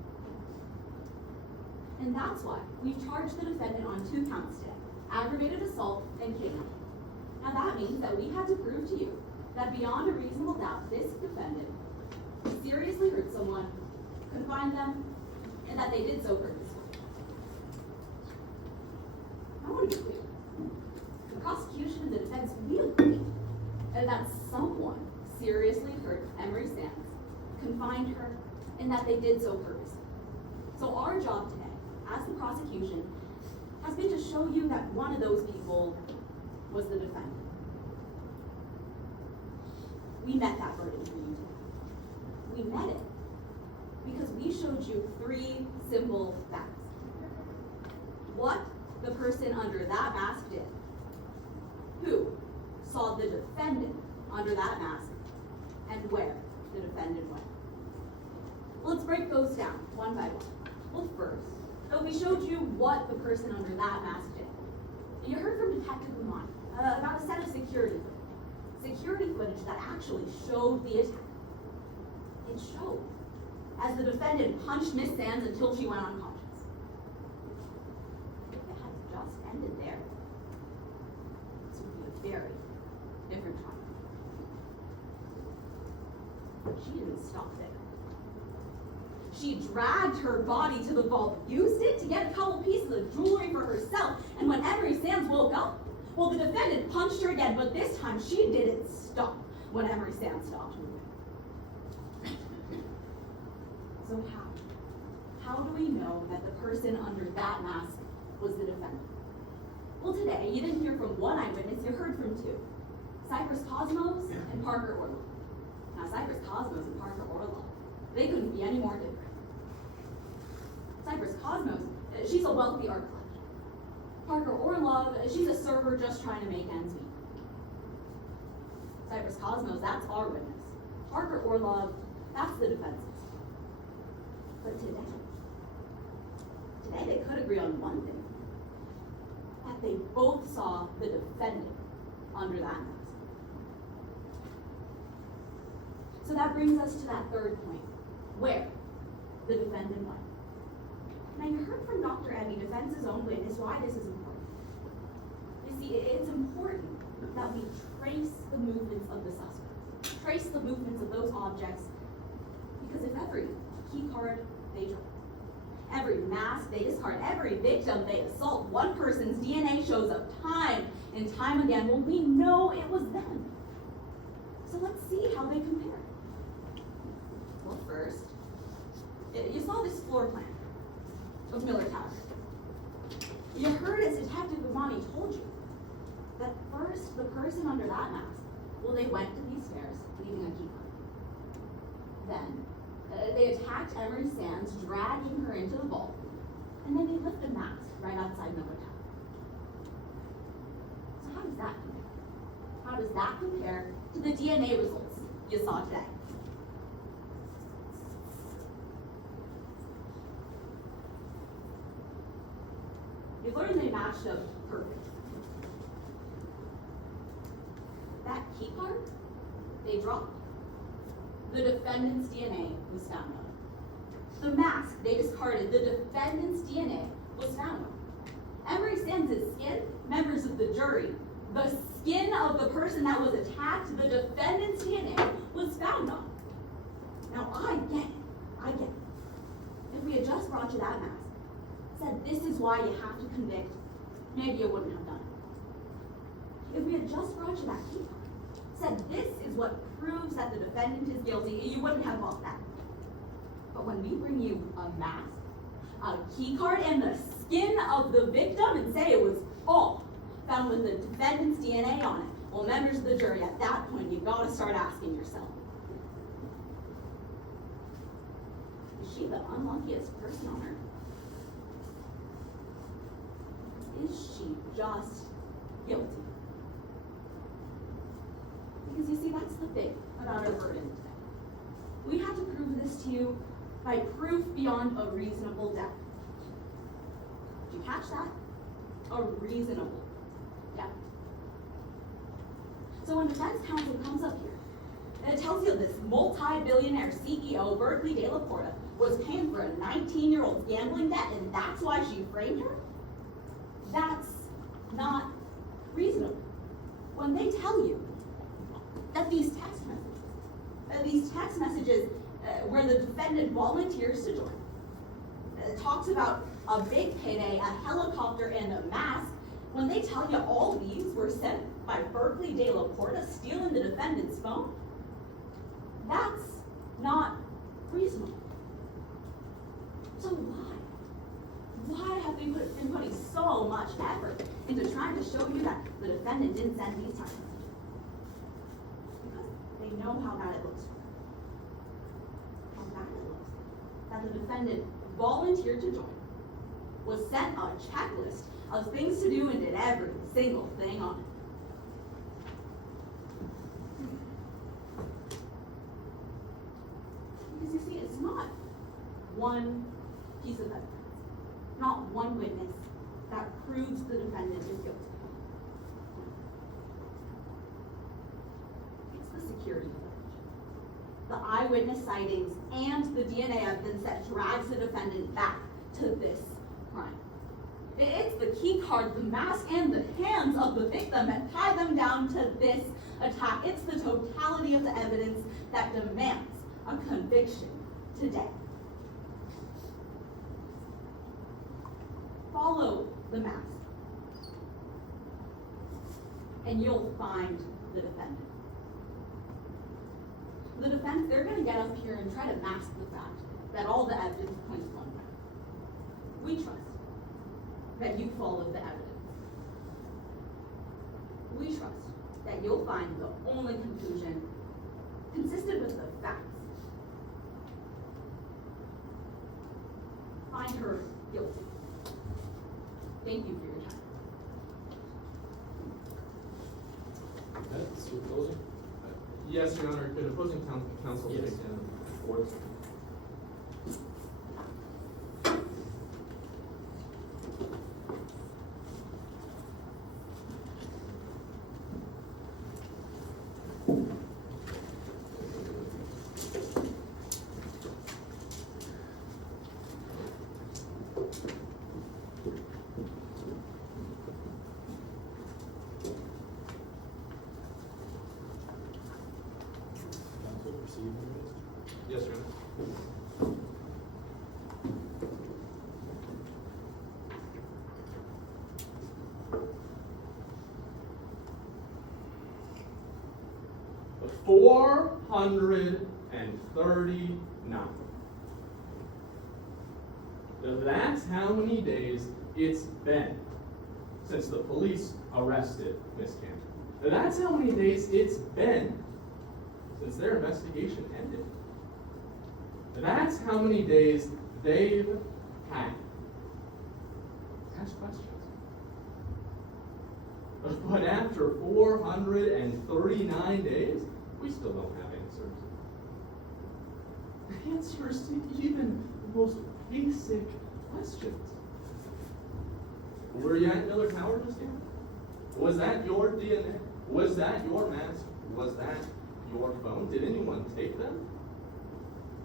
And that's why we've charged the defendant on 2 counts today: aggravated assault and kidnapping. Now that means that we had to prove to you that beyond a reasonable doubt, this defendant seriously hurt someone, confined them, and that they did so purposely. I want to be clear. The prosecution and the defense, we agree that someone seriously hurt Emery Sands, confined her, and that they did so purposely. So our job today, as the prosecution, has been to show you that one of those people was the defendant. We met that burden for you today. We met it because we showed you 3 simple facts. What the person under that mask did, who saw the defendant under that mask, and where the defendant went. Well, let's break those down one by one. Well, first, we showed you what the person under that mask did. You heard from Detective Lamont about a set of security footage that actually showed the attack. It showed as the defendant punched Miss Sands until she went unconscious. If it had just ended there, this would be a very different trial. But she didn't stop there. She dragged her body to the vault, used it to get a couple pieces of jewelry for herself, and when Emery Sands woke up, well, the defendant punched her again, but this time she didn't stop when Emery Sands stopped moving. So how do we know that the person under that mask was the defendant? Well, today, you didn't hear from one eyewitness, you heard from 2. Cypress Cosmos and Parker Orlov. Now, Cypress Cosmos and Parker Orlov, they couldn't be any more different. Cypress Cosmos, she's a wealthy art collector. Parker Orlov, she's a server just trying to make ends meet. Cypress Cosmos, that's our witness. Parker Orlov, that's the defense's. But today they could agree on one thing: that they both saw the defendant under that mask. So that brings us to that third point: where the defendant went. Now, you heard from Dr. Ebby, defense's own witness, why this is important. You see, it's important that we trace the movements of the suspect, trace the movements of those objects, because if every key card they drop, every mask they discard, every victim they assault, one person's DNA shows up time and time again, well, we know it was them. So let's see how they compare. Well, first, you saw this floor plan of Miller Tower. You heard as Detective Umami told you that first the person under that mask, well, they went to these stairs, leaving a key card. Then they attacked Emery Sands, dragging her into the vault, and then they left the mask right outside Miller Tower. So how does that compare? How does that compare to the DNA results you saw today? You learned they matched up perfect. That key card they dropped, the defendant's DNA was found on it. The mask they discarded, the defendant's DNA was found on it. Emery Sands' skin, members of the jury, the skin of the person that was attacked, the defendant's DNA was found brought you that mask, said this is why you have to convict, maybe you wouldn't have done it. If we had just brought you that key card, said this is what proves that the defendant is guilty, you wouldn't have bought that. But when we bring you a mask, a key card, and the skin of the victim and say it was all found with the defendant's DNA on it, well, members of the jury, at that point, you've got to start asking yourself, is she the unluckiest person on earth? Is she just guilty? Because you see, that's the thing about our burden today. We have to prove this to you by proof beyond a reasonable doubt. Did you catch that? A reasonable doubt. So when defense counsel comes up here and it tells you this multi-billionaire CEO, Berkeley De La Porta, was paying for a 19-year-old's gambling debt and that's why she framed her, that's not reasonable. When they tell you that these text messages where the defendant volunteers to join, talks about a big payday, a helicopter, and a mask, when they tell you all these were sent by Berkeley De La Porta stealing the defendant's phone, that's not reasonable. So why have we been putting so much effort into trying to show you that the defendant didn't send these text messages? Because they know how bad it looks. How bad it looks that the defendant volunteered to join, was sent a checklist of things to do and did every single thing on it. Because you see, it's not one piece of evidence, not one witness that proves the defendant is guilty. It's the security footage, the eyewitness sightings, and the DNA evidence that drags the defendant back to this crime. It's the key card, the mask, and the hands of the victim that tie them down to this attack. It's the totality of the evidence that demands a conviction today. Follow the mask, and you'll find the defendant. The defense, they're going to get up here and try to mask the fact that all the evidence points one way. We trust that you followed the evidence. We trust that you'll find the only conclusion consistent with the facts. Find her guilty. Thank you for your time. That's your closing? Yes, Your Honor, could opposing counsel take Yes. forward? Counsel, proceed. Yes, Your Honor. $439. That's how many days it's been since the police arrested Miss Cantor. That's how many days it's been since their investigation ended. That's how many days they've had. Ask questions. But after 439 days, we still don't have answers. Answers to even the most basic questions. Were you at Miller Tower just now? Was that your DNA? Was that your mask? Was that your phone? Did anyone take them?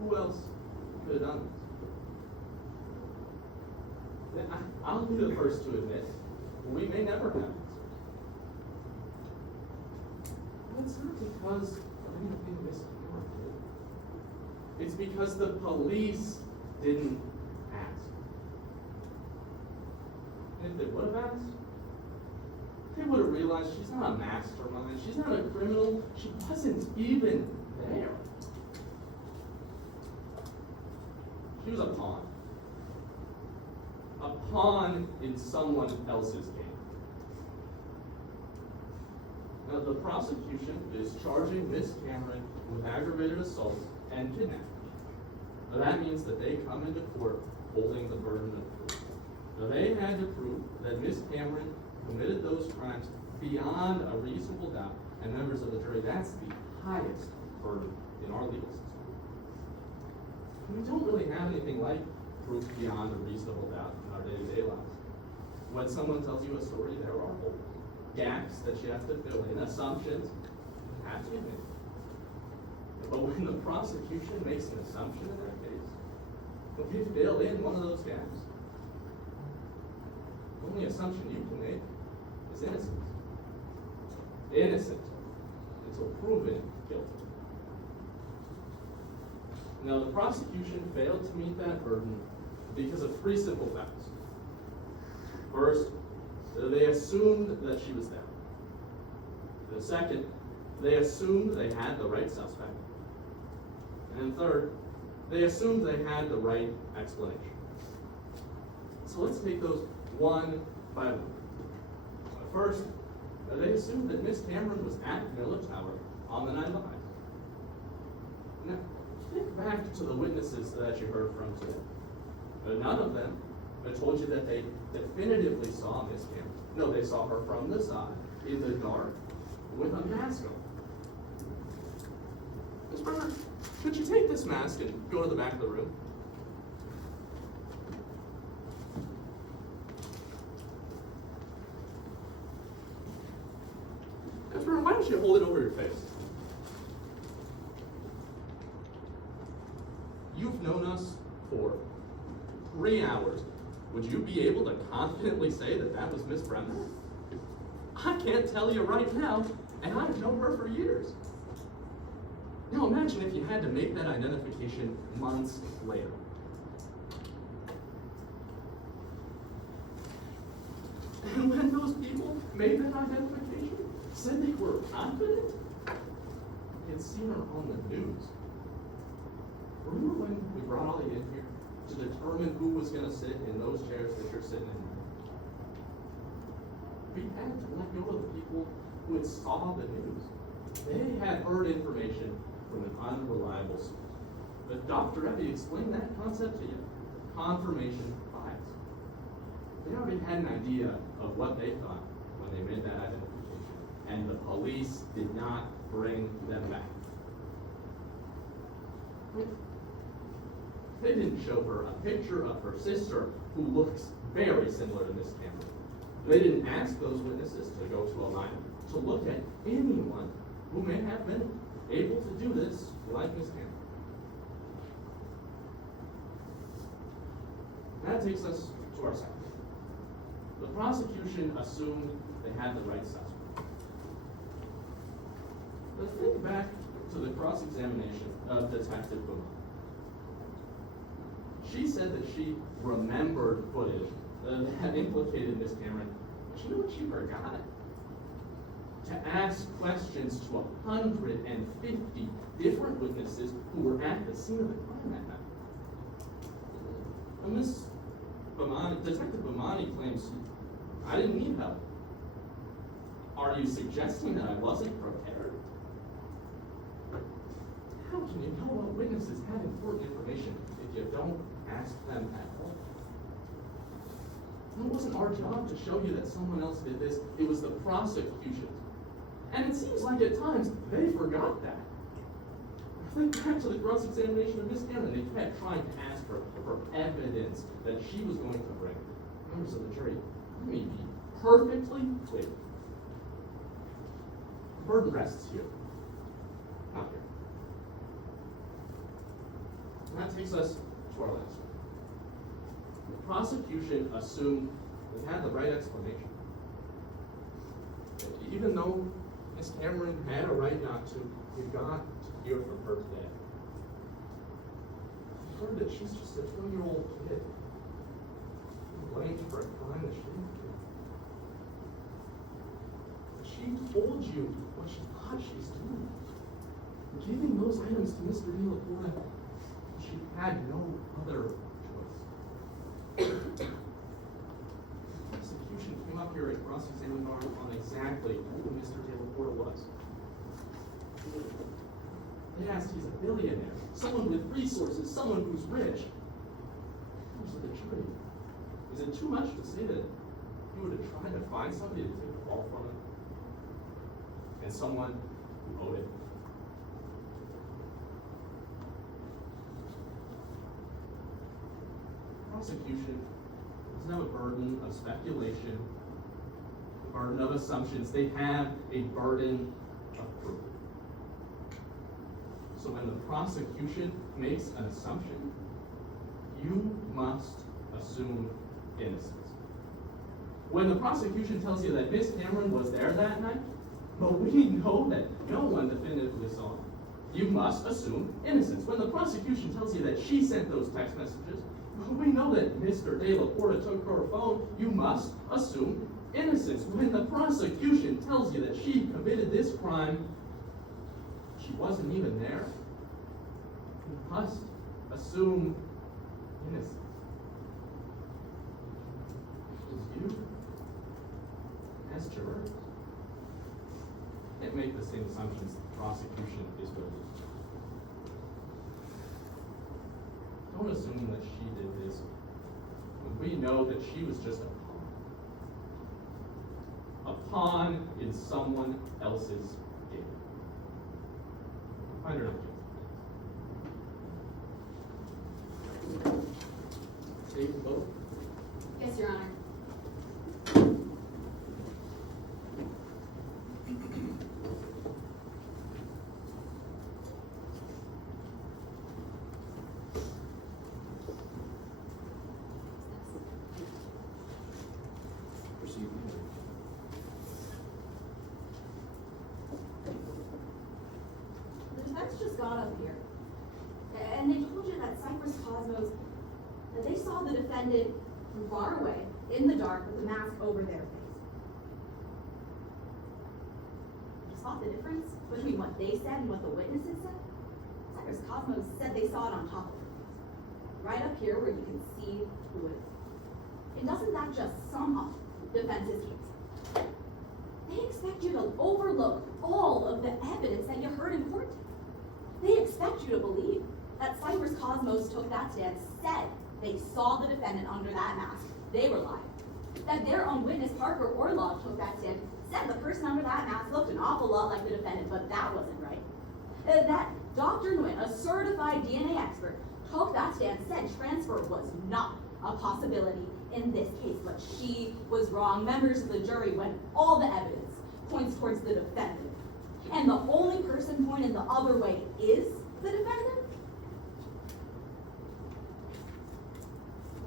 Who else could have done this? I'll be the first to admit, we may never have answers. But it's not because of anything Miss Cantor did. It's because the police didn't ask. if they would have asked, they would have realized she's not a mastermind, she's not a criminal, she wasn't even there. She was a pawn. A pawn in someone else's game. Now, the prosecution is charging Miss Cameron with aggravated assault and kidnapping. Now, that means that they come into court holding the burden of proof. Now, they had to prove that Miss Cameron committed those crimes beyond a reasonable doubt, and members of the jury, that's the highest burden in our legal system. We don't really have anything like proof beyond a reasonable doubt in our day-to-day lives. When someone tells you a story, there are gaps that you have to fill in, assumptions have to be made. But when the prosecution makes an assumption in their case, when they fill in one of those gaps, the only assumption you can make is innocence. Innocent until proven guilty. Now, the prosecution failed to meet that burden because of three simple facts. First, they assumed that she was there. The second, they assumed they had the right suspect. And third, they assumed they had the right explanation. So let's take those one by one. First, they assumed that Miss Cameron was at Miller Tower on the night of the heist. Now, think back to the witnesses that you heard from today. None of them told you that they definitively saw Miss Cameron. No, they saw her from the side, in the dark, with a mask on. Ms. Bremer, could you take this mask and go to the back of the room? Ms. Bremer, why don't you hold it over your face? You've known us for 3 hours. Would you be able to confidently say that that was Miss Bremer? I can't tell you right now, and I've known her for years. Now imagine if you had to make that identification months later. And when those people made that identification, said they were confident, they'd seen her on the news. Remember when we brought all you in here to determine who was going to sit in those chairs that you're sitting in? We had to let go of the people who had saw the news. They had heard information from an unreliable source. But Dr. Evie explained that concept to you. Confirmation bias. They already had an idea of what they thought when they made that identification. And the police did not bring them back. They didn't show her a picture of her sister who looks very similar to Miss Cameron. They didn't ask those witnesses to go to a lineup to look at anyone who may have been able to do this like Miss Cameron. That takes us to our second. The prosecution assumed they had the right suspect. Let's think back to the cross-examination of Detective Boomer. She said that she remembered footage that implicated Miss Cameron, but you know what she forgot? To ask questions to 150 different witnesses who were at the scene of the crime that night. And Miss Bomani, Detective Bomani claims, I didn't need help. Are you suggesting that I wasn't prepared? How can you know what witnesses have important information if you don't ask them at all? It wasn't our job to show you that someone else did this. It was the prosecution's. And it seems like at times they forgot that. Think back to the cross-examination of Miss Cameron. They kept trying to ask her for evidence that she was going to bring. Members of the jury, let me be perfectly clear. The burden rests here, not here. And that takes us to our last one. The prosecution assumed they had the right explanation. Even though Miss Cameron had a right not to, we got to hear from her today. We heard that she's just a 20-year-old kid. blamed for a crime that she didn't commit. She told you what she thought she's doing. Giving those items to Mr. De La Porta, she had no other choice. The prosecution came up here and cross-examined on exactly who Mr. De La Porta was. They asked, he's a billionaire, someone with resources, someone who's rich. So the jury, is it too much to say that he would have tried to find somebody to take the fall from him? And someone who owed it? Prosecution doesn't have a burden of speculation, a burden of assumptions. They have a burden of proof. So when the prosecution makes an assumption, you must assume innocence. When the prosecution tells you that Miss Cameron was there that night, but we know that no one definitively saw it, you must assume innocence. When the prosecution tells you that she sent those text messages, but we know that Mr. De La Porta took her phone, you must assume innocence. When the prosecution tells you that she committed this crime, she wasn't even there, you must assume innocence. Because you, as jurors, can't make the same assumptions the prosecution is going to do. Don't assume that she did this when we know that she was just a pawn. A pawn in someone else's game. Find her not guilty. Take the vote. Yes, Your Honor. Proceed. The defense just got up here, and they told you that Cypress Cosmos, that they saw the defendant from far away, in the dark, with a mask over their face. You spot the difference between what they said and what the witnesses said? Cypress Cosmos said they saw it on top of her face, right up here where you can see who it is. And doesn't that just sum up defense's case? They expect you to overlook all of the evidence that you heard in court. They expect you to believe that Cypress Cosmos took that stand, said they saw the defendant under that mask. They were lying. That their own witness, Parker Orlov, took that stand, said the person under that mask looked an awful lot like the defendant, but that wasn't right. That Dr. Nguyen, a certified DNA expert, took that stand, said transfer was not a possibility in this case, but she was wrong. Members of the jury, when all the evidence points towards the defendant, and the only person pointing the other way is the defendant,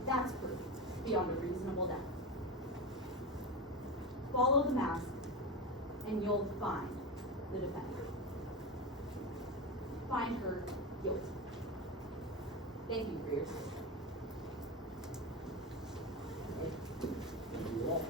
that's proof beyond a reasonable doubt. Follow the mask, and you'll find the defendant. Find her guilty. Thank you for your time. Thank you all.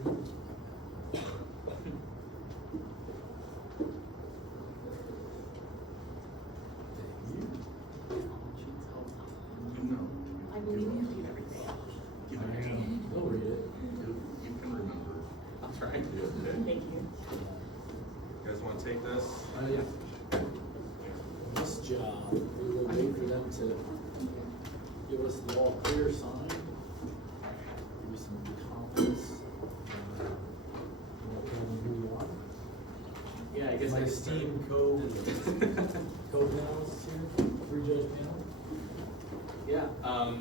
I believe you read everything. They'll read it. You can remember. I'll try. Okay. Thank you. You guys wanna take this? Yeah. This job, we will wait for them to give us the all clear sign. Give me some comments. Tell them who you are. Yeah, I guess My I could esteemed co-panelists here, three-judge panel. Yeah,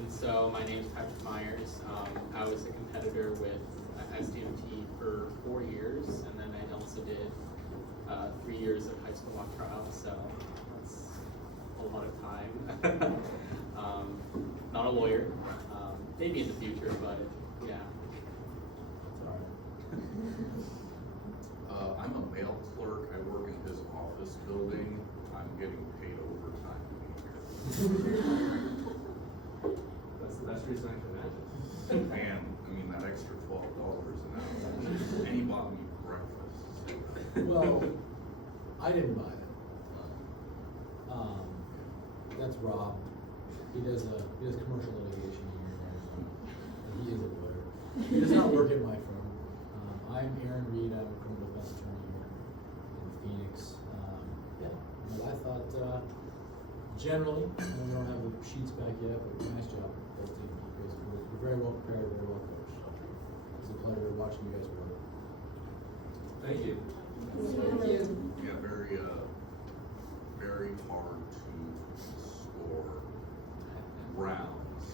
so my name's Patrick Myers. I was a competitor with SDMT for 4 years, and then I also did 3 years of high school mock trial, so that's a lot of time. Not a lawyer, maybe in the future, but yeah. That's all right. I'm a mail clerk. I work in his office building. I'm getting paid overtime to be here. That's the best reason I can imagine. And, I mean, that extra $12 an hour. And he bought me breakfast. Well, I didn't buy that. That's Rob. He does commercial litigation here in Arizona. And he is a lawyer. He does not work at my firm. I'm Aaron Reed. I'm a criminal defense attorney here in Phoenix. Yeah, but I thought, generally, we don't have the sheets back yet, but nice job, both teams. Because we're very well prepared, very well coached. So it's a pleasure watching you guys work. Thank you. Yeah, very hard to score rounds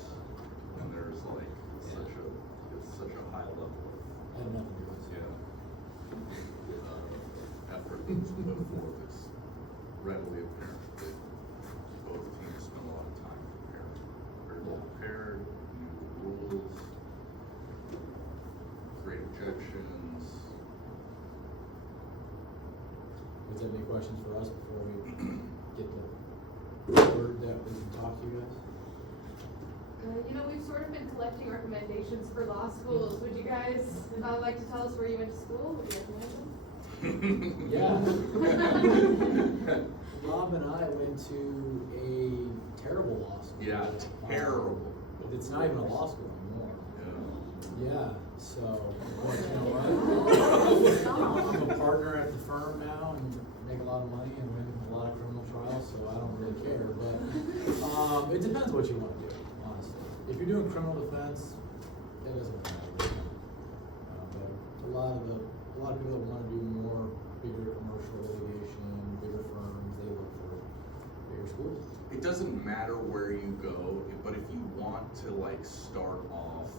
when there's like such a high level of I had nothing to do with it. effort that's put forth. It's readily apparent that both teams spend a lot of time preparing. Very well prepared, knew the rules, great objections. Is there any questions for us before we get the word that we can talk to you guys? We've sort of been collecting recommendations for law schools. Would you guys like to tell us where you went to school? Would you Yeah. Rob and I went to a terrible law school. Yeah, terrible. It's not even a law school anymore. Yeah, so, but you know what? I'm a partner at the firm now and make a lot of money and win a lot of criminal trials, so I don't really care, but, it depends what you want to do, honestly. If you're doing criminal defense, it doesn't matter. But a lot of people that want to do more bigger commercial litigation, bigger firms, they look for bigger schools. It doesn't matter where you go, but if you want to like start off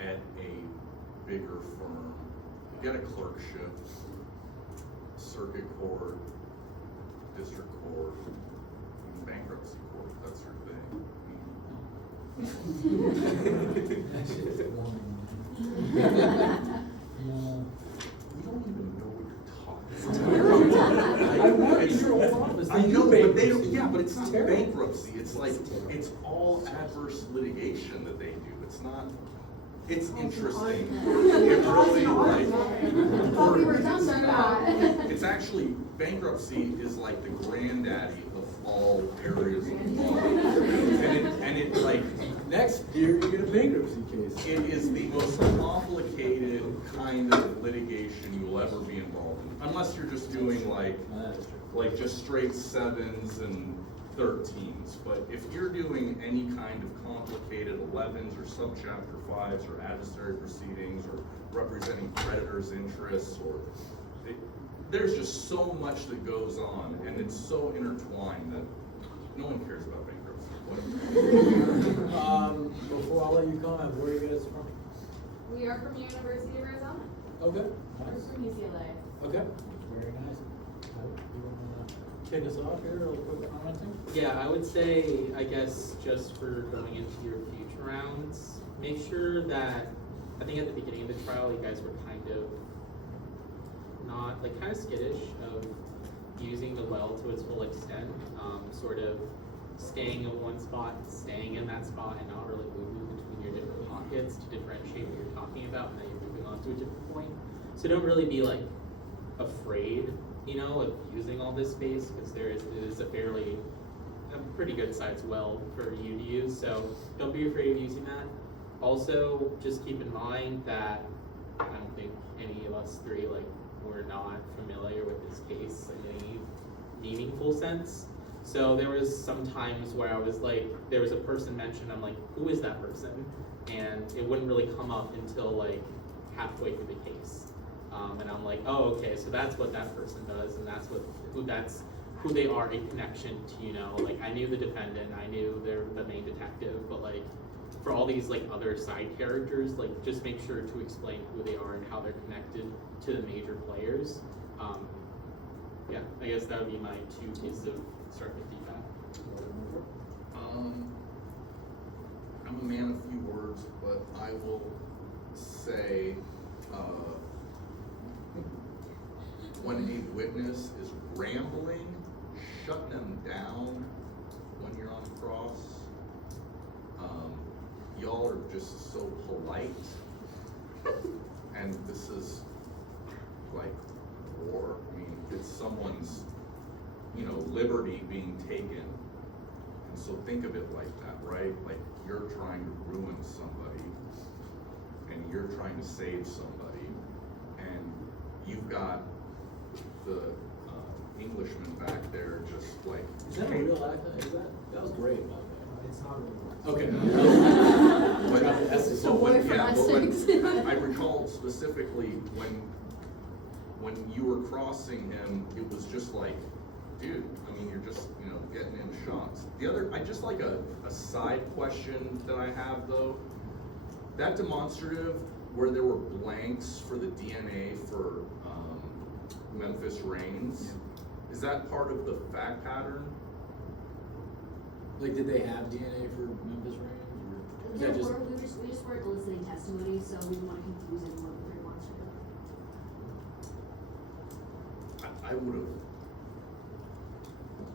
at a bigger firm, get a clerkship, circuit court, district court, bankruptcy court, if that's your thing. That shit's boring. You don't even know what you're talking about. I work in your old office. I know, but they don't, Bankruptcy. yeah, but it's not terrible. bankruptcy, it's like, it's all adverse litigation that they do, it's not, it's interesting. It really, like. Thought we were done with that. It's actually, bankruptcy is like the granddaddy of all areas of law. And it like, Next year, you get a bankruptcy case. it is the most complicated kind of litigation you'll ever be involved in, unless you're just doing like just straight 7s and 13s. But if you're doing any kind of complicated 11s or subchapter 5s or adversary proceedings or representing creditors' interests there's just so much that goes on and it's so intertwined that no one cares about bankruptcy. Before I'll let you comment, where are you guys from? We are from University of Arizona. Okay. We're Nice. from UCLA. Okay. Very nice. You want to kick us off here, real quick commenting? Yeah, I would say, I guess, just for going into your future rounds, make sure that, I think at the beginning of the trial, you guys were kind of skittish of using the well to its full extent, sort of staying in one spot, staying in that spot, and not really moving between your different pockets. pockets to differentiate what you're talking about, and then you're moving on to a different point. So don't really be like afraid, you know, of using all this space, because it is a pretty good sized well for you to use. So don't be afraid of using that. Also, just keep in mind that I don't think any of us three were not familiar with this case in any meaningful sense. So there was some times where I was like, there was a person mentioned, I'm like, who is that person? And it wouldn't really come up until like halfway through the case. And I'm like, oh, okay, so that's what that person does, and that's who they are in connection to, you know, like I knew the defendant, I knew they're the main detective, but like for all these like other side characters, like just make sure to explain who they are and how they're connected to the major players. Yeah, I guess that would be my 2 pieces of constructive feedback. I'm a man of few words, but I will say, when a witness is rambling, shut them down when you're on cross. Y'all are just so polite, and this is like war. I mean, it's someone's, you know, liberty being taken. And so think of it like that, right? Like you're trying to ruin somebody, and you're trying to save somebody, and you've got the Englishman back there just like. Is that a real accent? That was great, by the way. It's not really. Okay. I recall specifically when you were crossing him, it was just like, dude, I mean, you're just, you know, getting in shots. I just like a side question that I have though. That demonstrative where there were blanks for the DNA for Memphis Reigns, is that part of the fact pattern? Like, did they have DNA for Memphis Reigns? Or is that just... We just weren't eliciting testimony, so we didn't want to confuse anyone with their monster. I would have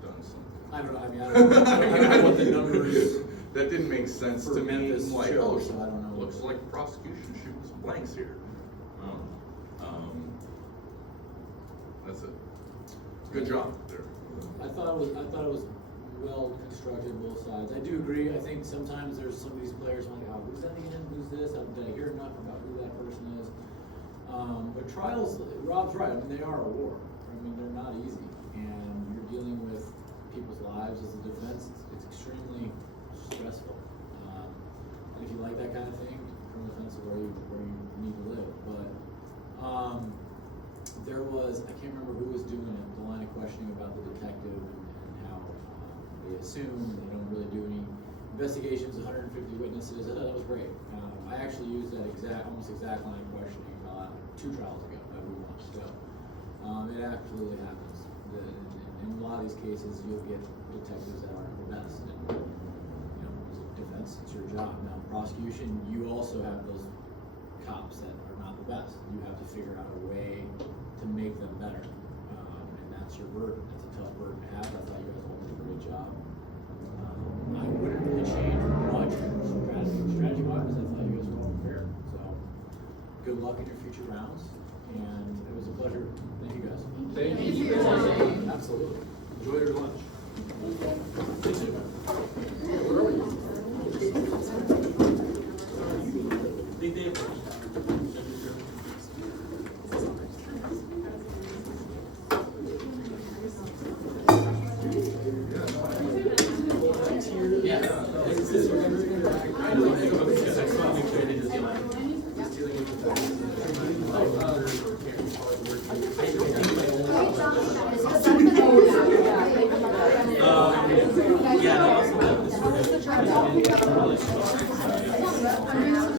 done something. I don't know. I mean, I don't know what the numbers. That didn't make sense for to me. Memphis Like, show, oh, so I don't know. looks like prosecution shooting some blanks here. That's it. Good job there. I thought it was well constructed both sides. I do agree. I think sometimes there's some of these players I'm like, oh, who's that again? Who's this? Did I hear enough about who that person is? But trials, Rob's right. I mean, they are a war. I mean, they're not easy, and you're dealing with people's lives as a defense. It's extremely stressful. And if you like that kind of thing, criminal defense is where you need to live. But there was, I can't remember who was doing it, the line of questioning about the detective and how they assume they don't really do any investigations, 150 witnesses. I thought that was great. I actually used that almost exact line of questioning 2 trials ago that we watched. So it absolutely happens. In a lot of these cases, you'll get detectives that aren't the best. And, you know, as a defense, it's your job. Now, prosecution, you also have those cops that are not the best. You have to figure out a way to make them better, and that's your burden. It's a tough burden to have. I thought you guys all did a great job. I wouldn't really change much strategy-wise. I thought you guys were all prepared. So, good luck in your future rounds, and it was a pleasure. Thank you guys. Thank you. Absolutely. Enjoy your lunch. Thank you.